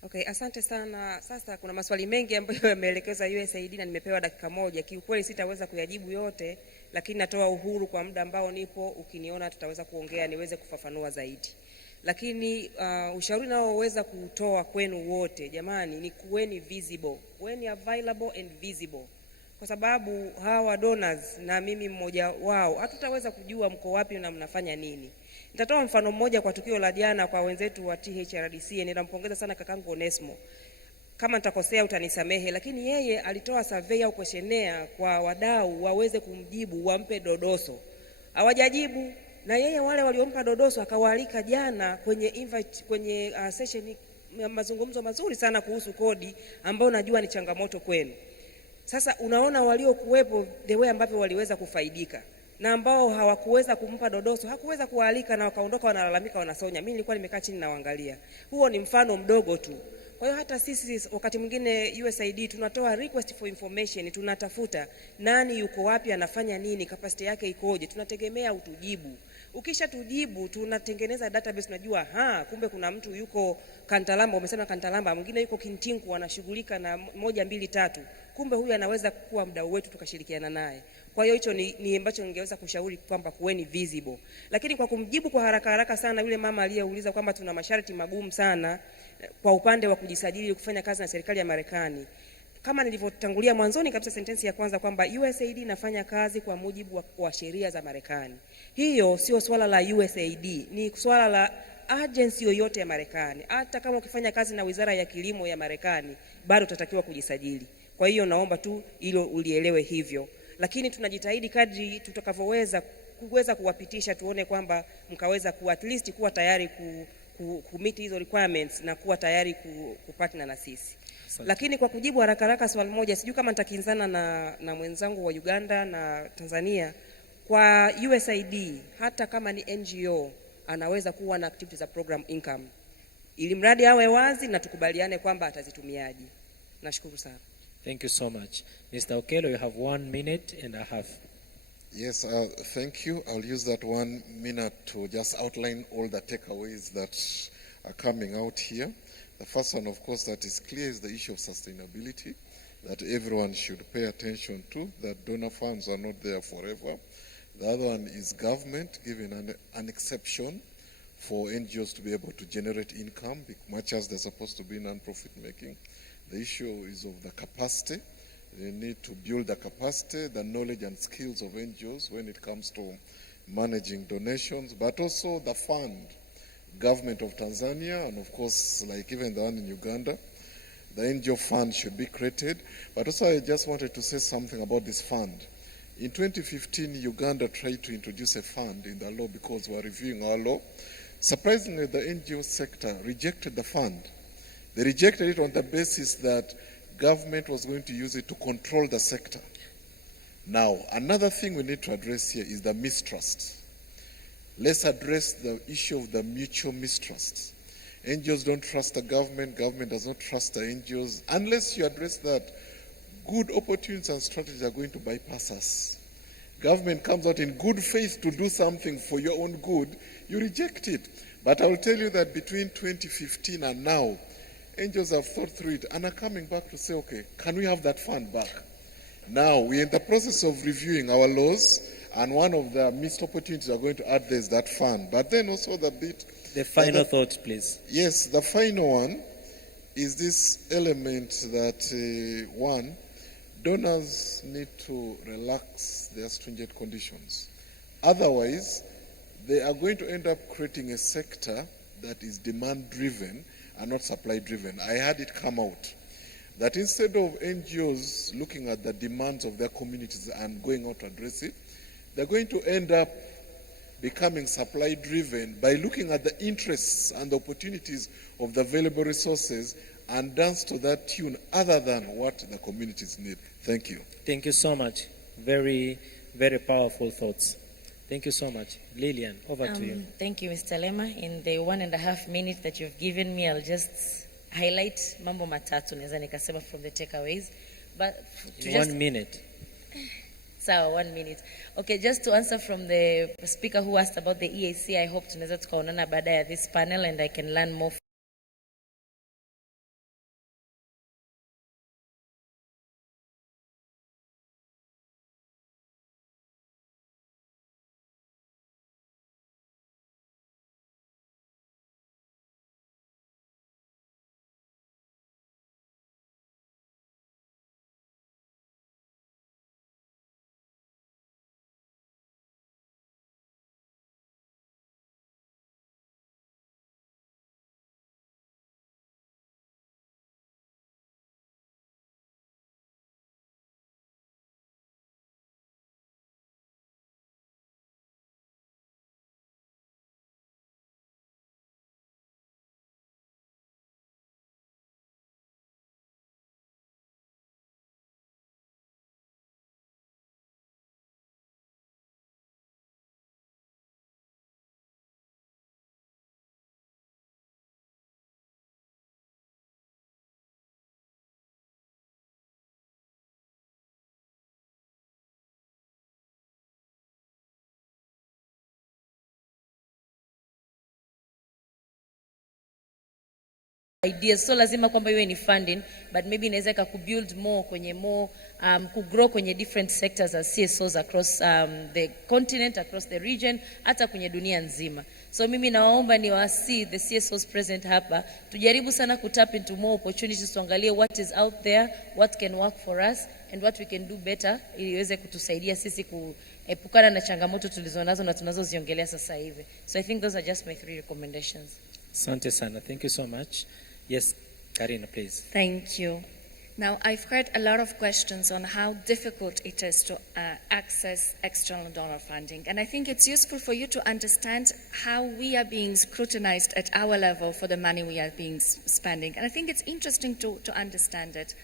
Okay, asante sana. Sasa kuna maswali mengi ambayo yameelekezwa USAID na nimepewa dakika moja. Kiukweli sitaweza kuyajibu yote, lakini natoa uhuru kwa muda ambao nipo, ukiniona tutaweza kuongea niweze kufafanua zaidi. Lakini ushauri naoweza kutoa kwenu wote, jamani, ni kuweni visible, kuweni available and visible. Kwa sababu hawa donors na mimi mmoja wao, hatutaweza kujua mko wapi na mnafanya nini. Nitatoa mfano mmoja kwa tukio la jana kwa wenzetu wa THRDC. Ninampongeza sana kakangu Onesmo. Kama nitakosea utanisamehe, lakini yeye alitoa survey au questionnaire kwa wadau waweze kumjibu, wampe dodoso. Hawajajibu, na yeye wale waliompa dodoso akawaalika jana kwenye session mazungumzo mazuri sana kuhusu kodi ambao najua ni changamoto kwenu. Sasa unaona waliokuwepo the way ambavyo waliweza kufaidika, na ambao hawakuweza kumpa dodoso hakuweza kualika na wakaondoka wanalalamika wanasonya. Mimi nilikuwa nimekaa chini naangalia. Huo ni mfano mdogo tu. Kwa hiyo hata sisi wakati mwingine USAID tunatoa request for information, tunatafuta nani yuko wapi, anafanya nini, capacity yake ikoje, tunategemea utujibu. Ukisha tujibu tunatengeneza database, tunajua kumbe kuna mtu yuko Kantalamba, umesema Kantalamba, mwingine yuko Kintinku anashughulika na 1 2 3. Kumbe huyu anaweza kuwa mdau wetu tukashirikiana naye. Kwa hiyo hicho ni ambacho ningeweza kushauri kwamba kuweni visible. Lakini kwa kumjibu kwa haraka sana yule mama aliyeuliza kwamba tuna masharti magumu sana kwa upande wa kujisajili kufanya kazi na serikali ya Marekani. Kama nilivyotangulia mwanzoni kabisa sentensi ya kwanza kwamba USAID inafanya kazi kwa mujibu wa sheria za Marekani. Hiyo sio swala la USAID, ni swala la agency yoyote ya Marekani. Hata kama ukifanya kazi na Wizara ya Kilimo ya Marekani, bado utatakiwa kujisajili. Kwa hiyo naomba tu hilo ulielewe hivyo. Lakini tunajitahidi kadri tutakavyoweza kuweza kuwapitisha tuone kwamba mkaweza at least kuwa tayari ku meet hizo requirements na kuwa tayari kupartner na sisi. Lakini kwa kujibu haraka haraka swali moja, sijui kama nitakinzana na mwenzangu wa Uganda na Tanzania, kwa USAID hata kama ni NGO anaweza kuwa na activities za program income, ili mradi awe wazi na tukubaliane kwamba atazitumiaje. Nashukuru sana. Thank you so much. Mr. Okello, you have 1 minute and a half. Yes, thank you. I'll use that 1 minute to just outline all the takeaways that are coming out here. The first one, of course, that is clear is the issue of sustainability, that everyone should pay attention to, that donor funds are not there forever. The other one is government giving an exception for NGOs to be able to generate income, much as they're supposed to be non-profit making. The issue is of the capacity. They need to build the capacity, the knowledge and skills of NGOs when it comes to managing donations, but also the fund, government of Tanzania, and of course, like even the one in Uganda, the NGO fund should be created. But also I just wanted to say something about this fund. In 2015, Uganda tried to introduce a fund in the law because we are reviewing our law. Surprisingly, the NGO sector rejected the fund. They rejected it on the basis that government was going to use it to control the sector. Now, another thing we need to address here is the mistrust. Let's address the issue of the mutual mistrust. NGOs don't trust the government does not trust the NGOs. Unless you address that, good opportunities and strategies are going to bypass us. Government comes out in good faith to do something for your own good, you reject it. But I will tell you that between 2015 and now, NGOs have thought through it and are coming back to say, okay, can we have that fund back? Now, we're in the process of reviewing our laws, and one of the missed opportunities are going to add this, that fund. But then also the bit... The final thoughts, please. Yes, the final one is this element that, one, donors need to relax their stringent conditions. Otherwise, they are going to end up creating a sector that is demand-driven and not supply-driven. I had it come out that instead of NGOs looking at the demands of their communities and going out to address it, they're going to end up becoming supply-driven by looking at the interests and the opportunities of the available resources and dance to that tune other than what the communities need. Thank you. Thank you so much. Very, very powerful thoughts. Thank you so much. Lillian, over to you. Thank you, Mr. Lema. In the 1.5 minutes that you've given me, I'll just highlight mambo matatu naweza nikasema from the takeaways. But to 1 minute. So 1 minute. Okay, just to answer from the speaker who asked about the EAC, I hope tunaweza tukaonana baada ya this panel and I can learn more. Ideas, so lazima kwamba iwe ni funding, but maybe inaweza kubuild more kwenye kugrow kwenye different sectors as CSOs across the continent, across the region, hata kwenye dunia nzima. So mimi nawaomba niwasi the CSOs present hapa, tujaribu sana kutap into more opportunities, tuangalie what is out there, what can work for us and what we can do better ili iweze kutusaidia sisi kuepukana na changamoto tulizonazo na tunazoziongelea sasa hivi. So I think those are just my 3 recommendations. Asante sana. Thank you so much. Yes, Karina, please. Thank you. Now, I've heard a lot of questions on how difficult it is to access external donor funding. And I think it's useful for you to understand how we are being scrutinized at our level for the money we are being spending. And I think it's interesting to understand it.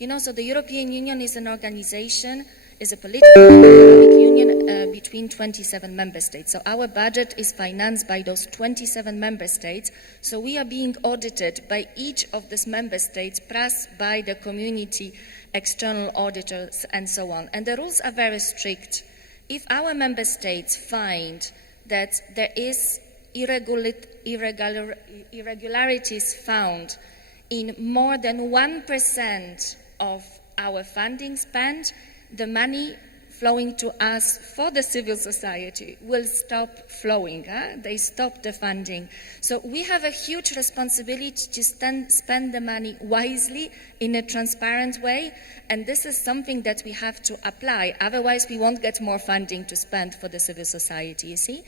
You know, so the European Union is an organization, is a political and economic union between 27 member states. So our budget is financed by those 27 member states. So we are being audited by each of these member states, plus by the community, external auditors, and so on. And the rules are very strict. If our member states find that there is irregularities found in more than 1% of our funding spent, the money flowing to us for the civil society will stop flowing. They stop the funding. So we have a huge responsibility to spend the money wisely in a transparent way, and this is something that we have to apply. Otherwise, we won't get more funding to spend for the civil society, you see?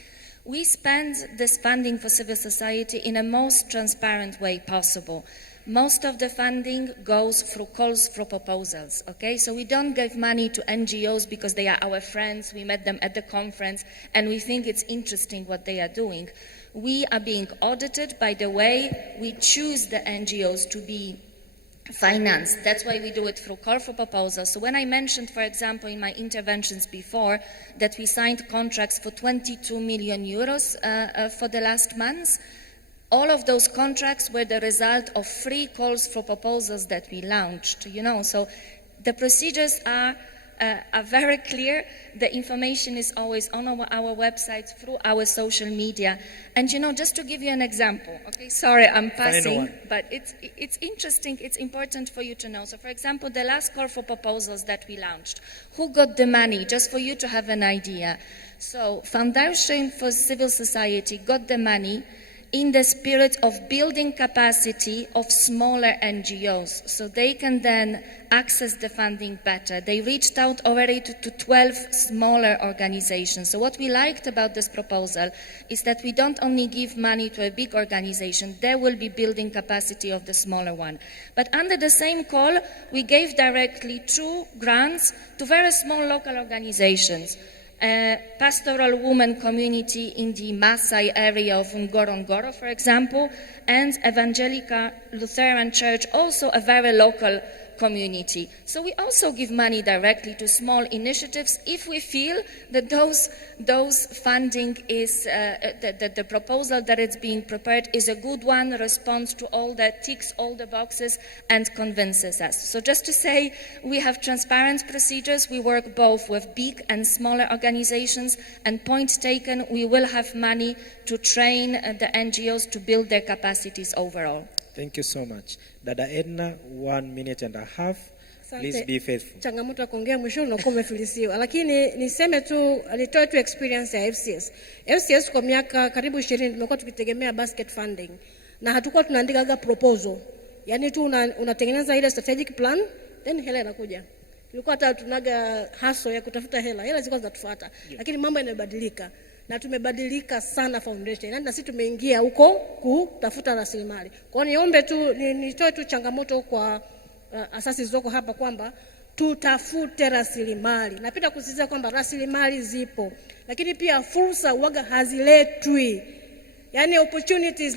We spend this funding for civil society in a most transparent way possible. Most of the funding goes through calls for proposals, okay? So we don't give money to NGOs because they are our friends, we met them at the conference, and we think it's interesting what they are doing. We are being audited by the way we choose the NGOs to be financed. That's why we do it through call for proposals. So when I mentioned, for example, in my interventions before, that we signed contracts for 22 million euros for the last months, all of those contracts were the result of 3 calls for proposals that we launched, you know. So the procedures are very clear. The information is always on our website, through our social media. And, you know, just to give you an example, okay, sorry, I'm passing, but it's interesting, it's important for you to know. So, for example, the last call for proposals that we launched, who got the money, just for you to have an idea. So, Foundation for Civil Society got the money in the spirit of building capacity of smaller NGOs, so they can then access the funding better. They reached out already to 12 smaller organizations. So what we liked about this proposal is that we don't only give money to a big organization, they will be building capacity of the smaller one. But under the same call, we gave directly 2 grants to very small local organizations. Pastoral women community in the Maasai area of Ngorongoro, for example, and Evangelical Lutheran Church, also a very local community. So we also give money directly to small initiatives if we feel that those funding is, the proposal that is being prepared is a good one, responds to all that, ticks all the boxes and convinces us. So just to say, we have transparent procedures. We work both with big and smaller organizations, and point taken, we will have money to train the NGOs to build their capacities overall. Thank you so much. Dada Edna, 1 minute and a half. Please be faithful. Changamoto ya kuongea mwishoni unakuwa umefilisiwa, lakini niseme tu, alitoa tu experience ya FCS. FCS kwa miaka karibu 20 tumekuwa tukitegemea basket funding, na hatukuwa tunaandika proposal. Yaani tu unatengeneza ile strategic plan, then hela inakuja. Tulikuwa hata tunaga hustle ya kutafuta hela zilikuwa zinatufuata, lakini mambo yanabadilika. Na tumebadilika sana foundation. Na sisi tumeingia huko kutafuta rasilimali. Kwa hiyo niombe tu, nitoe tu changamoto kwa asasi zilizoko hapa kwamba tutafute rasilimali. Napenda kusisitiza kwamba rasilimali zipo, lakini pia fursa huaga haziletwi. Yaani opportunity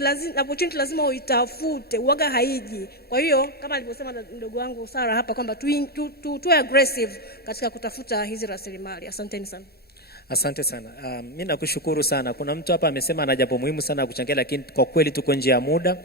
lazima uitafute, huaga haiji. Kwa hiyo kama alivyosema ndugu wangu Sara hapa kwamba tuwe aggressive katika kutafuta hizi rasilimali. Asanteni sana. Asante sana. Mimi nakushukuru sana. Kuna mtu hapa amesema ana jambo muhimu sana kuchangia, lakini kwa kweli tuko nje ya muda.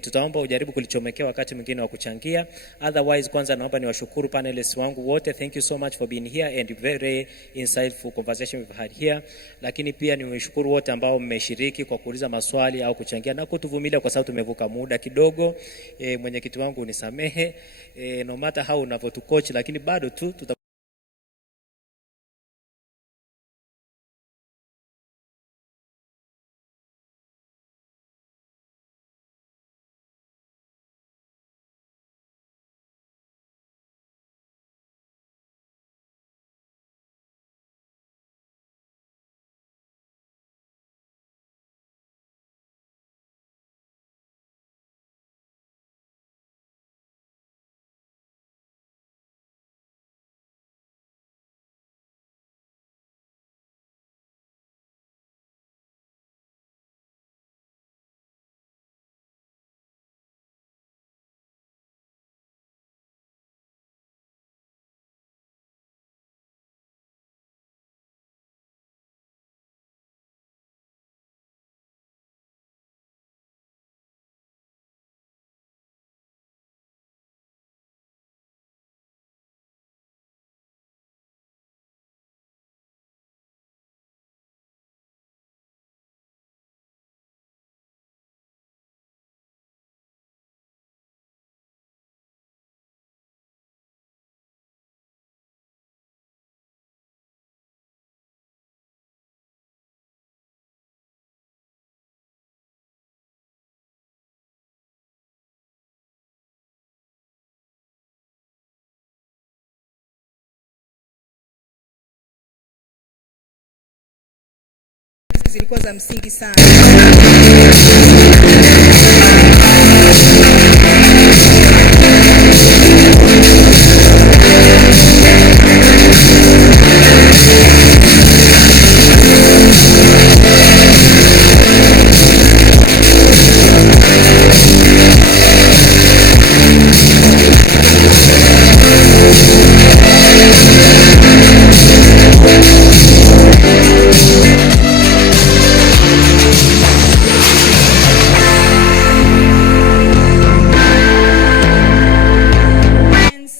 Tutaomba ujaribu kulichomekea wakati mwingine wa kuchangia. Otherwise, kwanza naomba niwashukuru panelists wangu wote. Thank you so much for being here and very insightful conversation we've had here. Lakini pia niwashukuru wote ambao mmeshiriki kwa kuuliza maswali au kuchangia na kutuvumilia kwa sababu tumevuka muda kidogo. Mwenyekiti wangu unisamehe. No matter how unavyotucoach, lakini bado tu zilikuwa za msingi sana.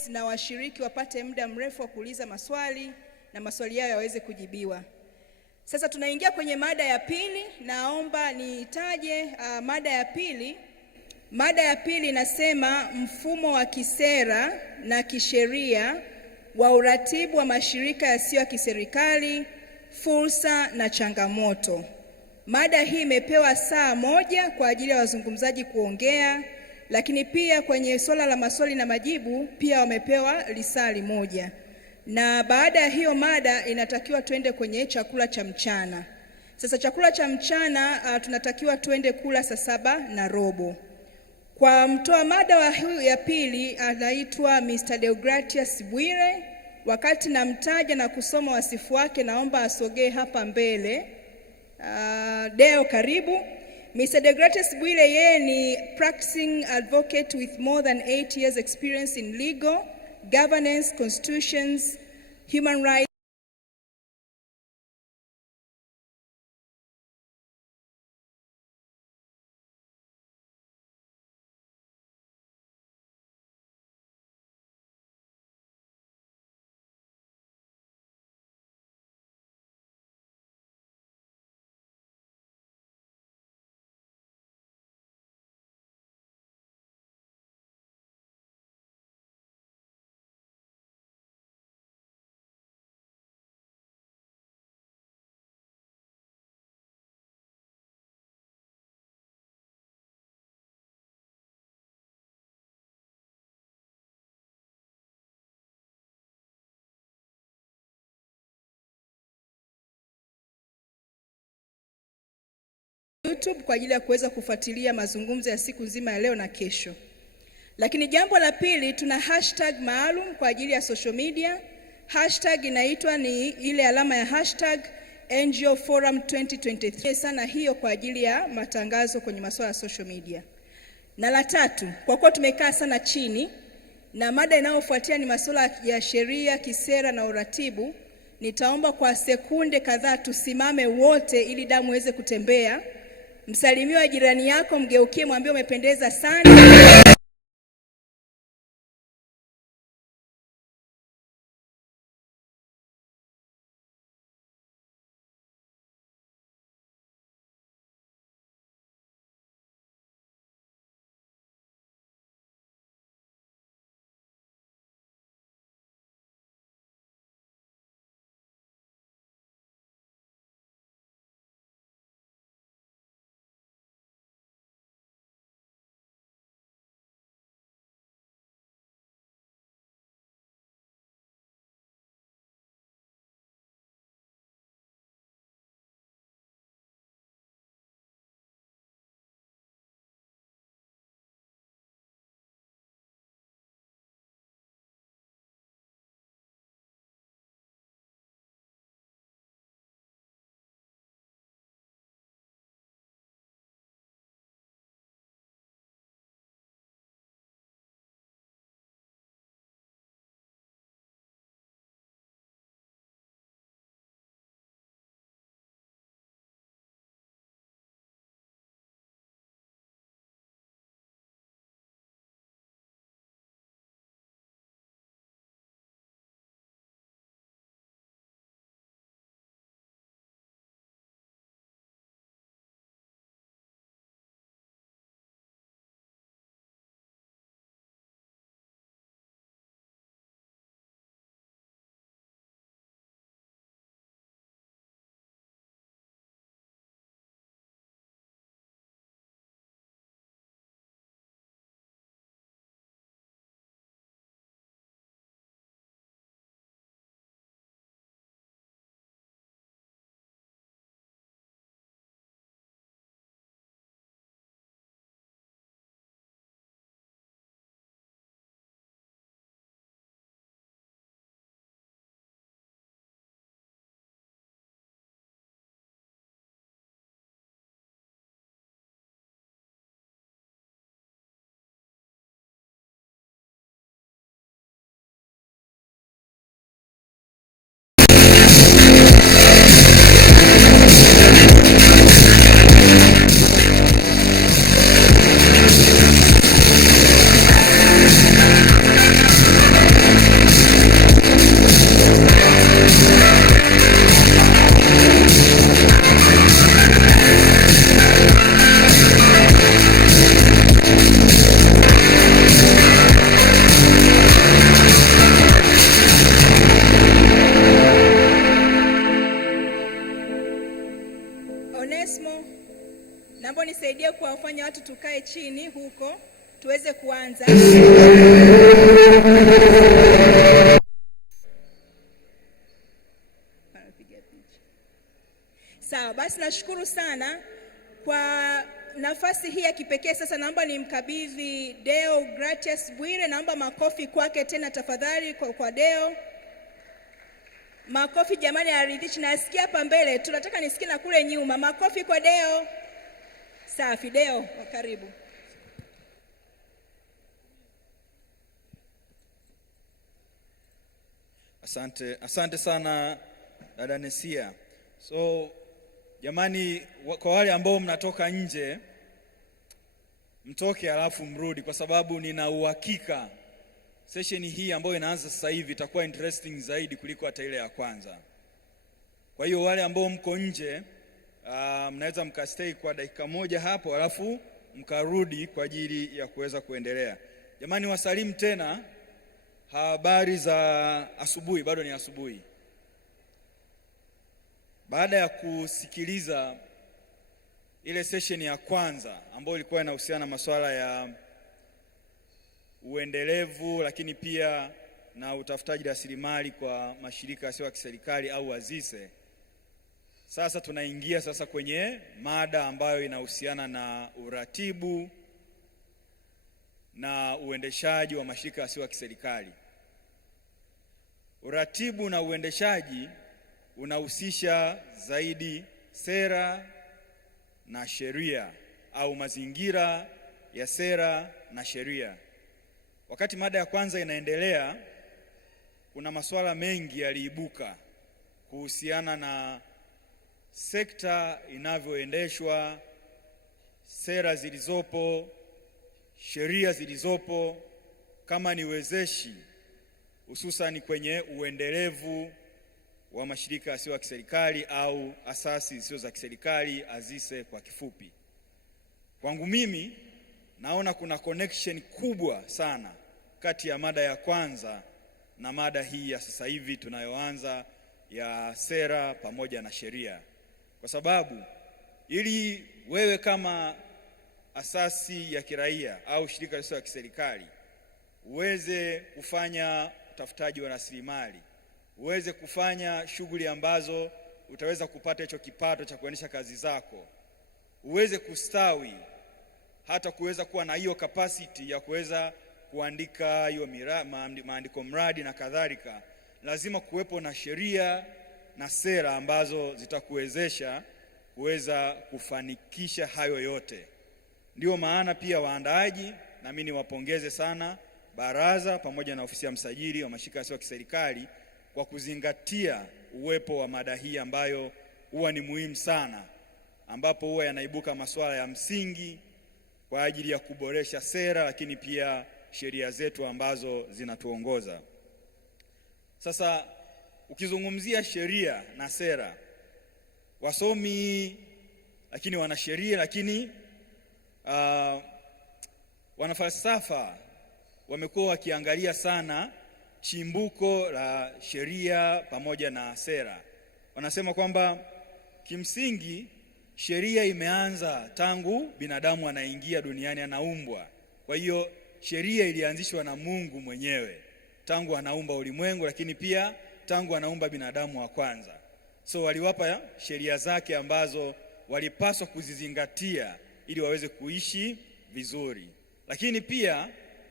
Na washiriki wapate muda mrefu wa kuuliza maswali na maswali yao yaweze kujibiwa. Sasa tunaingia kwenye mada ya pili. Naomba niitaje mada ya pili. Mada ya pili inasema mfumo wa kisera na kisheria wa uratibu wa mashirika yasiyo ya kiserikali, fursa na changamoto. Mada hii imepewa saa moja kwa ajili ya wazungumzaji kuongea, lakini pia kwenye swala la maswali na majibu pia wamepewa lisali moja. Na baada ya hiyo mada inatakiwa tuende kwenye chakula cha mchana. Sasa chakula cha mchana tunatakiwa tuende kula saa 7:15. Kwa mtoa mada wa huyu ya pili anaitwa Mr. Deogratius Bwire. Wakati namtaja na kusoma wasifu wake, naomba asogee hapa mbele. Deo, karibu. Mr. Deogratius Bwire yeye ni practicing advocate with more than 8 years experience in legal, governance, constitutions, human rights. YouTube kwa ajili ya kuweza kufuatilia mazungumzo ya siku nzima ya leo na kesho. Lakini jambo la pili, tuna hashtag maalum kwa ajili ya social media. Hashtag inaitwa ni ile alama ya hashtag NGO Forum 2023. Sana hiyo kwa ajili ya matangazo kwenye masuala ya social media. Na la tatu, kwa kuwa tumekaa sana chini na mada inayofuatia ni masuala ya sheria, kisera na uratibu, nitaomba kwa sekunde kadhaa tusimame wote ili damu iweze kutembea. Msalimiwa jirani yako, mgeukie, mwambie umependeza sana. Onesmo, naomba nisaidie kuwafanya watu tukae chini huko tuweze kuanza. Sawa, basi nashukuru sana kwa nafasi hii ya kipekee. Sasa naomba nimkabidhi Deo Gratius Bwire. Naomba makofi kwake tena tafadhali kwa Deo. Makofi jamani, aridhishi. Nasikia hapa mbele, tunataka nisikie na kule nyuma. Makofi kwa Deo. Safi, Deo, karibu. Asante sana dada Nesia. So jamani, kwa wale ambao mnatoka nje, mtoke alafu mrudi, kwa sababu nina uhakika session hii ambayo inaanza sasa hivi itakuwa interesting zaidi kuliko hata ile ya kwanza. Kwa hiyo wale ambao mko nje, mnaweza mkastay kwa dakika moja hapo alafu mkarudi kwa ajili ya kuweza kuendelea. Jamani, wasalimu tena. Habari za asubuhi, bado ni asubuhi. Baada ya kusikiliza ile session ya kwanza ambayo ilikuwa inahusiana na masuala ya uendelevu, lakini pia na utafutaji rasilimali kwa mashirika yasiyo ya kiserikali au azise, sasa tunaingia sasa kwenye mada ambayo inahusiana na uratibu na uendeshaji wa mashirika yasiyo ya kiserikali. Uratibu na uendeshaji unahusisha zaidi sera na sheria au mazingira ya sera na sheria. Wakati mada ya kwanza inaendelea, kuna masuala mengi yaliibuka kuhusiana na sekta inavyoendeshwa, sera zilizopo, sheria zilizopo, kama ni wezeshi hususan kwenye uendelevu wa mashirika yasiyo ya kiserikali au asasi zisizo za kiserikali, azise kwa kifupi. Kwangu mimi naona kuna connection kubwa sana kati ya mada ya kwanza na mada hii ya sasa hivi tunayoanza ya sera pamoja na sheria. Kwa sababu ili wewe kama asasi ya kiraia au shirika lisilo la kiserikali uweze kufanya utafutaji wa rasilimali, uweze kufanya shughuli ambazo utaweza kupata hicho kipato cha kuendesha kazi zako, uweze kustawi, hata kuweza kuwa na hiyo capacity ya kuweza kuandika hiyo maandiko mradi na kadhalika, lazima kuwepo na sheria na sera ambazo zitakuwezesha kuweza kufanikisha hayo yote. Ndio maana pia waandaaji, na mimi niwapongeze sana baraza pamoja na ofisi ya msajili wa mashirika yasiyo ya kiserikali kwa kuzingatia uwepo wa mada hii ambayo huwa ni muhimu sana, ambapo huwa yanaibuka masuala ya msingi kwa ajili ya kuboresha sera lakini pia sheria zetu ambazo zinatuongoza. Sasa ukizungumzia sheria na sera, wasomi lakini wanasheria lakini wanafalsafa wamekuwa wakiangalia sana chimbuko la sheria pamoja na sera. Wanasema kwamba kimsingi sheria imeanza tangu binadamu anaingia duniani, anaumbwa. Kwa hiyo sheria ilianzishwa na Mungu mwenyewe tangu anaumba ulimwengu, lakini pia tangu anaumba binadamu wa kwanza. So waliwapa sheria zake ambazo walipaswa kuzizingatia ili waweze kuishi vizuri. Lakini pia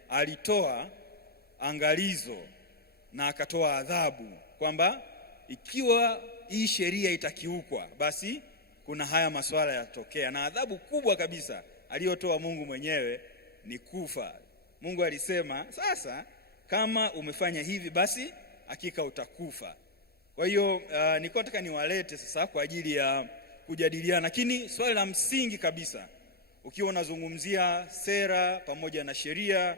alitoa angalizo na akatoa adhabu kwamba ikiwa hii sheria itakiukwa, basi kuna haya masuala yatokea. Na adhabu kubwa kabisa aliyotoa Mungu mwenyewe ni kufa. Mungu alisema, sasa kama umefanya hivi basi hakika utakufa. Kwa hiyo nilikuwa nataka niwalete sasa kwa ajili ya kujadiliana, lakini swali la msingi kabisa ukiwa unazungumzia sera pamoja na sheria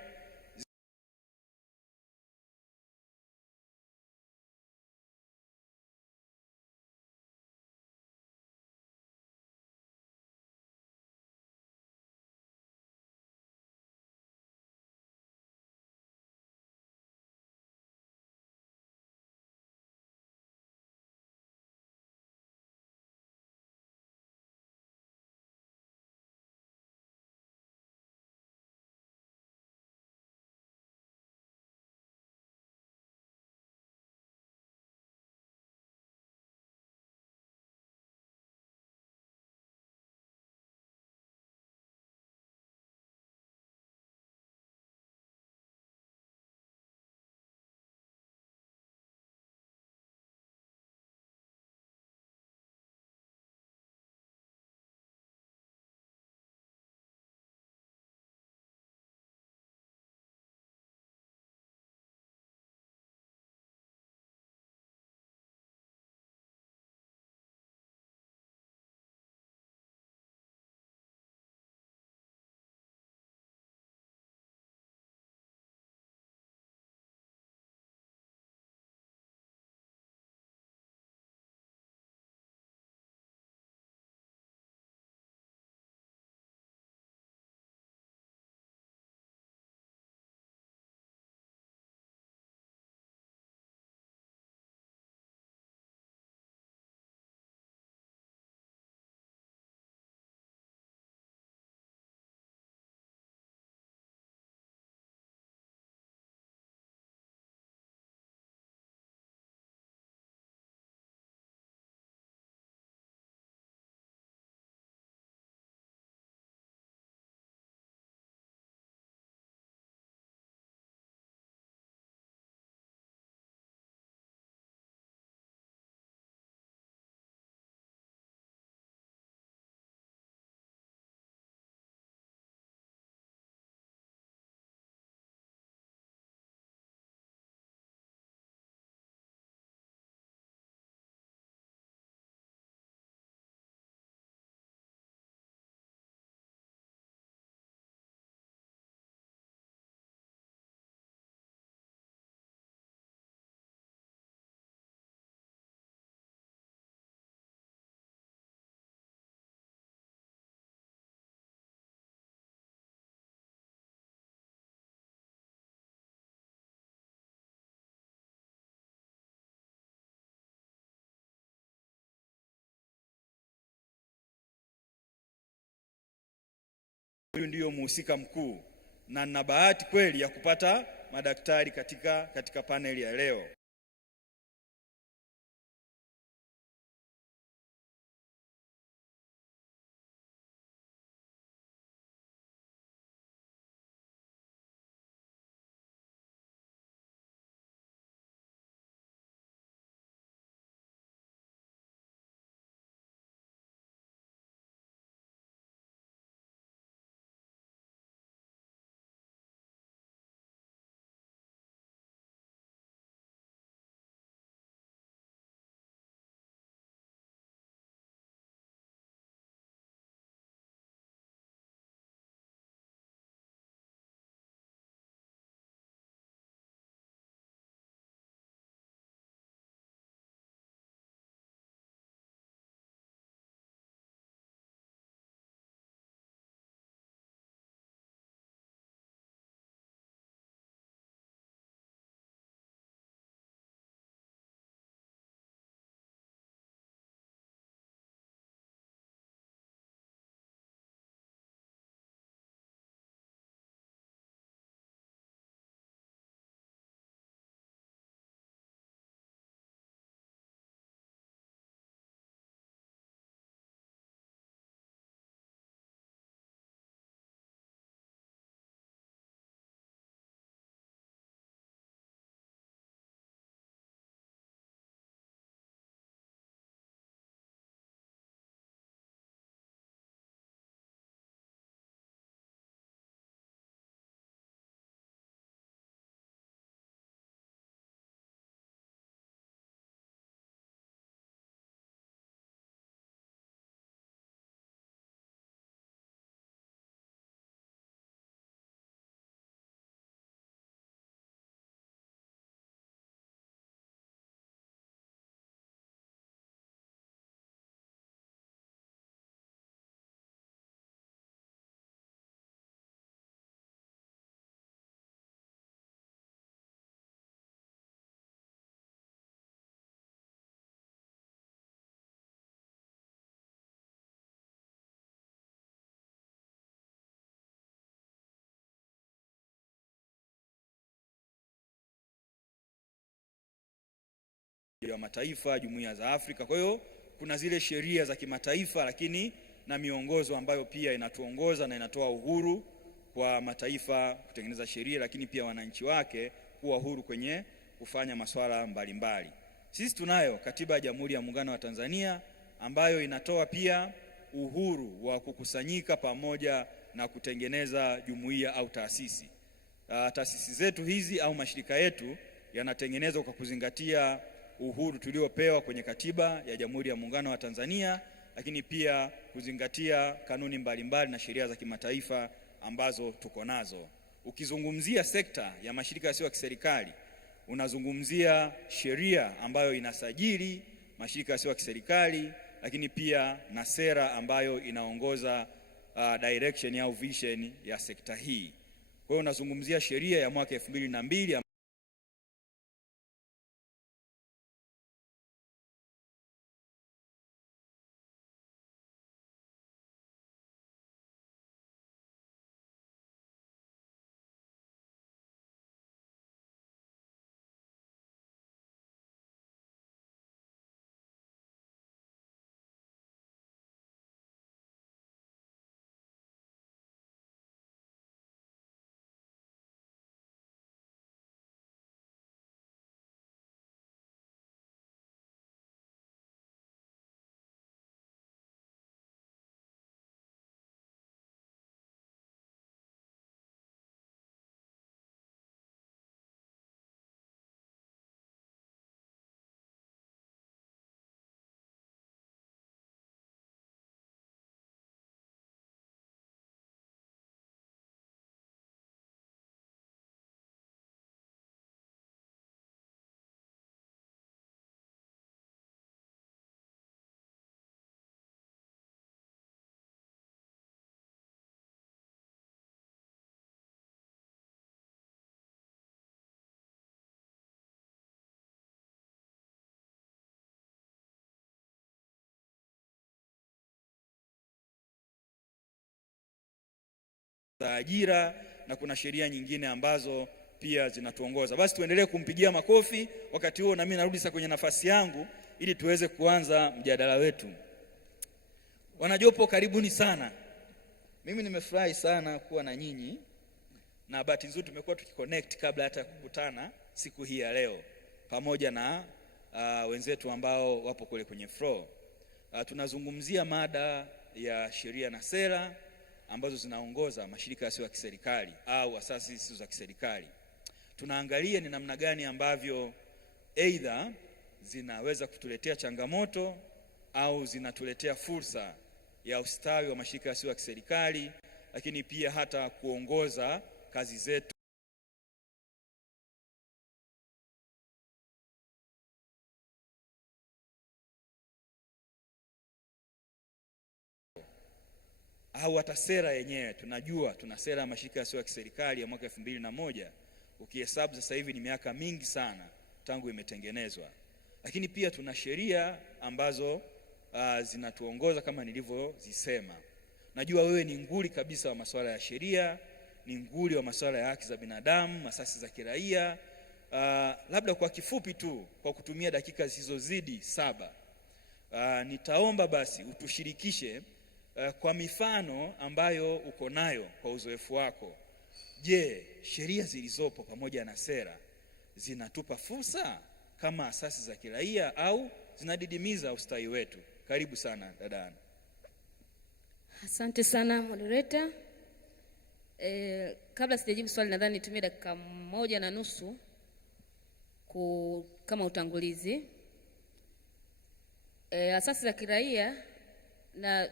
huyu ndiyo mhusika mkuu, na nina bahati kweli ya kupata madaktari katika paneli ya leo. wa mataifa, jumuiya za Afrika. Kwa hiyo kuna zile sheria za kimataifa, lakini na miongozo ambayo pia inatuongoza na inatoa uhuru kwa mataifa kutengeneza sheria, lakini pia wananchi wake kuwa huru kwenye kufanya masuala mbalimbali. Sisi tunayo katiba ya Jamhuri ya Muungano wa Tanzania ambayo inatoa pia uhuru wa kukusanyika pamoja na kutengeneza jumuiya au taasisi. Taasisi zetu hizi au mashirika yetu yanatengenezwa kwa kuzingatia uhuru tuliopewa kwenye katiba ya Jamhuri ya Muungano wa Tanzania, lakini pia kuzingatia kanuni mbalimbali na sheria za kimataifa ambazo tuko nazo. Ukizungumzia sekta ya mashirika yasiyo ya kiserikali, unazungumzia sheria ambayo inasajili mashirika yasiyo ya kiserikali, lakini pia na sera ambayo inaongoza direction au vision ya sekta hii. Kwa hiyo unazungumzia sheria ya mwaka 2002 za ajira na kuna sheria nyingine ambazo pia zinatuongoza. Basi tuendelee kumpigia makofi. Wakati huo na mimi narudi sasa kwenye nafasi yangu ili tuweze kuanza mjadala wetu. Wanajopo, karibuni sana. Mimi nimefurahi sana kuwa na nyinyi, na bahati nzuri tumekuwa tukiconnect kabla hata kukutana siku hii ya leo pamoja na wenzetu ambao wapo kule kwenye floor. Tunazungumzia mada ya sheria na sera ambazo zinaongoza mashirika yasiyo ya kiserikali au asasi zisizo za kiserikali. Tunaangalia ni namna gani ambavyo aidha zinaweza kutuletea changamoto au zinatuletea fursa ya ustawi wa mashirika yasiyo ya kiserikali, lakini pia hata kuongoza kazi zetu au hata sera yenyewe. Tunajua tuna sera ya mashirika yasiyo ya kiserikali ya mwaka 2001. Ukihesabu sasa hivi ni miaka mingi sana tangu imetengenezwa. Lakini pia tuna sheria ambazo zinatuongoza kama nilivyozisema. Najua wewe ni nguli kabisa wa masuala ya sheria, ni nguli wa masuala ya haki za binadamu, asasi za kiraia. Labda kwa kifupi tu, kwa kutumia dakika zisizozidi 7, nitaomba basi utushirikishe kwa mifano ambayo uko nayo kwa uzoefu wako. Je, sheria zilizopo pamoja na sera zinatupa fursa kama asasi za kiraia au zinadidimiza ustawi wetu? Karibu sana dada. Asante sana moderator. Kabla sijajibu swali, nadhani nitumie dakika 1.5 kama utangulizi. Asasi za kiraia, na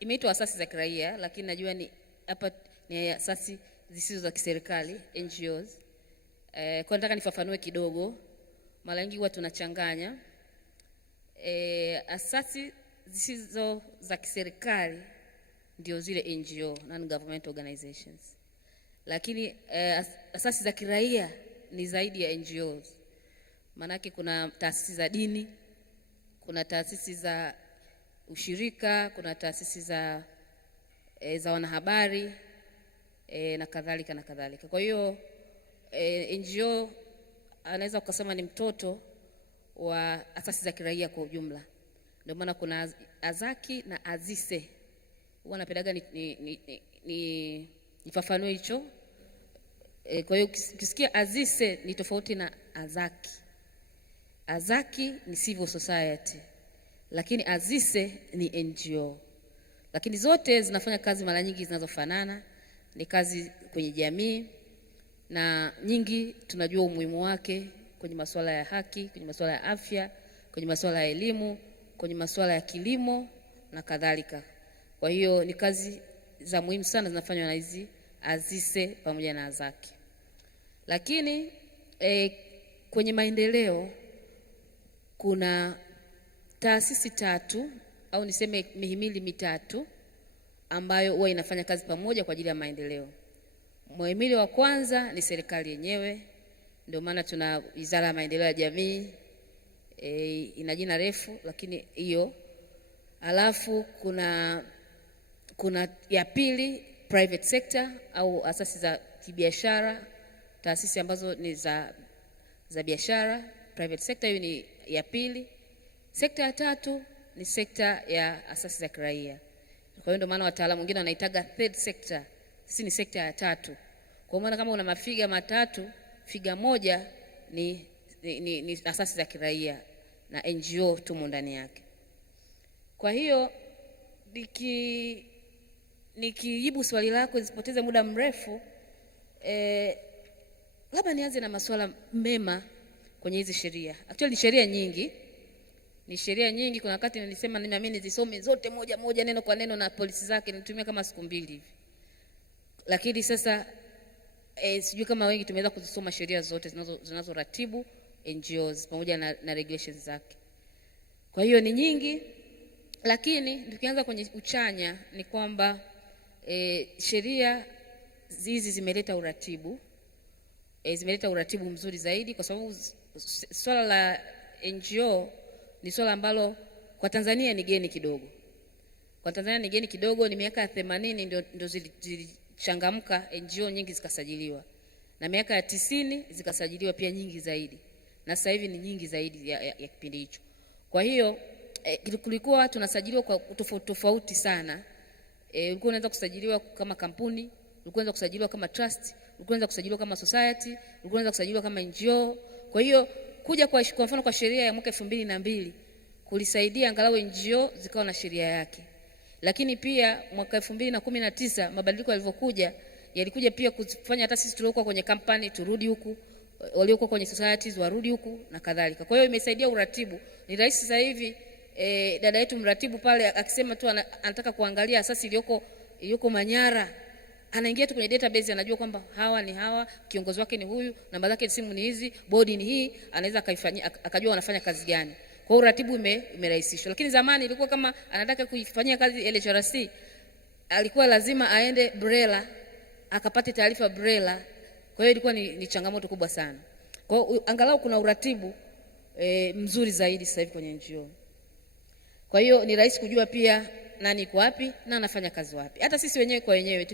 imeitwa asasi za kiraia, lakini najua ni hapa ni asasi zisizo za kiserikali, NGOs. Kwa nataka nifafanue kidogo, mara nyingi huwa tunachanganya. Asasi zisizo za kiserikali ndio zile NGO, non-government organizations. Lakini asasi za kiraia ni zaidi ya NGOs. Manake kuna taasisi za dini, kuna taasisi za ushirika, kuna taasisi za wanahabari na kadhalika na kadhalika. Kwa hiyo NGO anaweza kusema ni mtoto wa asasi za kiraia kwa ujumla. Ndio maana kuna azaki na azise. Huwa napendaga nifafanue hicho. Kwa hiyo ukisikia azise ni tofauti na azaki. Azaki ni civil society, lakini azise ni NGO. Lakini zote zinafanya kazi mara nyingi zinazofanana, ni kazi kwenye jamii, na nyingi tunajua umuhimu wake kwenye masuala ya haki, kwenye masuala ya afya, kwenye masuala ya elimu, kwenye masuala ya kilimo na kadhalika. Kwa hiyo ni kazi za muhimu sana zinafanywa na hizi azise pamoja na azaki. Lakini kwenye maendeleo kuna taasisi 3 au niseme mihimili mitatu ambayo huwa inafanya kazi pamoja kwa ajili ya maendeleo. Muhimili wa kwanza ni serikali yenyewe, ndio maana tuna Wizara ya Maendeleo ya Jamii, ina jina refu lakini hiyo. Alafu kuna ya pili private sector au asasi za kibiashara, taasisi ambazo ni za biashara, private sector, hiyo ni ya pili. Sekta ya tatu ni sekta ya asasi za kiraia. Kwa hiyo ndio maana wataalamu wengine wanaitaga third sector. Sisi ni sekta ya tatu. Kwa maana kama una mafiga matatu, figa moja ni asasi za kiraia na NGO tumo ndani yake. Kwa hiyo nikijibu swali lako nisipoteze muda mrefu, labda nianze na masuala mema kwenye hizi sheria. Actually ni sheria nyingi. Ni sheria nyingi. Kuna wakati nilisema mimi nizisome zote moja moja neno kwa neno na polisi zake, nilitumia kama siku 2 hivi. Lakini sasa sijui kama wengi tumeweza kuzisoma sheria zote zinazoratibu NGOs pamoja na regulations zake. Kwa hiyo ni nyingi, lakini tukianza kwenye uchanya ni kwamba sheria hizi zimeleta uratibu. Zimeleta uratibu mzuri zaidi, kwa sababu swala la NGO ni swala ambalo kwa Tanzania ni geni kidogo. Kwa Tanzania ni geni kidogo, ni miaka 80 ndio kulichangamka, NGO nyingi zikasajiliwa, na miaka ya 90 zikasajiliwa pia nyingi zaidi, na sasa hivi ni nyingi zaidi ya kipindi hicho. Kwa hiyo kulikuwa tunasajiliwa kwa tofauti sana. Ulikuwa unaweza kusajiliwa kama kampuni, ulikuwa unaweza kusajiliwa kama trust, ulikuwa unaweza kusajiliwa kama society, ulikuwa unaweza kusajiliwa kama NGO. Kwa hiyo kuja kwa mfano kwa sheria ya mwaka 2002 kulisaidia angalau NGO zikawa na sheria yake. Lakini pia mwaka 2019 mabadiliko yalikuja pia kufanya hata sisi tuliokuwa kwenye kampani turudi huku, waliokuwa kwenye societies warudi huku na kadhalika. Kwa hiyo imesaidia uratibu. Ni rahisi sasa hivi dada yetu mratibu pale akisema tu anataka kuangalia asasi iliyoko Manyara, anaingia tu kwenye database, anajua kwamba hawa ni hawa, kiongozi wake ni huyu, namba zake simu ni hizi, bodi ni hii, anaweza akajua wanafanya kazi gani. Kwa uratibu imerahisishwa. Lakini zamani ilikuwa kama anataka kuifanyia kazi LHRC, alikuwa lazima aende BRELA akapate taarifa BRELA. Kwa hiyo ilikuwa ni changamoto kubwa sana. Kwa hiyo angalau kuna uratibu mzuri zaidi sasa hivi kwenye NGO. Kwa hiyo ni rahisi kujua pia nani yuko wapi na anafanya kazi wapi. Hata sisi wenyewe kwa wenyewe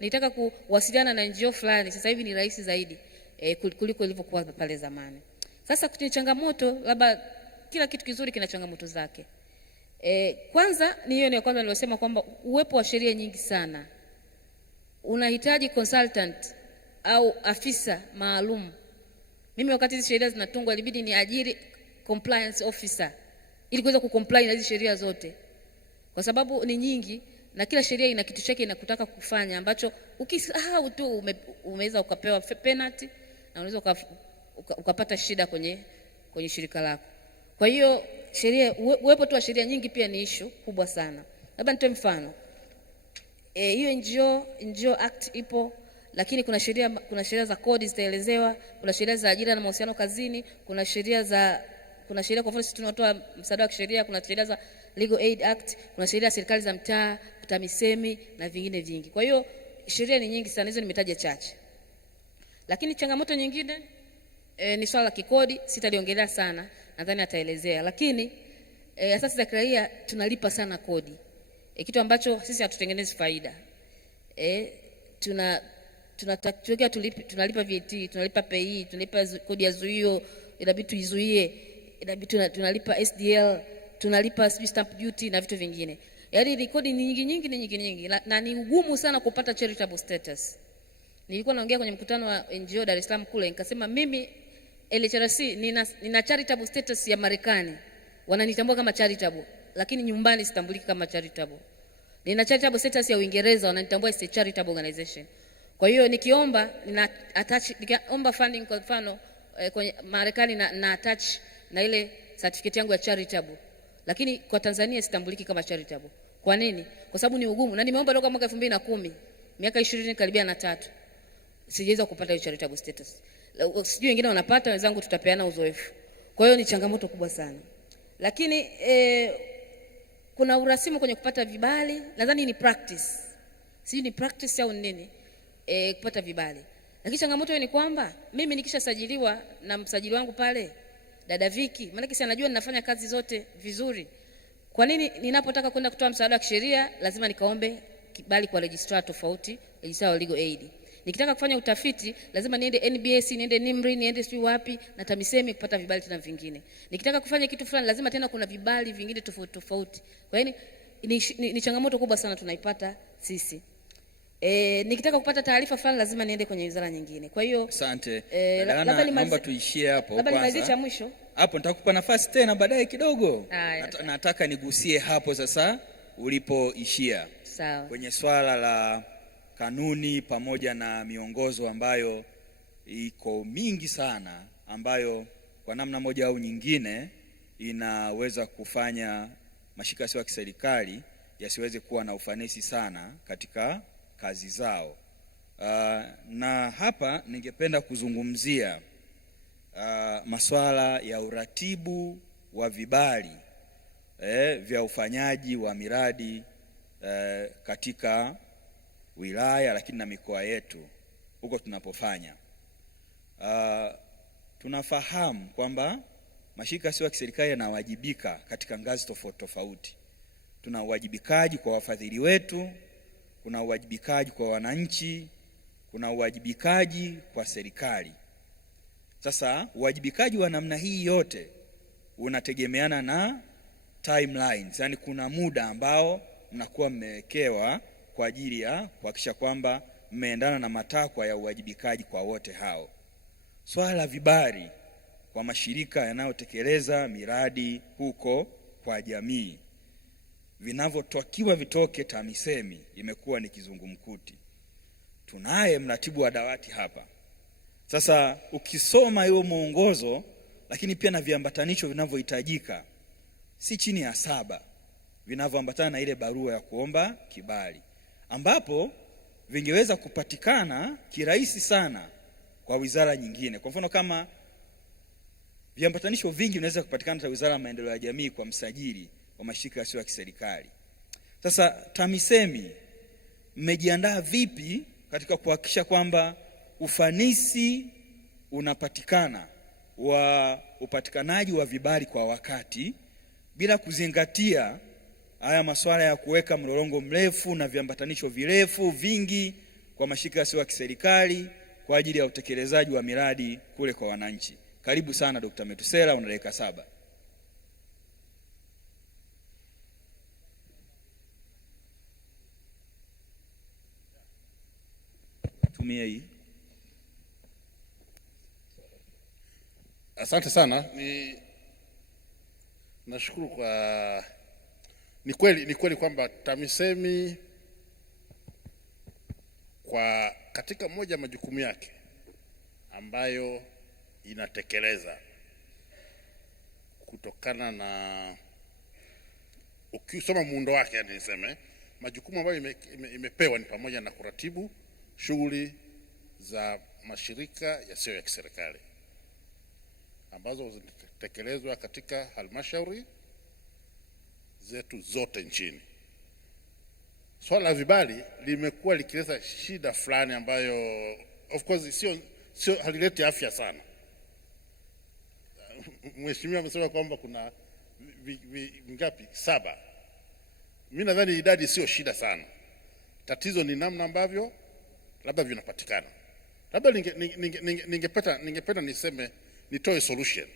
nitaka kuwasiliana na NGO fulani, sasa hivi ni rahisi zaidi kuliko ilivyokuwa pale zamani. Sasa kuna changamoto, labda kila kitu kizuri kina changamoto zake. Kwanza ni hiyo ya kwanza niliyosema kwamba uwepo wa sheria nyingi sana. Unahitaji consultant au afisa maalum. Mimi wakati hizi sheria zinatungwa ilibidi niajiri compliance officer ili kuweza kucomply na hizi sheria zote, kwa sababu ni nyingi na kila sheria ina kitu chake inakutaka kufanya ambacho ukisahau tu umeweza ukapewa penalty na unaweza ukapata shida kwenye shirika lako. Kwa hiyo uwepo tu wa sheria nyingi pia ni issue kubwa sana. Labda nitoe mfano. Hiyo NGO Act ipo, lakini kuna sheria za kodi zitaelezewa, kuna sheria za ajira na mahusiano kazini, kuna sheria kwa mfano sisi tunatoa msaada wa kisheria, kuna sheria za Legal Aid Act, kuna sheria za serikali za mtaa, TAMISEMI na vingine vingi. Kwa hiyo sheria ni nyingi sana, hizo nimetaja chache. Lakini changamoto nyingine ni swala la kikodi, sitaliongelea sana, nadhani ataelezea. Lakini asasi za kiraia tunalipa sana kodi. Kitu ambacho sisi hatutengenezi faida. Tunalipa VAT, tunalipa PAYE, tunalipa kodi ya zuio, inabidi tuizuie, inabidi tunalipa SDL, tunalipa stamp duty na vitu vingine. Yaani ni kodi nyingi na ni ugumu sana kupata charitable status. Nilikuwa naongea kwenye mkutano wa NGO Dar es Salaam kule, nikasema mimi LHRC nina charitable status ya Marekani. Wananitambua kama charitable, lakini nyumbani sitambuliki kama charitable. Nina charitable status ya Uingereza, wananitambua as a charitable organization. Kwa hiyo nikiomba funding kwa mfano kwenye Marekani na attach na ile certificate yangu ya charitable. Lakini kwa Tanzania sitambuliki kama charitable. Kwa nini? Kwa sababu ni ugumu. Na nimeomba toka mwaka 2010, miaka 20 karibia na 3. Sijaweza kupata hiyo charitable status. Sijui wengine wanapata, wenzangu tutapeana uzoefu. Kwa hiyo ni changamoto kubwa sana. Lakini kuna urasimu kwenye kupata vibali, nadhani ni practice. Sijui ni practice au nini kupata vibali. Lakini changamoto ni kwamba mimi nikishasajiliwa na msajili wangu pale dada Viki, maana kisa anajua ninafanya kazi zote vizuri. Kwa nini ninapotaka kwenda kutoa msaada wa kisheria lazima nikaombe kibali kwa registrar tofauti, registrar wa Legal Aid? Nikitaka kufanya utafiti lazima niende NBS, niende NIMRI, niende sijui wapi na TAMISEMI kupata vibali tena vingine. Nikitaka kufanya kitu fulani lazima tena kuna vibali vingine tofauti. Kwa hiyo ni changamoto kubwa sana tunaipata sisi. Nikitaka kupata taarifa fulani lazima niende kwenye wizara nyingine. Kwa hiyo asante. Naomba tuishie hapo kwanza. Labda nimalizie cha mwisho. Hapo nitakupa nafasi tena baadaye kidogo. Nataka nigusie hapo sasa ulipoishia. Sawa. Kwenye swala la kanuni pamoja na miongozo ambayo iko mingi sana, ambayo kwa namna moja au nyingine inaweza kufanya mashirika yasiyo ya kiserikali yasiweze kuwa na ufanisi sana katika kazi zao. Na hapa ningependa kuzungumzia masuala ya uratibu wa vibali vya ufanyaji wa miradi katika wilaya lakini na mikoa yetu huko tunapofanya. Tunafahamu kwamba mashirika yasiyo ya kiserikali yanawajibika katika ngazi tofauti. Tuna uwajibikaji kwa wafadhili wetu, kuna uwajibikaji kwa wananchi, kuna uwajibikaji kwa serikali. Sasa uwajibikaji wa namna hii yote unategemeana na timelines, yani kuna muda ambao mnakuwa mmewekewa kwa ajili ya kuhakikisha kwamba mmeendana na matakwa ya uwajibikaji kwa wote hao. Swala la vibali kwa mashirika yanayotekeleza miradi huko kwa jamii vinavyotakiwa vitoke TAMISEMI imekuwa ni kizungumkuti. Tunaye mratibu wa dawati hapa. Sasa ukisoma hiyo mwongozo, lakini pia na viambatanisho vinavyohitajika, si chini ya 7 vinavyoambatana na ile barua ya kuomba kibali, ambapo vingeweza kupatikana kirahisi sana kwa wizara nyingine. Kwa mfano, kama viambatanisho vingi vinaweza kupatikana kwa Wizara ya Maendeleo ya Jamii kwa msajili wa mashirika yasiyo ya kiserikali. Sasa TAMISEMI mmejiandaa vipi katika kuhakikisha kwamba ufanisi unapatikana wa upatikanaji wa vibali kwa wakati, bila kuzingatia haya masuala ya kuweka mlolongo mrefu na viambatanisho virefu vingi kwa mashirika yasiyo ya kiserikali kwa ajili ya utekelezaji wa miradi kule kwa wananchi? Karibu sana Dr. Metusela, una dakika 7. Tumia hii. Asante sana. Nashukuru kwa ni kweli kwamba TAMISEMI kwa katika moja majukumu yake ambayo inatekeleza kutokana na ukisoma muundo wake, yani niseme majukumu ambayo imepewa ni pamoja na kuratibu shughuli za mashirika yasiyo ya kiserikali ambazo zinatekelezwa katika halmashauri zetu zote nchini. Swala la vibali limekuwa likileta shida fulani ambayo of course sio halileti afya sana. Mheshimiwa amesema kwamba kuna ngapi? 7. Mimi nadhani idadi sio shida sana. Tatizo ni namna ambavyo labda vinapatikana. Labda ningependa niseme, nitoe solution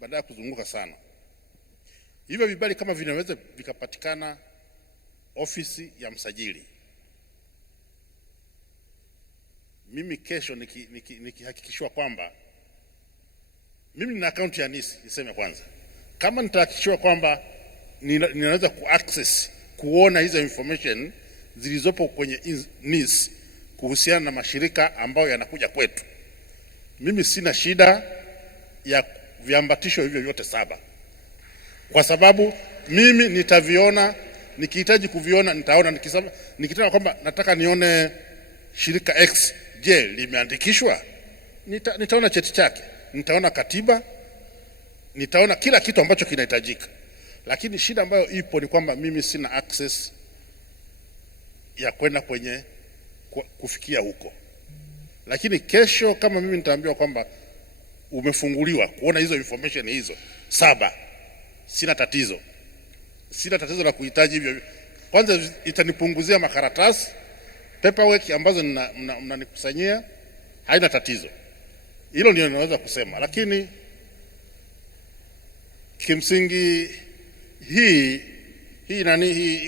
baada ya kuzunguka sana. Hivyo vibali kama vinaweza vikapatikana ofisi ya msajili, mimi kesho nikihakikishwa kwamba mimi nina akaunti ya NIS, niseme kwanza, kama nitahakikishwa kwamba ninaweza kuaccess kuona hizo information zilizopo kwenye NIS kuhusiana na mashirika ambayo yanakuja kwetu, mimi sina shida ya viambatisho hivyo vyote 7, kwa sababu mimi nitaviona, nikihitaji kuviona nitaona. Nikitaka kwamba nataka nione shirika X, je, limeandikishwa, nitaona cheti chake, nitaona katiba, nitaona kila kitu ambacho kinahitajika. Lakini shida ambayo ipo ni kwamba mimi sina access ya kwenda kwenye kufikia huko. Lakini kesho kama mimi nitaambiwa kwamba umefunguliwa kuona hizo information hizo 7, sina tatizo la kuhitaji hivyo. Kwanza itanipunguzia makaratasi, paperwork ambazo mnanikusanyia, haina tatizo. Hilo ndio ninaweza kusema. Lakini kimsingi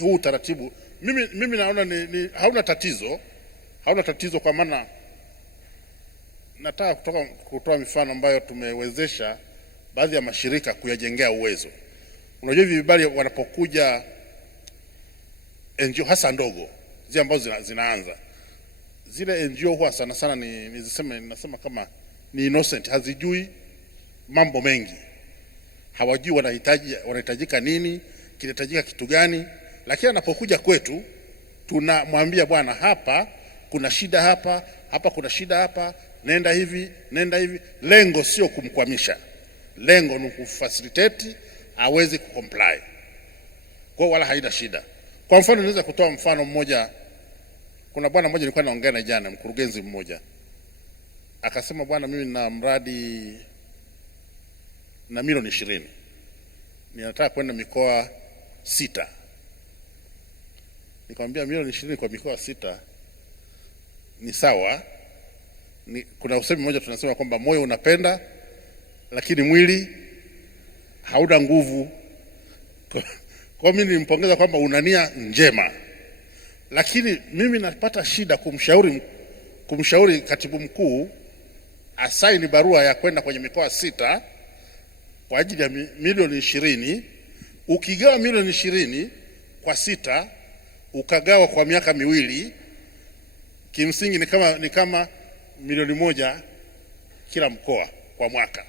huu utaratibu mimi naona ni hauna tatizo, kwa maana nataka kutoa mifano ambayo tumewezesha baadhi ya mashirika kuyajengea uwezo. Unajua vibali wanapokuja NGO hasa ndogo zile ambazo zinaanza, zile NGO huwa sana ninasema kama ni innocent, hazijui mambo mengi, hawajui wanahitajika nini, kinahitajika kitu gani. Lakini anapokuja kwetu tunamwambia, bwana, hapa kuna shida, hapa kuna shida, hapa nenda hivi. Lengo sio kumkwamisha, lengo ni kufacilitate aweze kucomply, kwa wala haina shida. Kwa mfano naweza kutoa mfano mmoja. Kuna bwana mmoja nilikuwa naongea na jana, mkurugenzi mmoja akasema, bwana, mimi na mradi na milioni 20, ninataka kwenda mikoa 6. Nikamwambia milioni 20 kwa mikoa 6 ni sawa. Kuna usemi mmoja tunasema kwamba moyo unapenda lakini mwili hauna nguvu. Kwa mimi nimpongeza kwamba una nia njema, lakini mimi napata shida kumshauri katibu mkuu asaini barua ya kwenda kwenye mikoa 6 kwa ajili ya milioni 20. Ukigawa milioni 20 kwa 6 ukagawa kwa miaka miwili, kimsingi ni kama milioni 1 kila mkoa kwa mwaka.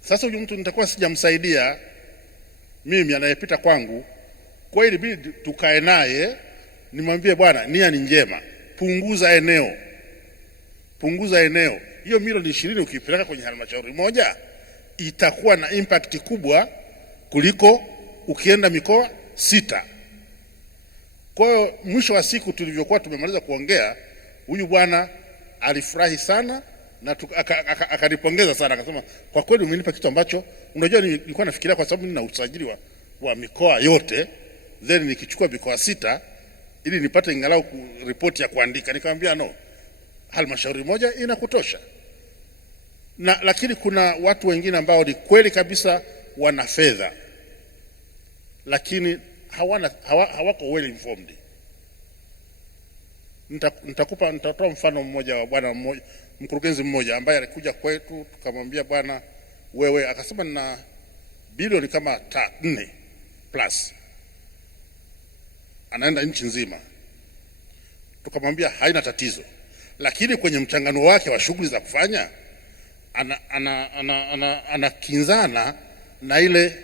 Sasa huyu mtu nitakuwa sijamsaidia mimi anayepita kwangu. Kwa hiyo ilibidi tukae naye nimwambie, bwana, nia ni njema, punguza eneo. Hiyo milioni 20 ukipeleka kwenye halmashauri moja itakuwa na impact kubwa kuliko ukienda mikoa 6. Kwa hiyo mwisho wa siku tulivyokuwa tumemaliza kuongea, huyu bwana alifurahi sana na akanipongeza sana, akasema kwa kweli umenipa kitu ambacho unajua nilikuwa nafikiria, kwa sababu nina usajili wa mikoa yote, then nikichukua mikoa 6 ili nipate ingalau ripoti ya kuandika. Nikamwambia no, halmashauri moja inakutosha. Lakini kuna watu wengine ambao ni kweli kabisa wana fedha lakini hawako well informed. Nitatoa mfano mmoja wa bwana mkurugenzi mmoja ambaye alikuja kwetu, tukamwambia bwana wewe, akasema na bilioni kama 4 plus anaenda nchi nzima. Tukamwambia haina tatizo, lakini kwenye mchangano wake wa shughuli za kufanya anakinzana na ile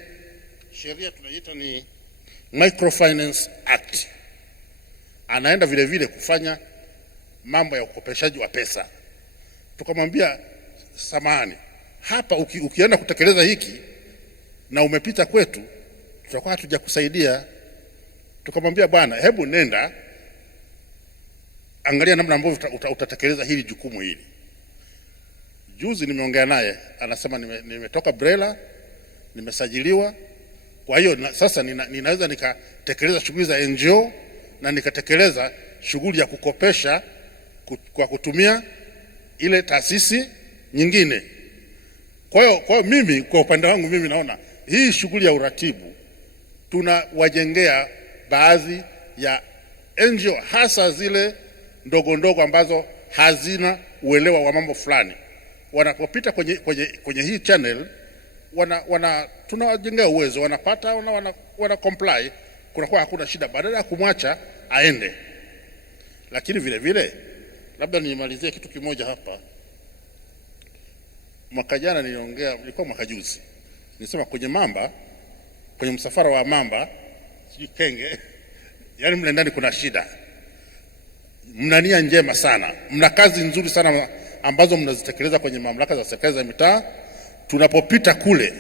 sheria tunaita ni Microfinance Act. Anaenda vile vile kufanya mambo ya ukopeshaji wa pesa. Tukamwambia samahani, hapa ukienda kutekeleza hiki na umepita kwetu tutakuwa hatujakusaidia. Tukamwambia bwana, hebu nenda angalia namna ambavyo utatekeleza hili jukumu hili. Juzi nimeongea naye, anasema nimetoka BRELA, nimesajiliwa. Kwa hiyo sasa ninaweza nikatekeleza shughuli za NGO na nikatekeleza shughuli ya kukopesha kwa kutumia ile taasisi nyingine. Kwa hiyo mimi kwa upande wangu mimi naona hii shughuli ya uratibu tunawajengea baadhi ya NGO, hasa zile ndogo ndogo ambazo hazina uelewa wa mambo fulani. Wanapopita kwenye hii channel tunawajengea uwezo, wanapata wana comply, kunakuwa hakuna shida, badala ya kumwacha aende. Lakini vile vile labda nimalizie kitu kimoja hapa. Mwaka jana ilikuwa mwaka juzi, nilisema kwenye msafara wa mamba Kenge, yani mle ndani kuna shida. Mna nia njema sana, mna kazi nzuri sana ambazo mnazitekeleza kwenye mamlaka za serikali za mitaa. Tunapopita kule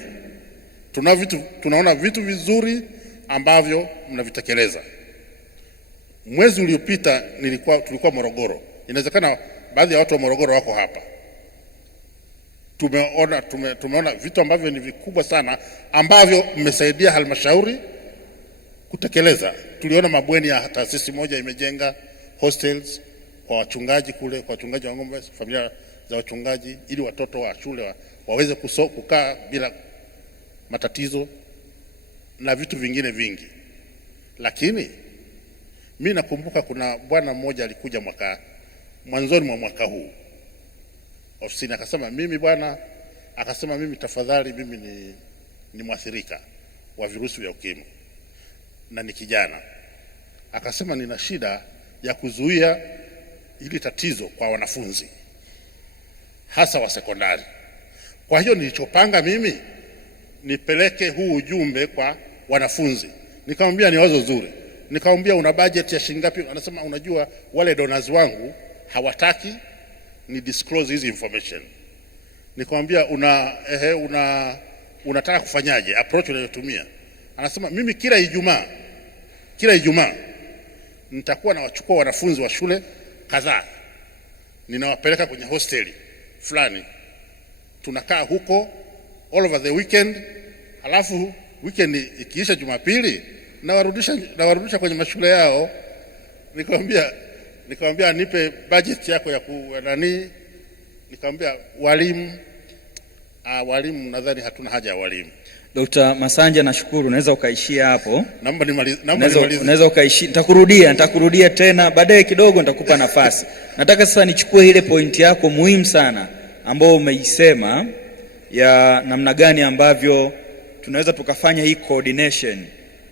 tunaona vitu vizuri ambavyo mnavitekeleza. Mwezi uliopita tulikuwa Morogoro. Inawezekana baadhi ya watu wa Morogoro wako hapa. Tumeona vitu ambavyo ni vikubwa sana ambavyo mmesaidia halmashauri kutekeleza. Tuliona mabweni ya taasisi moja imejenga hostels kwa wachungaji kule, kwa wachungaji wa ng'ombe, familia za wachungaji, ili watoto wa shule waweze kukaa bila matatizo na vitu vingine vingi. Lakini mimi nakumbuka kuna bwana mmoja alikuja mwanzoni mwa mwaka huu ofisini, akasema mimi tafadhali, mimi ni mwathirika wa virusi vya ukimwi na ni kijana. Akasema nina shida ya kuzuia hili tatizo kwa wanafunzi hasa wa sekondari. Kwa hiyo nilichopanga mimi nipeleke huu ujumbe kwa wanafunzi. Nikamwambia ni wazo zuri. Nikamwambia una budget ya shilingi ngapi? Anasema unajua wale donors wangu hawataki ni disclose hizi information. Nikamwambia unataka kufanyaje, approach unayotumia? Anasema mimi kila Ijumaa nitakuwa nawachukua wanafunzi wa shule kadhaa, ninawapeleka kwenye hosteli fulani, tunakaa huko all over the weekend. Halafu weekend ikiisha Jumapili nawarudisha kwenye mashule yao. Nikamwambia nipe budget yako ya nani. Nikamwambia walimu nadhani hatuna haja ya walimu. Dr. Masanja, nashukuru, unaweza ukaishia hapo. Naomba nimalize. Unaweza ukaishia. Nitakurudia tena baadaye kidogo, nitakupa nafasi. Nataka sasa nichukue ile point yako muhimu sana ambao umeisema ya namna gani ambavyo tunaweza tukafanya hii coordination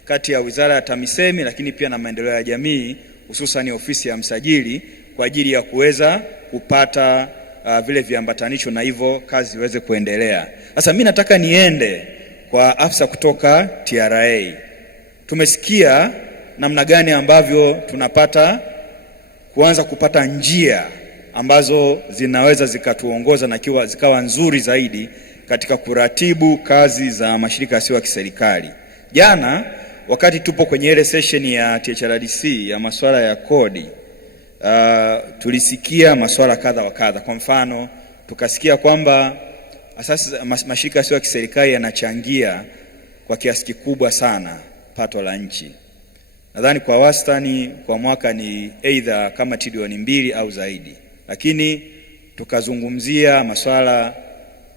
kati ya Wizara ya TAMISEMI lakini pia na maendeleo ya jamii, hususan ofisi ya msajili, kwa ajili ya kuweza kupata vile viambatanisho na hivyo kazi iweze kuendelea. Sasa mimi nataka niende kwa afisa kutoka TRA. Tumesikia namna gani ambavyo tunapata kuanza kupata njia ambazo zinaweza zikatuongoza na zikawa nzuri zaidi katika kuratibu kazi za mashirika yasiyo ya kiserikali. Jana wakati tupo kwenye ile session ya THRDC ya masuala ya kodi, tulisikia masuala kadha wa kadha. Kwa mfano, tukasikia kwamba asasi mashirika yasiyo ya kiserikali yanachangia kwa kiasi kikubwa sana pato la nchi. Nadhani kwa wastani kwa mwaka ni either kama trilioni 2 au zaidi. Lakini tukazungumzia masuala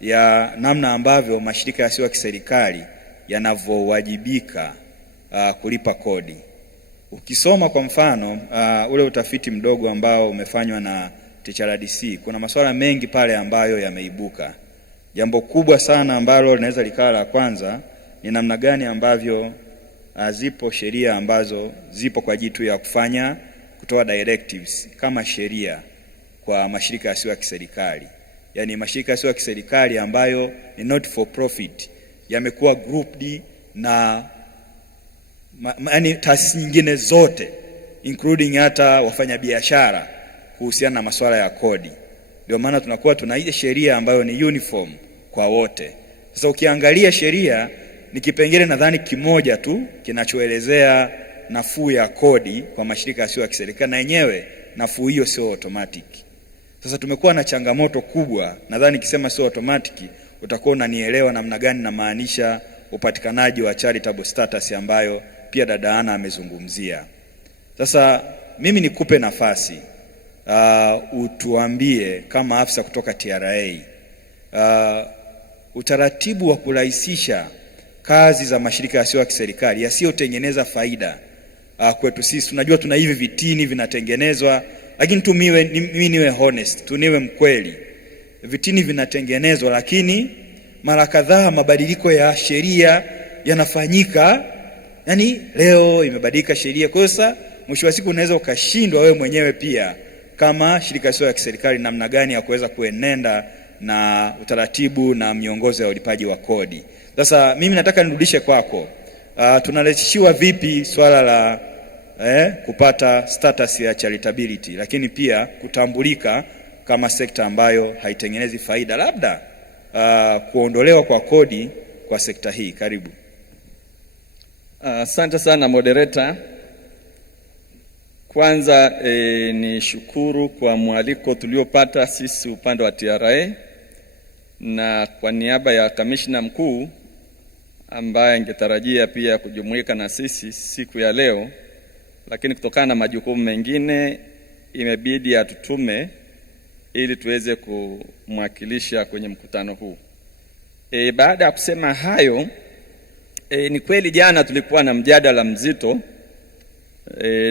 ya namna ambavyo mashirika yasiyo ya kiserikali yanavyowajibika kulipa kodi. Ukisoma kwa mfano ule utafiti mdogo ambao umefanywa na THRDC, kuna masuala mengi pale ambayo yameibuka. Jambo kubwa sana ambalo linaweza likawa la kwanza ni namna gani ambavyo zipo sheria ambazo zipo kwa ajili ya kutoa directives kama sheria kwa mashirika yasiyo ya kiserikali. Yaani mashirika yasiyo ya kiserikali ambayo ni not for profit yamekuwa grouped na yaani taasisi nyingine zote including hata wafanyabiashara kuhusiana na masuala ya kodi. Ndio maana tunakuwa tuna ile sheria ambayo ni uniform kwa wote. Sasa ukiangalia sheria ni kipengele nadhani kimoja tu kinachoelezea nafuu ya kodi kwa mashirika yasiyo ya kiserikali, na yenyewe nafuu hiyo sio automatic. Sasa tumekuwa na changamoto kubwa. Nadhani nikisema sio automatic utakuwa unanielewa namna gani na maanisha upatikanaji wa charitable status ambayo pia dada Ana amezungumzia. Sasa mimi nikupe nafasi utuambie kama afisa kutoka TRA utaratibu wa kurahisisha kazi za mashirika yasiyo ya kiserikali yasiyotengeneza faida kwetu sisi. Tunajua tuna hivi vitini vinatengenezwa, lakini mimi niwe honest, tuniwe mkweli. Vitini vinatengenezwa lakini mara kadhaa mabadiliko ya sheria yanafanyika. Yaani leo imebadilika sheria, kwa hiyo mwisho wa siku unaweza ukashindwa wewe mwenyewe pia kama shirika sio ya kiserikali namna gani ya kuweza kuenenda na utaratibu na miongozo ya ulipaji wa kodi. Sasa mimi nataka nirudishe kwako. Tunarahisishiwa vipi swala la kupata status ya charitability lakini pia kutambulika kama sekta ambayo haitengenezi faida, labda kuondolewa kwa kodi kwa sekta hii. Karibu. Asante sana moderator. Kwanza ni shukuru kwa mwaliko tuliopata sisi upande wa TRA, na kwa niaba ya kamishna mkuu ambaye angetarajia pia kujumuika na sisi siku ya leo, lakini kutokana na majukumu mengine imebidi atutume ili tuweze kumwakilisha kwenye mkutano huu. Baada ya kusema hayo, ni kweli jana tulikuwa na mjadala mzito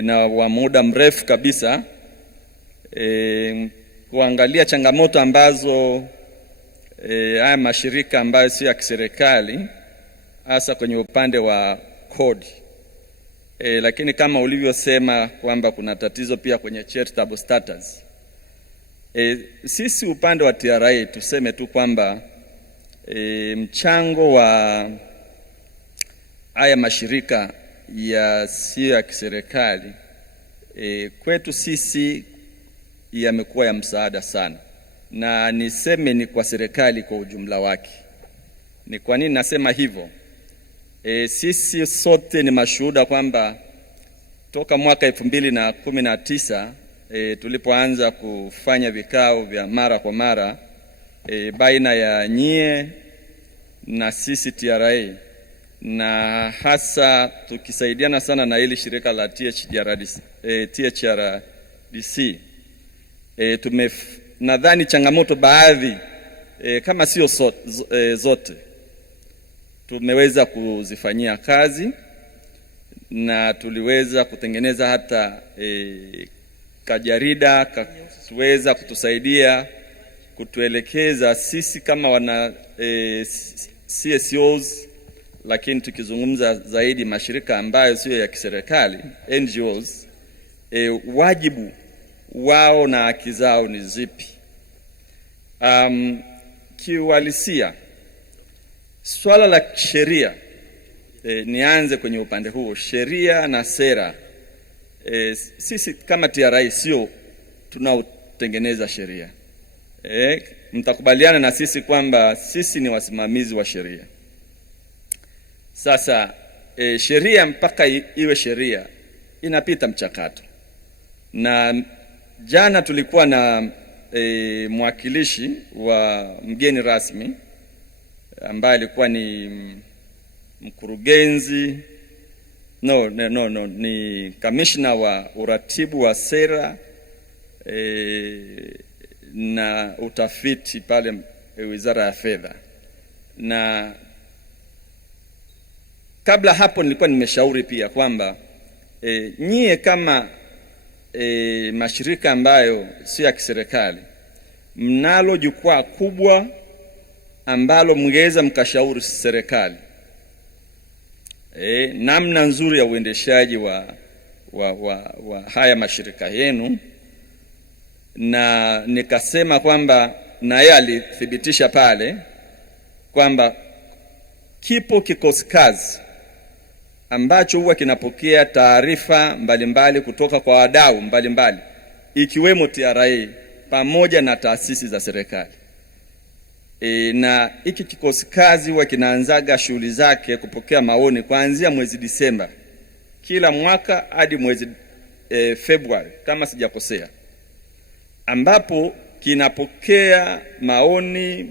na wa muda mrefu kabisa kuangalia changamoto ambazo haya mashirika ambayo si ya kiserikali hasa kwenye upande wa kodi. Lakini kama ulivyosema kwamba kuna tatizo pia kwenye charitable status. Sisi upande wa TRA tuseme tu kwamba mchango wa haya mashirika yasiyo ya kiserikali kwetu sisi yamekuwa ya msaada sana, na niseme ni kwa serikali kwa ujumla wake. Ni kwa nini nasema hivyo? Sisi sote ni mashuhuda kwamba toka mwaka 2019 tulipoanza kufanya vikao vya mara kwa mara baina ya nyie na sisi TRA, na hasa tukisaidiana sana na hili shirika la THRDC. Nadhani changamoto baadhi kama sio zote tumeweza kuzifanyia kazi, na tuliweza kutengeneza hata kajarida katuweza kutusaidia kutuelekeza sisi kama wana CSOs, lakini tukizungumza zaidi mashirika ambayo sio ya kiserikali, NGOs, wajibu wao na haki zao ni zipi. Kiuhalisia, swala la sheria, nianze kwenye upande huo, sheria na sera. Sisi kama TRA sio tunaotengeneza sheria. Mtakubaliana na sisi kwamba sisi ni wasimamizi wa sheria. Sasa sheria mpaka iwe sheria inapita mchakato, na jana tulikuwa na mwakilishi wa mgeni rasmi ambaye alikuwa ni mkurugenzi ni kamishna wa uratibu wa sera na utafiti pale Wizara ya Fedha. Na kabla hapo nilikuwa nimeshauri pia kwamba nyie kama mashirika ambayo sio ya kiserikali, mnalo jukwaa kubwa ambalo mngeweza mkashauri serikali namna nzuri ya uendeshaji wa haya mashirika yenu. Na nikasema kwamba, na yeye alithibitisha pale kwamba kipo kikosi kazi ambacho huwa kinapokea taarifa mbalimbali kutoka kwa wadau mbalimbali ikiwemo TRA pamoja na taasisi za serikali. Na hiki kikosi kazi huwa kinaanzaga shughuli zake kupokea maoni kuanzia mwezi Disemba kila mwaka hadi mwezi Februari kama sijakosea, ambapo kinapokea maoni,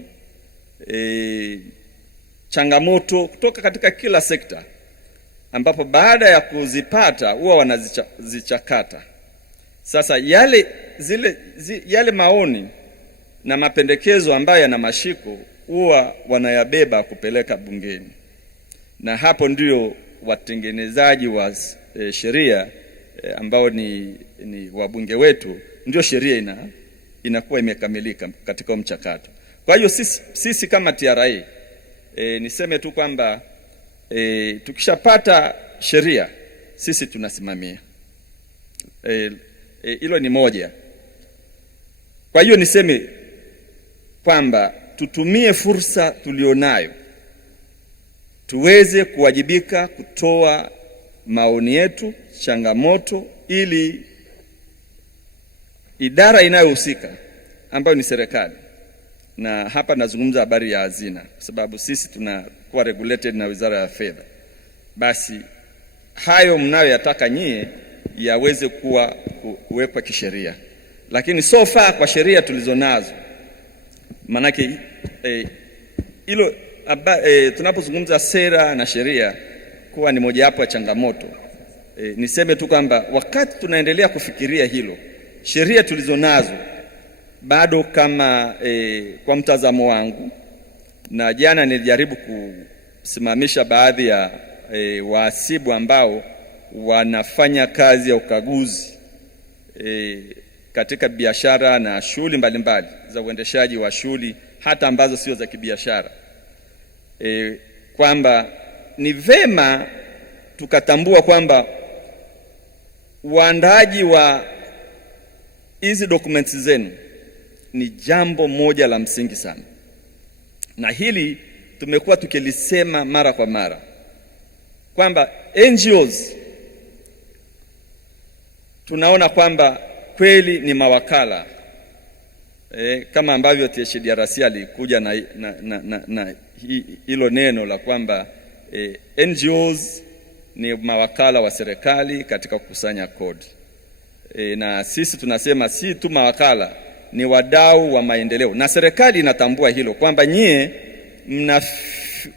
changamoto kutoka katika kila sekta, ambapo baada ya kuzipata huwa wanazichakata. Sasa yale maoni na mapendekezo ambayo yana mashiko huwa wanayabeba kupeleka bungeni, na hapo ndio watengenezaji wa sheria ambao ni wabunge wetu, ndio sheria inakuwa imekamilika katika mchakato. Kwa hiyo sisi kama TRA niseme tu kwamba tukishapata sheria sisi tunasimamia. Hilo ni moja. Kwa hiyo niseme kwamba tutumie fursa tulionayo tuweze kuwajibika kutoa maoni yetu, changamoto, ili idara inayohusika ambayo ni serikali, na hapa nazungumza habari ya hazina kwa sababu sisi tunakuwa regulated na Wizara ya Fedha, basi hayo mnayoyataka nyie yaweze kuwekwa kisheria. Lakini so far kwa sheria tulizonazo, manake hilo tunapozungumza sera na sheria kuwa ni moja wapo ya changamoto, niseme tu kwamba wakati tunaendelea kufikiria hilo, sheria tulizonazo bado kama kwa mtazamo wangu, na jana nilijaribu kusimamisha baadhi ya wahasibu ambao wanafanya kazi ya ukaguzi katika biashara na shughuli mbalimbali za uendeshaji wa shughuli hata ambazo sio za kibiashara, kwamba ni vema tukatambua kwamba uandaaji wa hizi documents zenu ni jambo moja la msingi sana, na hili tumekuwa tukilisema mara kwa mara kwamba NGOs tunaona kwamba kweli ni mawakala, kama ambavyo THRDC alikuja na hilo neno la kwamba NGOs ni mawakala wa serikali katika kukusanya kodi. Na sisi tunasema si tu mawakala, ni wadau wa maendeleo, na serikali inatambua hilo kwamba nyie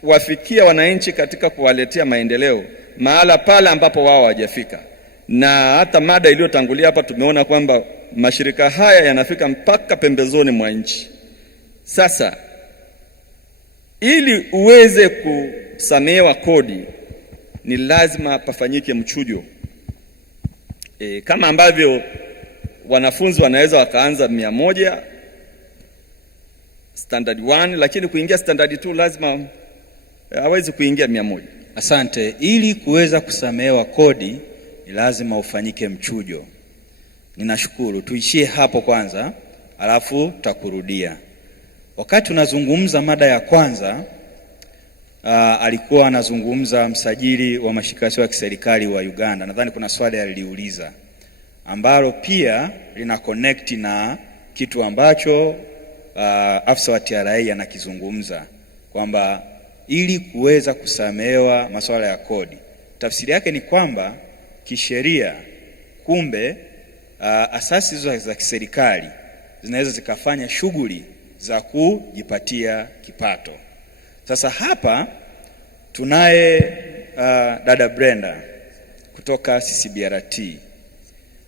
kuwafikia wananchi katika kuwaletea maendeleo mahala pale ambapo wao hawajafika. Na hata mada iliyotangulia hapa tumeona kwamba mashirika haya yanafika mpaka pembezoni mwa nchi. Sasa ili uweze kusamehewa kodi ni lazima pafanyike mchujo. Kama ambavyo wanafunzi wanaweza wakaanza 100 standard 1, lakini kuingia standard 2 lazima hawezi kuingia 100. Asante. Ili kuweza kusamehewa kodi ni lazima ufanyike mchujo. Ninashukuru. Tuishie hapo kwanza, alafu tutakurudia. Wakati unazungumza mada ya kwanza, alikuwa anazungumza msajili wa mashirika yasiyo ya kiserikali wa Uganda. Nadhani kuna swali aliliuliza ambalo pia lina connect na kitu ambacho afisa wa TRA anakizungumza kwamba ili kuweza kusamehewa masuala ya kodi, tafsiri yake ni kwamba kisheria kumbe asasi hizo za kiserikali zinaweza zikafanya shughuli za kujipatia kipato. Sasa hapa tunaye dada Brenda kutoka CCBRT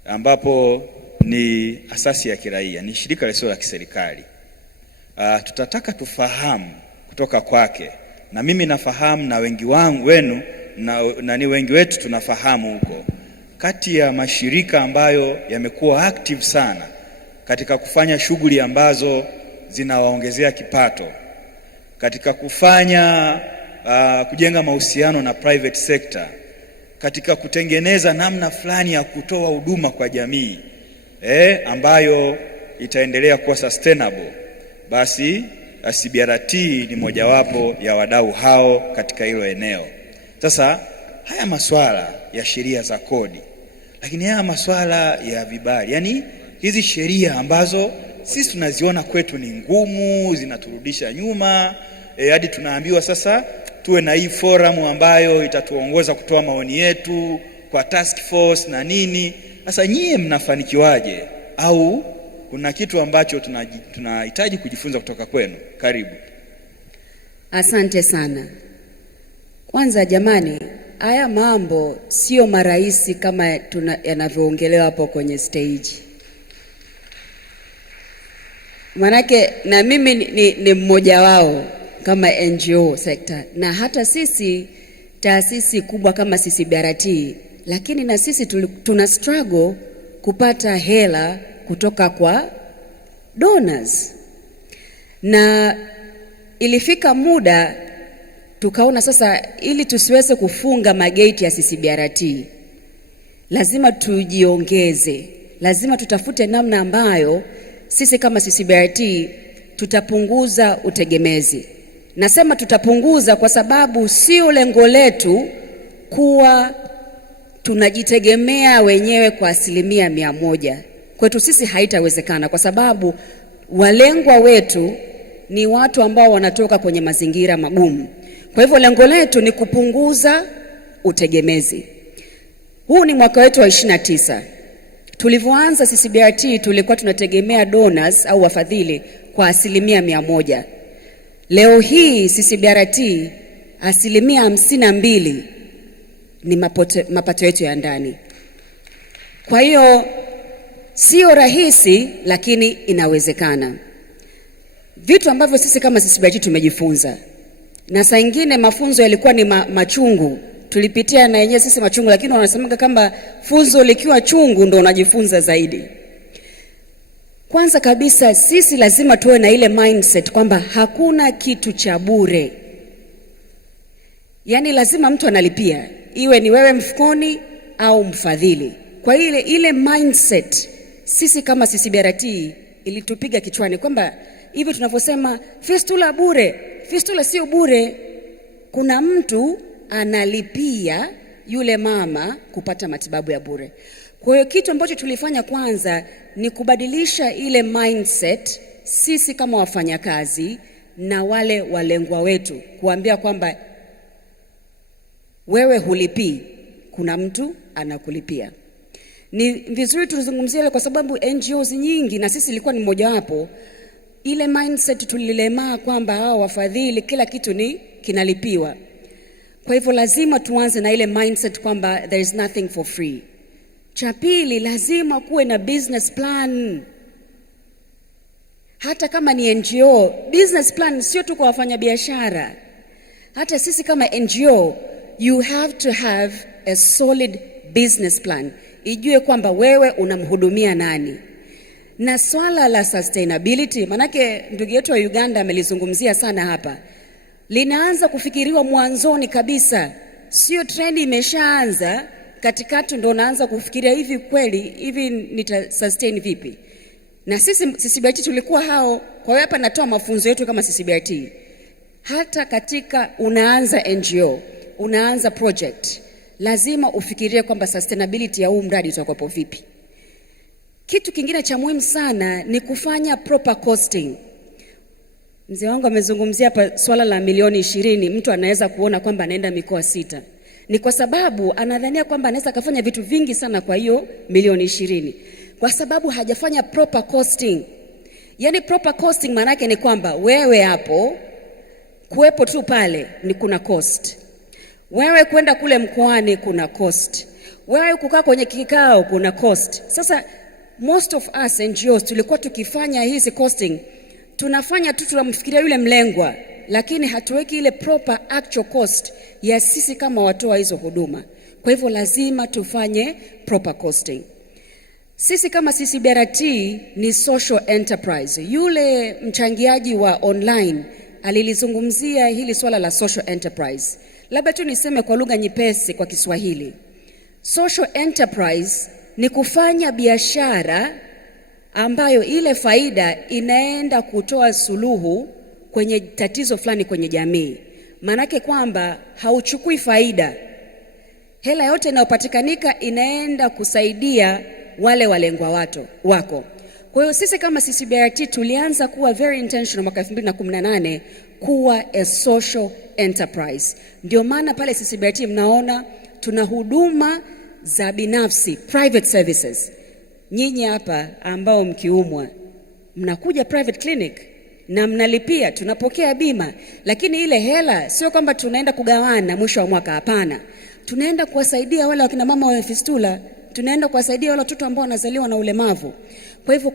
ambapo ni asasi ya kiraia, ni shirika lisilo la kiserikali. Tutataka tufahamu kutoka kwake, na mimi nafahamu na wengi wenu na ni wengi wetu tunafahamu huko, kati ya mashirika ambayo yamekuwa active sana katika kufanya shughuli ambazo zinawaongezea kipato, katika kufanya kujenga mahusiano na private sector, katika kutengeneza namna fulani ya kutoa huduma kwa jamii ambayo itaendelea kuwa sustainable, basi CCBRT ni mojawapo ya wadau hao katika hilo eneo. Sasa haya masuala ya sheria za kodi, lakini haya masuala ya vibali, yani hizi sheria ambazo sisi tunaziona kwetu ni ngumu, zinaturudisha nyuma, hadi tunaambiwa sasa tuwe na hii forum ambayo itatuongoza kutoa maoni yetu kwa task force na nini. Sasa nyie mnafanikiwaje, au kuna kitu ambacho tunahitaji kujifunza kutoka kwenu? Karibu. Asante sana. Kwanza jamani, haya mambo sio marahisi kama yanavyoongelewa hapo kwenye stage. Manake na mimi ni mmoja wao kama NGO sector, na hata sisi taasisi kubwa kama CCBRT, lakini na sisi tuna struggle kupata hela kutoka kwa donors. Na ilifika muda tukaona sasa, ili tusiweze kufunga mageti ya CCBRT, lazima tujiongeze, lazima tutafute namna ambayo sisi kama CCBRT tutapunguza utegemezi. Nasema tutapunguza kwa sababu sio lengo letu kuwa tunajitegemea wenyewe kwa 100%. Kwetu sisi haitawezekana, kwa sababu walengwa wetu ni watu ambao wanatoka kwenye mazingira magumu. Kwa hivyo lengo letu ni kupunguza utegemezi. Huu ni mwaka wetu wa 29. Tulivyoanza CCBRT tulikuwa tunategemea donors au wafadhili kwa 100%. Leo hii CCBRT 52% ni mapato yetu ya ndani. Kwa hiyo sio rahisi, lakini inawezekana. Vitu ambavyo sisi kama CCBRT tumejifunza, na saa nyingine mafunzo yalikuwa ni machungu, tulipitia na yenyewe sisi machungu, lakini wanasemaga kama funzo likiwa chungu ndo unajifunza zaidi. Kwanza kabisa sisi lazima tuwe na ile mindset kwamba hakuna kitu cha bure. Yani lazima mtu analipia, iwe ni wewe mfukoni au mfadhili. Kwa ile mindset sisi kama CCBRT ilitupiga kichwani kwamba hivi tunavyosema fistula bure, fistula sio bure. Kuna mtu analipia yule mama kupata matibabu ya bure. Kwa hiyo kitu ambacho tulifanya kwanza ni kubadilisha ile mindset sisi kama wafanyakazi na wale walengwa wetu, kuambia kwamba wewe hulipii, kuna mtu anakulipia. Ni vizuri tuzungumzie ile, kwa sababu NGOs nyingi na sisi ilikuwa ni mmoja wapo, ile mindset tulilemaa kwamba hao wafadhili kila kitu ni kinalipiwa. Kwa hivyo lazima tuanze na ile mindset kwamba there is nothing for free. Cha pili, lazima kuwe na business plan. Hata kama ni NGO, business plan sio tu kwa wafanyabiashara. Hata sisi kama NGO, you have to have a solid business plan. Ijue kwamba wewe unamhudumia nani. Na swala la sustainability, manake ndugu yetu wa Uganda amelizungumzia sana hapa, linaanza kufikiriwa mwanzoni kabisa. Sio trend imeshaanza, katikati ndo naanza kufikiria hivi kweli, hivi nita sustain vipi? Na sisi CCBRT tulikuwa hao. Kwa hiyo hapa natoa mafunzo yetu kama CCBRT. Hata katika unaanza NGO, unaanza project, lazima ufikirie kwamba sustainability ya huu mradi utakopo vipi. Kitu kingine cha muhimu sana ni kufanya proper costing. Mzee wangu amezungumzia hapa swala la milioni 20, mtu anaweza kuona kwamba anaenda mikoa 6. Ni kwa sababu anadhania kwamba anaweza kufanya vitu vingi sana kwa hiyo milioni 20. Kwa sababu hajafanya proper costing. Yaani proper costing maana yake ni kwamba wewe hapo kuwepo tu pale ni kuna cost. Wewe kwenda kule mkoani kuna cost. Wewe kukaa kwenye kikao kuna cost. Sasa most of us NGOs tulikuwa tukifanya hizi costing, tunafanya tu tunamfikiria yule mlengwa, lakini hatuweki ile proper actual cost ya sisi kama watoa hizo huduma. Kwa hivyo lazima tufanye proper costing. Sisi kama CCBRT ni social enterprise. Yule mchangiaji wa online alilizungumzia hili swala la social enterprise. Labda tu niseme kwa lugha nyepesi kwa Kiswahili. Social enterprise ni kufanya biashara ambayo ile faida inaenda kutoa suluhu kwenye tatizo fulani kwenye jamii. Manake kwamba hauchukui faida. Hela yote inayopatikanika inaenda kusaidia wale walengwa wako. Kwa hiyo sisi kama CCBRT tulianza kuwa very intentional mwaka 2018 kuwa a social enterprise. Ndio maana pale CCBRT mnaona tuna huduma za binafsi, private services. Nyinyi hapa ambao mkiumwa mnakuja private clinic na mnalipia, tunapokea bima, lakini ile hela sio kwamba tunaenda kugawana mwisho wa mwaka, hapana. Tunaenda kuwasaidia wale wakina mama wa fistula, tunaenda kuwasaidia wale watoto ambao wanazaliwa na ulemavu. Kwa hivyo